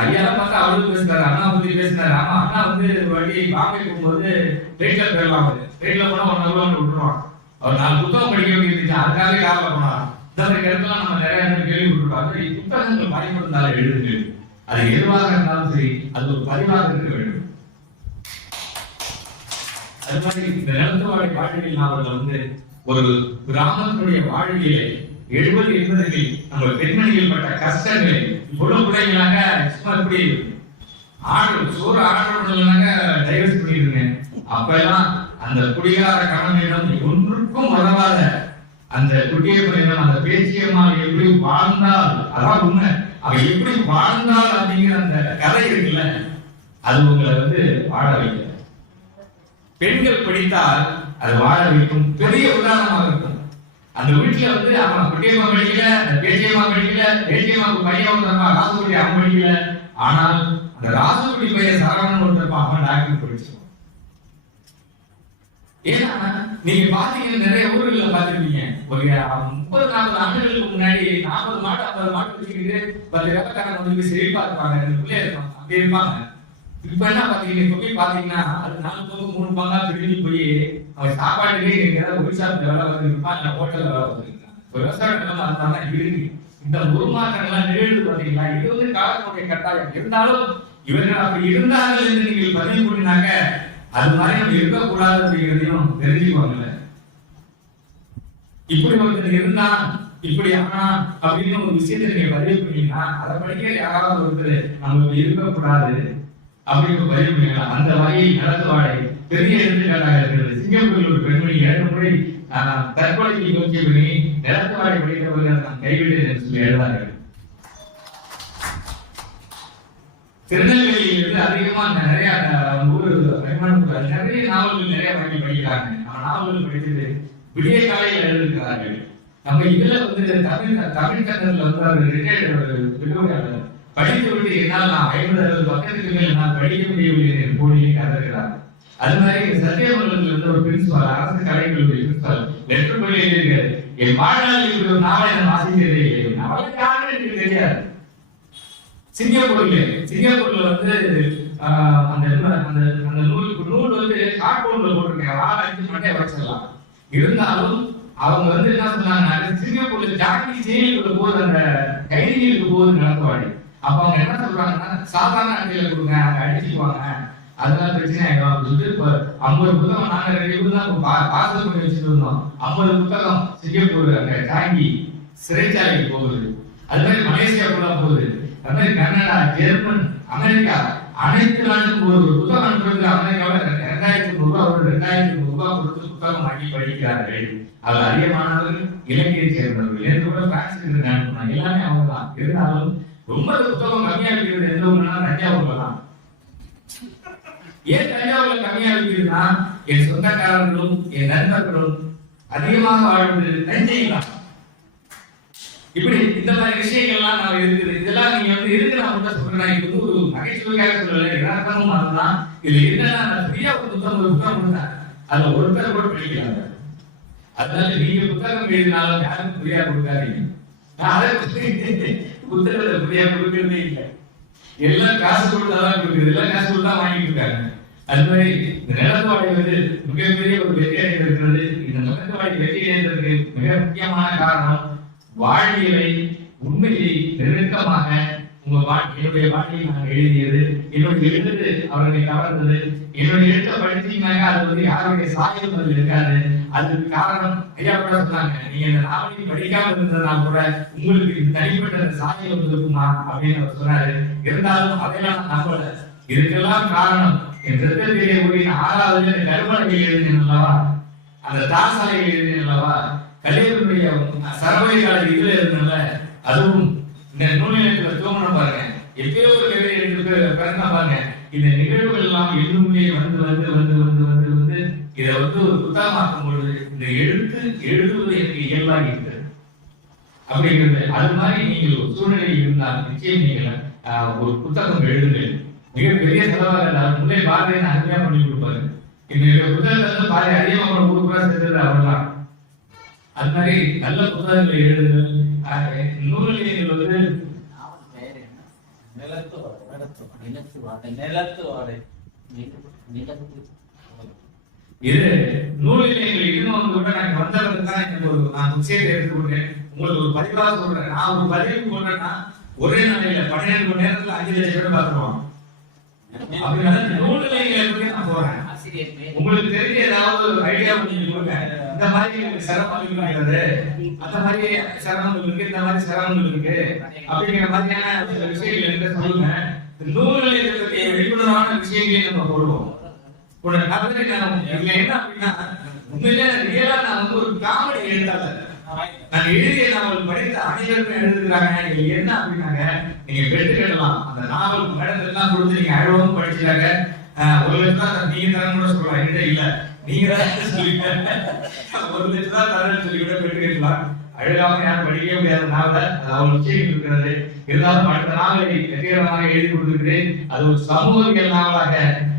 ஐயாலாம் பார்த்தா அவரும் பேசுறாரு, அண்ணா பத்தி பேசுறாரு. ஆமா, அண்ணா வந்து ஒரு வாட்டி பாம்பே போகும்போது ட்ரெயின்ல போயிடலாம், ட்ரெயின்ல போனா 1 ஹவர் விட்டுருவான். அவர் 4 புத்தகம் படிக்க வேண்டியிருந்துச்சு, அதுக்காக காரில் போனான். இந்த மாதிரி இடத்துல நம்ம நிறைய கேள்விப்பட்டிருப்பாங்க. புத்தகங்கள் பயன்படுத்தால எழுதுங்க, அது எதுவாக இருந்தாலும் சரி, அது ஒரு பதிவாக இருக்க வேண்டும். அது மாதிரி இந்த நிலத்து வாழை வாழ்வியல் நாவல்ல வந்து ஒரு கிராமத்தினுடைய வாழ்வியலை 70 80களில் நம்ம பெண்மணிகள் பட்ட கஷ்டங்களை இவ்வளவு பிள்ளைங்களாக சும்மா இப்படி சோறு ஆர்டர் பண்ணலனாக்க டைவர்ஸ் பண்ணிடுங்க. அப்ப எல்லாம் அந்த குடிகார கணவனிடம் ஒன்றுக்கும் உதவாத அந்த குட்டியப்பனிடம் அந்த பேச்சியம்மாள் எப்படி வாழ்ந்தால், அதான் உண்மை, அவ எப்படி வாழ்ந்தால் அப்படிங்கிற அந்த கதை இருக்குல்ல, அது உங்களை வந்து வாழ வைக்க. பெண்கள் படித்தால் அது வாழ வைக்கும் பெரிய உதாரணமாக இருக்கும். அந்த வீட்டுல வந்து அவன் குட்டியம்மா படிக்கல, அந்த பேச்சியம்மா படிக்கல, பேச்சியம்மாவுக்கு பையன் ஒருத்தருப்பா ராசுகுடி அவன் படிக்கல, ஆனால் அந்த ராசுகுடி பையன் சரவணன் ஒருத்தருப்பா அவன் டாக்டர் படிச்சிருப்பான். ஏன்னா நீங்க பாத்தீங்கன்னா நிறைய ஊர்களில் பாத்துருப்பீங்க, ஒரு 30-40 ஆண்டுகளுக்கு முன்னாடி 40 மாடு 50 மாடு வச்சுக்கிட்டு 10 வேலைக்காரங்க வந்து செழிப்பா இருப்பாங்க, 2 பிள்ளை இருப்பாங்க, அப்படி இருப்பாங்க. இப்ப என்ன பாத்தீங்கன்னா, இப்ப போய் பாத்தீங்கன்னா அது 4 பங்கு 3 பங்கா பிரிஞ்சு போய் அவன் சாப்பாட்டுக்கே எங்கேயாவது ஒரிசாப்ல வேலை வந்துருப்பான், இல்ல ஹோட்டல்ல வேலை வந்துருக்கான். இப்ப விவசாயத்துல அதனால இருக்கு. இந்த உருமாற்றங்கள்லாம் நிகழ்ந்து பாத்தீங்களா, இது வந்து காலத்தினுடைய கட்டாயம். இருந்தாலும் இவர்கள் அப்படி இருந்தார்கள் என்று நீங்கள் பதிவு பண்ணினாக்க அது மாதிரி நம்ம இருக்கக்கூடாது அப்படிங்கிறதையும் தெரிஞ்சுக்குவாங்கல்ல. இப்படி ஒருத்தர் இருந்தான், இப்படி ஆனா அப்படின்னு ஒரு விஷயத்தை நீங்க பதிவு பண்ணீங்கன்னா அதை படிக்க யாராவது ஒருத்தர் நம்ம இருக்கக்கூடாது அப்படின்னு பதிவு பண்ணிக்கலாம். அந்த வகையில் நடத்துவாடை பெரிய எடுத்துக்காட்டாக இருக்கிறது. சிங்கப்பூரில் ஒரு பெண்மணி 2 முறை தற்கொலைக்கு முயற்சி பண்ணி நிலத்துவாடை படித்தவர்கள் நான் கைவிட்டேன் என்று சொல்லி எழுதார்கள். திருநெல்வேலியிலிருந்து அதிகமா நிறைய ஊர் நிறைய நாவல்கள் நிறைய வாங்கி படிக்கிறாங்க. நாவல்கள் படிச்சுட்டு விடிய காலையில் எழுதிருக்கிறார்கள். நம்ம இதுல தமிழ் கன்னடத்துல அவர் ரிட்டையர்டு படித்து விட்டு என்னால் நான் 50-60 பக்கத்துக்கு மேல் நான் படிக்க முடியவில்லை என்று போலியை கருதுகிறார். அது மாதிரி சத்தியமங்கலத்தில் இருந்த ஒரு பிரின்சிபால், அரசு கலைக்கல்லூரி பிரின்சிபால் லெட்டர் பண்ணி எழுதியிருக்காரு, என் வாழ்நாளில் இப்படி ஒரு நாவலை நான் வாசிக்கிறதே இல்லை. நாவலை யாருன்னு எனக்கு தெரியாது. சிங்கப்பூர்ல அந்த நூல் கார்ட்போர்ட்ல போட்டிருக்கேன், 4-5 மண்டே வச்சிடலாம். இருந்தாலும் அவங்க என்ன சொன்னாங்க, சிங்கப்பூர்ல ஜாக்கி ஜெயிலுக்கு போது அந்த கைதிகளுக்கு போது நடத்துவாடி. அப்ப அவங்க என்ன சொல்றாங்கன்னா, சாதாரண அட்டையில கொடுங்க, அவங்க அடிச்சுக்குவாங்க, அதெல்லாம் பிரச்சனை ஆயிடும் அப்படின்னு சொல்லிட்டு 50 புத்தகம் நாங்க 2 புத்தகம் பார்சல் பண்ணி வச்சுட்டு இருந்தோம். 50 புத்தகம் சிங்கப்பூர் அந்த ஜாங்கி சிறைச்சாலைக்கு போகுது. அது மாதிரி மலேசியாக்குள்ள போகுது. அது மாதிரி கனடா, ஜெர்மன், அமெரிக்கா அனைத்து நாட்டுக்கும் ஒரு புத்தகம் அனுப்புறது. அமெரிக்காவில் 2,100 ரூபாய் 2,100 ரூபாய் கொடுத்து புத்தகம் வாங்கி படிக்கிறார்கள். அவர் அதிகமானவர்கள் இலங்கையை சேர்ந்தவர்கள். என்று கூட பிரான்ஸ் அனுப்புனாங்க. எல்லாமே அவங்க தான். இருந்தாலும் ரொம்ப புத்தகம் கம்மியா இருக்கிறது எந்த ஊர்னா தஞ்சாவூர்ல தான். ஏன் தஞ்சாவூர்ல கம்மியா இருக்கிறதுனா, என் சொந்தக்காரர்களும் என் நண்பர்களும் அதிகமாக வாழ்வது தஞ்சையில் தான். இப்படி இந்த மாதிரி விஷயங்கள்லாம் நான் இருக்குது. இதெல்லாம் நீங்க இருக்கு நான் மட்டும் சொல்றேன். இது ஒரு நகைச்சுவைக்காக சொல்லல, யதார்த்தமும் அதுதான். இதுல என்னன்னா, நான் ஃப்ரீயா ஒரு புத்தகம் கொடுத்தேன், அதுல ஒருத்தர் கூட படிக்கிறாங்க. அதனால நீங்க புத்தகம் எழுதினாலும் யாரும் ஃப்ரீயா கொடுக்காதீங்க. நான் அதை புத்தகத்தை ஃப்ரீயா கொடுக்கறதே இல்லை. எல்லாம் காசு கொடுத்தாதான் கொடுக்குறது, எல்லாம் காசு கொடுத்தா வாங்கிட்டு இருக்காங்க. அது மாதிரி இந்த நிலத்துவாடை மிகப்பெரிய ஒரு வெற்றி அடைந்திருக்கிறது. இந்த நிலத்துவாடை வெற்றி அடைந்ததற்கு மிக முக்கியமான காரணம் வாழ்வியலை உண்மையை நெருக்கமாக என்னுடைய வாழ்க்கையை நான் எழுதியது, என்னுடைய எழுத்து அவர்களை கவர்ந்தது. என்னுடைய எழுத்தை படிச்சீங்கன்னாங்க அது யாருடைய சாயம் அது இருக்காது. அதுக்கு காரணம் ஐயா கூட சொன்னாங்க, நீங்க இந்த நாவலை படிக்காம இருந்ததுனா கூட உங்களுக்கு தனிப்பட்ட சாயம் இருக்குமா அப்படின்னு அவர் சொன்னாரு. இருந்தாலும் அதையெல்லாம் நம்பல. இதுக்கெல்லாம் காரணம் என் ரத்தத்திலே ஊரின் 6வது கருமலையில் எழுதினேன் அல்லவா, அந்த தாசாலையில் எழுதினேன் அல்லவா, கலைஞருடைய சரபை கால இதுல இருந்தல, அதுவும் இந்த நூலினத்துல தோணணும் பாருங்க. எப்பயோ ஒரு கவிதை எடுத்து பிறந்தா பாருங்க. இந்த நிகழ்வுகள் எல்லாம் எண்ணுமே வந்து வந்து வந்து வந்து வந்து வந்து இதை ஒரு புத்தகமாக்கும் பொழுது இந்த எழுதுவது எனக்கு இயல்பாக இருக்கிறது அப்படிங்கிறது. அது மாதிரி நீங்கள் ஒரு சூழ்நிலை இருந்தால் நிச்சயம் நீங்கள் ஒரு புத்தகம் எழுதுங்கள். மிகப்பெரிய செலவாக முன்னே பாரதியை அருமையா பண்ணி கொடுப்பாரு. இந்த புத்தகத்தை பாரதி அதிகமாக ஊருக்குறா சேர்ந்தது அவர்தான். அது மாதிரி நல்ல புத்தகங்களை எழுதுங்கள். நூலில் இது நூலில் இன்னும் கூட நான் வந்தவர்கள் தான் நான் விஷயத்தை எடுத்துக்கொண்டேன். உங்களுக்கு ஒரு பதிவாக சொல்றேன். நான் ஒரு பதிவு போடுறேன்னா ஒரே நாளையில 12 மணி நேரத்துல 5 லட்சம் பேர் பார்த்துருவோம். அப்படின்னா நூலிலைகளை நான் போறேன். உங்களுக்கு தெரிஞ்ச ஏதாவது ஐடியா பண்ணி கொடுங்க. இந்த மாதிரி சிரமங்கள் இருக்கிறது, அந்த மாதிரி சிரமங்கள் இருக்கு, இந்த மாதிரி சிரமங்கள் இருக்கு அப்படிங்கிற மாதிரியான விஷயங்கள் என்ற சொல்லுங்க. நூல்களை விழிப்புணர்வான விஷயங்களை நம்ம போடுவோம். இதுல என்ன அப்படின்னா, உண்மையிலே ரியலா நான் ஒரு காமெடி எழுத்தாளர். நான் எழுதிய நாவல் படித்த அனைவருக்கும் எழுதுகிறாங்க. என்ன அப்படின்னாங்க, நீங்க பெற்றுக்கிடலாம் அந்த நாவல் மேடத்துல எல்லாம் கொடுத்து நீங்க அழகவும் படிச்சுட்டாங்க. 1 லட்சம் தான் நீங்க தரணும் கூட சொல்லுவாங்க. என்கிட்ட இல்ல, நீங்க தான் சொல்லிக்க 1 லட்சம் தான் தரேன்னு சொல்லி கூட பெற்றுக்கிடலாம். அழகாம யாரும் படிக்கவே முடியாத நாவல, அது அவ்வளவு விஷயங்கள் இருக்கிறது. இருந்தாலும் அடுத்த நாவலை வெற்றிகரமாக எழுதி கொடுத்திருக்கிறேன். அது ஒரு சமூகவியல் நாவலாக,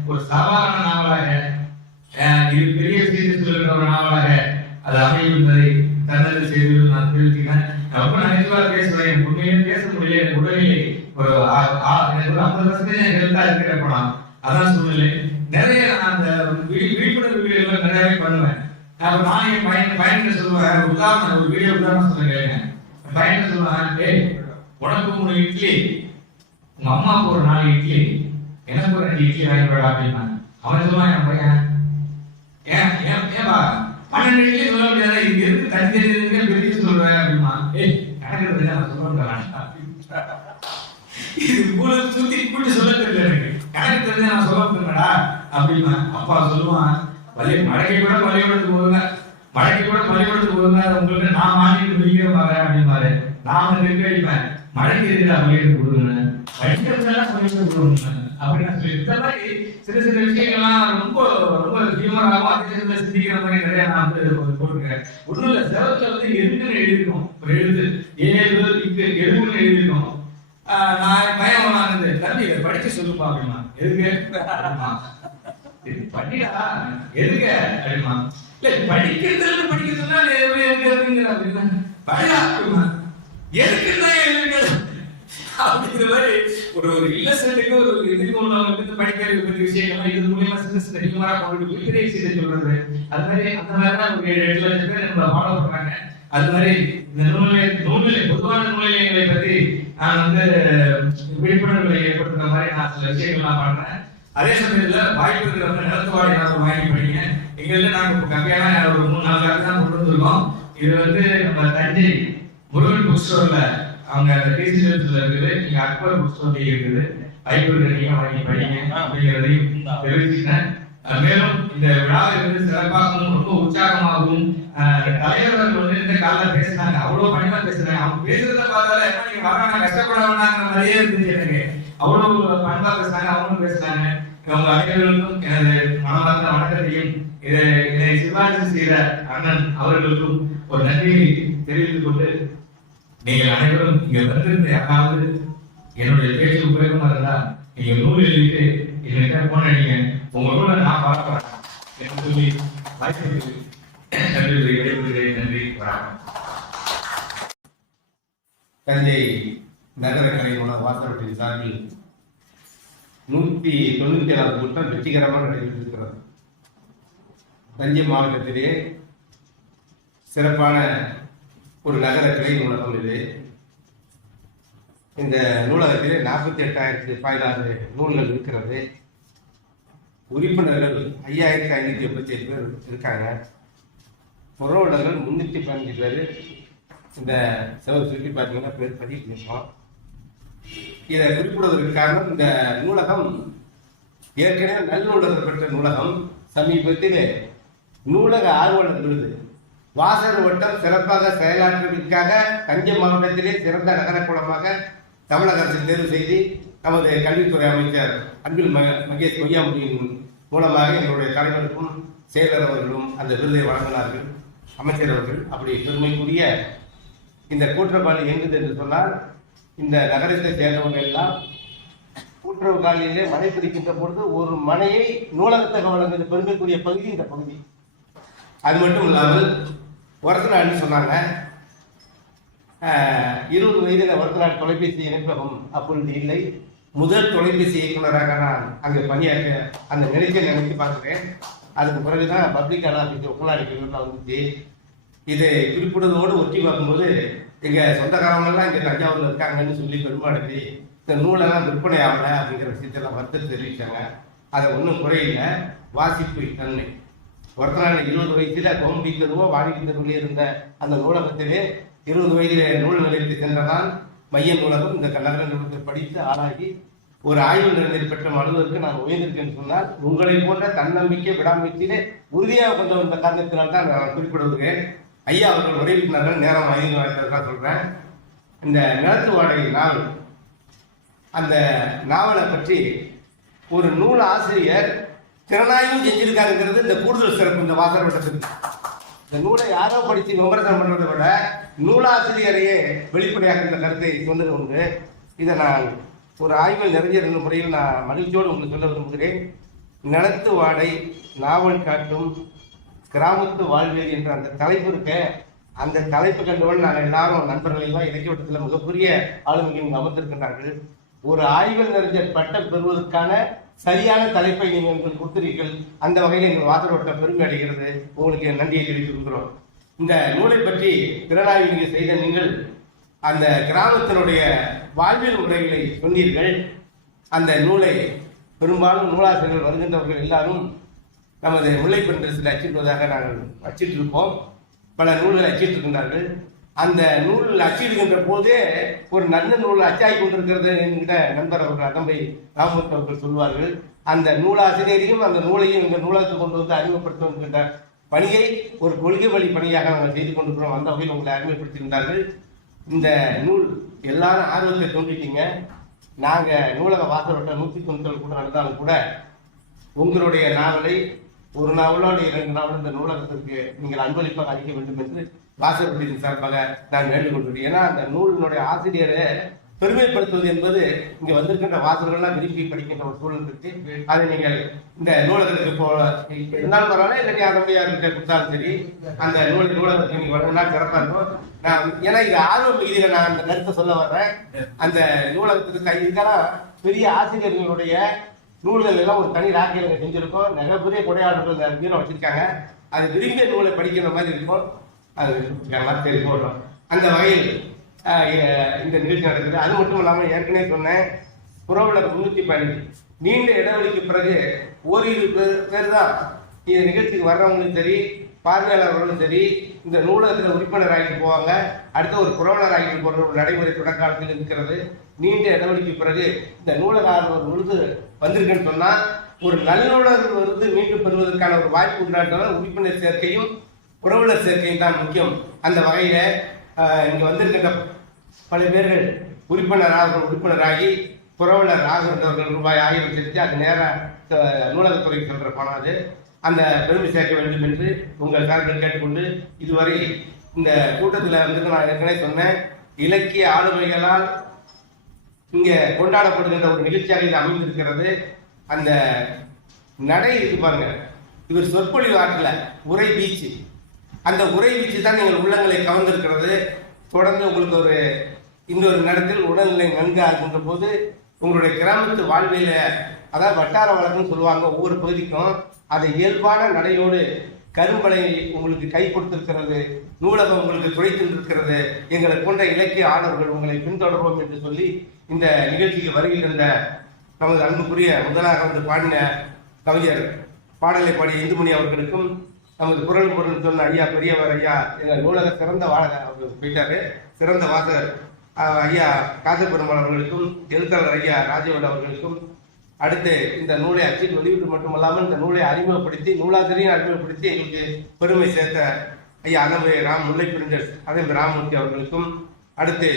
ஒரு சாதாரண நாவலாக, இது பெரிய விஷயத்தை சொல்லுகிற ஒரு நாவலாக அது அமையும் என்பதை தன்னது செய்து நான் தெரிவிக்கிறேன். ரொம்ப நகைச்சுவா பேசுவேன். உண்மையிலும் பேச முடியல, எனக்கு உடலிலே ஒரு 50% ஹெல்த்தா இருக்கிறப்ப அதான் சூழ்நிலை. நிறைய நான் அந்த விழிப்புணர்வு வீடியோலாம் நிறையவே பண்ணுவேன். நான் என் பையன் சொல்லுவேன், ஒரு வீடியோ உதாரணம் சொல்லுங்க. பையன் சொல்லுவேன், உனக்கு 3 இட்லி, உங்க அம்மாவுக்கு ஒரு 4 இட்லி, எனக்கு ஒரு 2 இட்லி வாங்கி விட அப்படின்னா அவன் சொல்லுவான், என் பையன் ஏன்பா 12 இட்லி சொல்ல முடியாத, இது எதுக்கு தனி பெரிய சொல்றேன் அப்படின்னா, நடக்கிறது நான் சொல்ல இது சுத்தி கூட்டி சொல்ல தெரியல எனக்கு. எனக்கு தெரிஞ்ச நான் சொல்ல முடியுமாடா அப்படிமா. அப்பா சொல்லுவான், மழைக்கு கூட பள்ளிக்கூடத்துக்கு போதுங்க, மழைக்கு கூட பள்ளிக்கூடத்துக்கு போதுங்க, உங்களுக்கு நான் மாட்டிட்டு முடிக்கிற பாரு அப்படிமாரு. நான் வந்து அடிப்பேன், மழைக்கு இருக்கிற பள்ளிக்கூடத்துக்கு போதுங்க, படிக்கிறதுலாம் பள்ளிக்கூடத்துக்கு போதுங்க அப்படின்னு சொல்லி இந்த மாதிரி சிறு சிறு விஷயங்கள்லாம் ரொம்ப ரொம்ப தீவிரமாகவும் அதிக சிந்திக்கிற மாதிரி நிறைய நான் வந்து போட்டிருக்கேன். ஒன்றும் இல்லை, செவத்துல வந்து எதுக்குன்னு எழுதிருக்கோம், ஒரு எழுது ஏழு இங்கு எதுக்குன்னு எழுதிருக்கோம். நான் பயம் வாங்கினது, தம்பி இதை படிக்க சொல்லுப்பா அப்படிமா. எதுக்கு பண்ணிடா எதுக்கு அப்படிமா. இல்ல படிக்கிறதுல படிக்கிறதுனா அப்படின்னா படிடா அப்படிமா. எதுக்குதான் எழுதுங்க அப்படிங்கிற மாதிரி ஒரு இல்லசனுக்கு ஒரு இதுக்கு உள்ளவங்களுக்கு படிக்கிற பற்றி விஷயங்கள்லாம் இது மூலியமா சின்ன அதிகமாக கொண்டு போய் பெரிய விஷயத்தை சொல்றது. அது மாதிரி அந்த மாதிரிதான் ஒரு 7 லட்சம் பேர் நம்மளை ஃபாலோ பண்றாங்க. அது மாதிரி இந்த நூல்நிலை பொதுவான நூல்நிலையங்களை பற்றி நான் வந்து விழிப்புணர்வுகளை ஏற்படுத்துற மாதிரி நான் சில விஷயங்கள்லாம் பண்றேன். அதே சமயத்துல வாய்ப்பு இருக்கிறவங்க நிலத்துவாடி யாரும் வாங்கி படிங்க. எங்கள்ல நாங்க கம்மியான ஒரு 3-4 காலத்து தான் கொண்டு வந்திருக்கோம். இது வந்து நம்ம தஞ்சை முருகன் புக் ஸ்டோர்ல அவங்க அந்த டிஜிட்டல்ஸ்ல இருக்குது, இங்க அக்பர் புக் ஸ்டோர்ல இருக்குது. வாய்ப்பு இருக்கிறீங்க வாங்கி படிங்க அப்படிங்கிறதையும் தெரிவிச்சுட்டேன். மேலும் இந்த விழாவை வந்து சிறப்பாகவும் ரொம்ப உற்சாகமாகவும் தலைவர்கள் வந்து இந்த காலைல பேசினாங்க, அவ்வளவு பணிமா பேசுறாங்க. அவங்க பேசுறத பார்த்தாலே நீங்க வராங்க கஷ்டப்பட வேணாங்கிற மாதிரியே இருந்துச்சு எனக்கு. அவ்வளவு பண்பா பேசுனாங்க, அவங்களும் பேசுனாங்க. அவங்க அனைவர்களுக்கும் எனது மனமார்ந்த வணக்கத்தையும் இதை சிபாரிசு செய்த அண்ணன் அவர்களுக்கும் ஒரு நன்றியை தெரிவித்துக் கொண்டு, நீங்கள் அனைவரும் இங்க வந்திருந்த யாராவது என்னுடைய பேச்சு உபயோகமா இருந்தா நீங்க நூல் எழுதிட்டு என்கிட்ட போன் அடிங்க, உங்க நூலை நான் பார்க்கிறேன் என்று சொல்லி வாய்ப்பு நன்றி விடைபெறுகிறேன். நன்றி, வணக்கம். தஞ்சை நகர கலை வாசகத்தின் சார்பில் 197வது கூட்டம் வெற்றிகரமாக நடைபெற்றிருக்கிறது. தஞ்சை மாவட்டத்திலே சிறப்பான ஒரு நகர கிளை நூலகம் இது. இந்த நூலகத்திலே 48,016 நூல்கள் இருக்கிறது. உறுப்பினர்கள் 5,587 பேர் இருக்காங்க. புறவலர்கள் 315 பேர். இந்த செலவு சுற்றி பார்த்தீங்கன்னா பேர் பதிவு பண்ணியிருக்கோம். இதை குறிப்பிடுவதற்கு காரணம், இந்த நூலகம் ஏற்கனவே நல்லுலகம் பெற்ற நூலகம். சமீபத்தில் நூலக ஆர்வலர் விருது வாசகர் வட்டம் சிறப்பாக செயலாற்றுவதற்காக தஞ்சை மாவட்டத்திலே சிறந்த நகரக்குளமாக தமிழக அரசு தேர்வு செய்து நமது கல்வித்துறை அமைச்சர் அன்பில் மகேஷ் பொய்யாமொழியின் மூலமாக எங்களுடைய தலைவருக்கும் செயலர் அவர்களும் அந்த விருதை வழங்கினார்கள். அமைச்சர் அவர்கள் அப்படி பெருமைக்குரிய இந்த கூட்டுறவு எங்குது என்று சொன்னால், இந்த நகரத்தை சேர்ந்தவங்க எல்லாம் கூட்டுறவு காலையிலே மழை பிடிக்கின்ற பொழுது ஒரு மனையை நூலகத்தக வழங்குவது பெருமைக்குரிய பகுதி இந்த பகுதி. அது மட்டும் இல்லாமல் ஒருத்தநாடுன்னு சொன்னாங்க. 20 வயதில் ஒருத்தநாடு தொலைபேசி இணைப்பகம் அப்பொழுது இல்லை. முதல் தொலைபேசி இயக்குநராக நான் அங்கே பணியாற்ற அந்த நினைச்சு பார்க்குறேன். அதுக்கு பிறகுதான் பப்ளிக் ஆஃபீஸ் உப்பலாடிக்கு வந்துச்சு. இதை குறிப்பிடுவதோடு ஒட்டி பார்க்கும்போது எங்கள் சொந்தக்காரங்கெல்லாம் இங்கே தஞ்சாவூரில் இருக்காங்கன்னு சொல்லி பெரும்பாடுச்சு. இந்த நூலெல்லாம் விற்பனை ஆகலை அப்படிங்கிற விஷயத்தெல்லாம் வருத்தத்தை தெரிவித்தாங்க. அதை ஒன்றும் குறையில்லை. வாசிப்பு தன்மை ஒருத்தநாள் 20 வயசுல கோம்பி தெருவோ வாடிக்கை தெருவில் இருந்த அந்த நூலகத்திலே 20 வயதிலே நூல் நிலையத்தை சென்றதான் மைய நூலகம் இந்த நகர நூலகத்தை படித்து ஆளாகி ஒரு ஆய்வு நிலையில் பெற்ற அலுவலருக்கு நான் உயர்ந்திருக்கேன்னு சொன்னால், உங்களை போன்ற தன்னம்பிக்கை விடாமுயற்சியிலே உறுதியாக கொண்டு வந்த காரணத்தினால்தான் நான் குறிப்பிடுகிறேன். ஐயா அவர்கள் உரைவிட்டார்கள். நேரம் 5 நாட்கள் சொல்றேன். இந்த நிலத்து வாடகை நாவல், அந்த நாவலை பற்றி ஒரு நூல் ஆசிரியர் திறனாயும் செஞ்சிருக்காங்கிறது இந்த கூடுதல் சிறப்பு இந்த வாசகர் வட்டத்துக்கு. இந்த நூலை யாரோ படித்து விமர்சனம் பண்றதை விட நூலாசிரியரையே வெளிப்படையாக இந்த கருத்தை சொன்னது உண்டு. இதை நான் ஒரு ஆய்வில் நிறைஞ்சிருந்த முறையில் நான் மகிழ்ச்சியோடு உங்களுக்கு சொல்ல விரும்புகிறேன். நிலத்து வாடை நாவல் காட்டும் கிராமத்து வாழ்வியல் என்ற அந்த தலைப்பு இருக்க, அந்த தலைப்பு கண்டவன் நாங்கள் எல்லாரும் நண்பர்களெல்லாம் இலக்கிய வட்டத்தில் மிகப்பெரிய ஆளுமைகள் அமர்ந்திருக்கிறார்கள். ஒரு ஆய்வில் நிறைஞ்ச பட்டம் பெறுவதற்கான சரியான தலைப்பை நீங்கள் கொடுத்திருக்கீர்கள். அந்த வகையில் எங்கள் வாசகர் வட்டம் பெருமை அடைகிறது. உங்களுக்கு நன்றியை தெரிவித்துக்கிறோம். இந்த நூலை பற்றி திறனாய்வு நீங்கள் செய்த நீங்கள் அந்த கிராமத்தினுடைய வாழ்வியல் முறைகளை சொன்னீர்கள். அந்த நூலை பெரும்பாலும் நூலாசிரியர்கள் வருகின்றவர்கள் எல்லாரும் நமது முல்லைப்பெண் ட்ரெஸ்ஸில் அச்சிடுவதாக நாங்கள் அச்சிட்டிருப்போம். பல நூல்களை அச்சிட்டிருக்கின்றார்கள். அந்த நூல் அச்சிடுகின்ற போதே ஒரு நல்ல நூல் அச்சாகி கொண்டிருக்கிறது என்கிட்ட நண்பர் அவர்கள் அடம்பை ராமமூர்த்தி அவர்கள் சொல்வார்கள். அந்த நூலாசிரியரையும் அந்த நூலையும் இந்த நூலகத்துக்கு கொண்டு வந்து அறிமுகப்படுத்துகின்ற பணியை ஒரு கொள்கை வழி பணியாக நாங்கள் செய்து கொண்டிருக்கிறோம். அந்த வகையில் உங்களை அறிமுகப்படுத்தியிருந்தார்கள். இந்த நூல் எல்லாரும் ஆர்வத்தை தோன்றிட்டீங்க. நாங்கள் நூலக வாசலோட்ட 197 கூட நடந்தாலும் கூட உங்களுடைய நாவலை ஒரு நாவலோடு 2 நாவலும் இந்த நூலகத்திற்கு நீங்கள் அன்பளிப்பாக அளிக்க வேண்டும் என்று வாசகர்களின் சார்பாக நான் வேண்டுகொள்கிறேன். ஏன்னா அந்த நூலினுடைய ஆசிரியரை பெருமைப்படுத்துவது என்பது இங்க வந்திருக்கின்ற வாசகர்கள்லாம் விரும்பி படிக்கின்ற ஒரு சூழல் இருக்கு. அதை நீங்கள் இந்த நூலகத்துக்கு இருந்தாலும் பரவாயில்ல, இல்லாட்டி அதமையார்கிட்ட கொடுத்தாலும் சரி, அந்த நூலகத்துக்கு நீங்க வரணும்னா சிறப்பா இருக்கும். நான் ஏன்னா இது ஆர்வம் மிகுதியில நான் அந்த கருத்தை சொல்ல வர்றேன். அந்த நூலகத்துக்கு இதுக்கெல்லாம் பெரிய ஆசிரியர்களுடைய நூல்கள் எல்லாம் ஒரு தனி ராக்கியில செஞ்சிருக்கோம். நிறைய பெரிய கொடையாளர்கள் அந்த வீரம் வச்சிருக்காங்க. அது விரும்பிய நூலை படிக்கிற மாதிரி இருக்கும். அது சரி போடுறோம். அந்த வகையில் இந்த நிகழ்ச்சி நடக்குது. அது மட்டும் இல்லாமல் ஏற்கனவே சொன்னேன், புறவுலக 315 நீண்ட இடைவெளிக்கு பிறகு ஓரிரு பேர் தான் இந்த நிகழ்ச்சிக்கு வர்றவங்களும் சரி, பார்வையாளர்களும் சரி, இந்த நூலகத்தில் உறுப்பினர் ஆகிட்டு போவாங்க. அடுத்த ஒரு புறவலர் ஆகிட்டு போகிற ஒரு நடைமுறை தொடக்காலத்தில் இருக்கிறது. நீண்ட இடைவெளிக்கு பிறகு இந்த நூலக ஆர்வலர் விருது வந்திருக்குன்னு சொன்னால் ஒரு நல்லுணர்வு விருது மீண்டும் பெறுவதற்கான ஒரு வாய்ப்பு உண்டான உறுப்பினர் சேர்க்கையும் புறவலர் சேர்க்கையும் தான் முக்கியம். அந்த வகையில இங்க வந்திருக்கின்ற பல பேர்கள் உறுப்பினராகி புறவலர் ஆகின்றவர்கள் ரூபாய் 1000 செலுத்தி அது நேராக நூலகத்துறைக்கு சென்ற பணம். அது அந்த பெருமை சேர்க்க வேண்டும் என்று உங்கள் சார்பில் கேட்டுக்கொண்டு, இதுவரை இந்த கூட்டத்தில் வந்து நான் ஏற்கனவே சொன்னேன், இலக்கிய ஆளுமைகளால் இங்கே கொண்டாடப்படுகின்ற ஒரு நிகழ்ச்சியாக இது அமைந்திருக்கிறது. அந்த நடை இருக்கு பாருங்க, இவர் சொற்பொழிவு ஆற்றல உரை வீச்சு, அந்த உரை வீச்சு தான் நீங்கள் உள்ளங்களை கவர்ந்திருக்கிறது. தொடர்ந்து உங்களுக்கு ஒரு இன்னொரு நேரத்தில் உடல்நிலை நன்கு ஆகின்ற போது உங்களுடைய கிராமத்து வாழ்வியல, அதாவது வட்டார வழக்குன்னு சொல்லுவாங்க, ஒவ்வொரு பகுதிக்கும் அதை இயல்பான நடையோடு கரும்பலை உங்களுக்கு கை கொடுத்திருக்கிறது, நூலகம் உங்களுக்கு துடைத்திருக்கிறது. எங்களை போன்ற இலக்கிய ஆர்வலர்கள் உங்களை பின்தொடர்வோம் என்று சொல்லி இந்த நிகழ்ச்சிக்கு வருகின்ற நமது அன்புக்குரிய முதலாக வந்து பாடின கவிஞர் பாடலை பாடிய இந்துமணி அவர்களுக்கும், நமது குரல் பொருள் சொன்ன ஐயா பெரியவர் ஐயா எங்கள் நூலக சிறந்த வாசகர் அவர் போயிட்டாரு, சிறந்த வாசகர் ஐயா காசப்பெருமாள் அவர்களுக்கும், எழுத்தாளர் ஐயா ராஜவேல் அவர்களுக்கும், அடுத்து இந்த நூலை அச்சில் வெளியிட்டு மட்டுமல்லாமல் இந்த நூலை அறிமுகப்படுத்தி நூலாசிரியர் அறிமுகப்படுத்தி எங்களுக்கு பெருமை சேர்த்த ஐயா அனவை முல்லைப்பிரிஞ்சர் அதே ராமமூர்த்தி அவர்களுக்கும், அடுத்து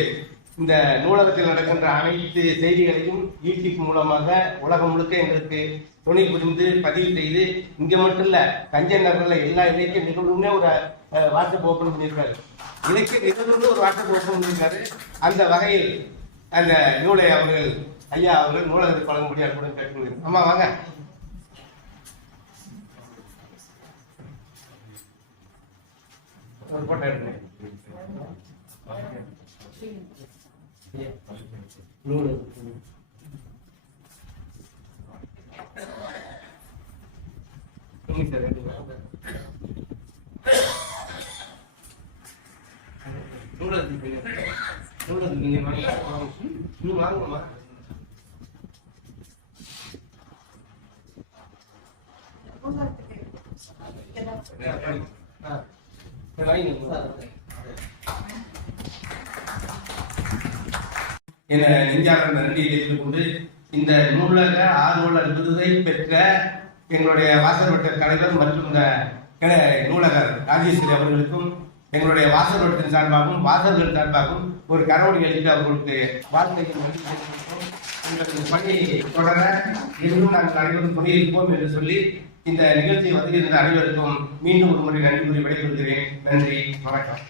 இந்த நூலகத்தில் நடக்கின்ற அனைத்து செய்திகளையும் யூடியூப் மூலமாக உலகம் முழுக்க எங்களுக்கு துணை புரிந்து பதிவு செய்து, இங்க மட்டும் இல்ல கஞ்சன் நகர்ல எல்லா இலக்கிய நிகழ்வுமே ஒரு வாட்ஸ்அப் ஓப்பன் பண்ணியிருக்காரு, இலக்கிய நிகழ்வு ஒரு வாட்ஸ்அப் ஓப்பன் பண்ணியிருக்காரு. அந்த வகையில் அந்த நூலை அவர்கள் ஐயா அவர்கள் நூலகத்தை வழங்கும்படி அற்புதம் கேட்டுக்கொள்கிறேன். அம்மா வாங்க. ஒரு போட்டோ எடுக்கிறேன். நூல் நூலகத்துக்கு நீங்க வாங்கம்மா. என நெஞ்சாளர் நன்றியை தெரிந்து கொண்டு, இந்த நூலக ஆர்வலர் விருதை பெற்ற எங்களுடைய வாசல்வட்ட தலைவர் மற்றும் இந்த நூலகர் ராஜேஸ்வரி அவர்களுக்கும் எங்களுடைய வாசல்வட்டத்தின் சார்பாகவும் வாசல்கள் சார்பாகவும் ஒரு கரவொலி அளித்து அவர்களுக்கு வாழ்க்கையை உங்களது பணியை தொடர இன்னும் நாங்கள் அனைவரும் துணையிருப்போம் என்று சொல்லி இந்த நிகழ்ச்சியை வருகின்ற அனைவருக்கும் மீண்டும் ஒரு முறை நன்றி கூறி விடைபெறுகிறேன். நன்றி, வணக்கம்.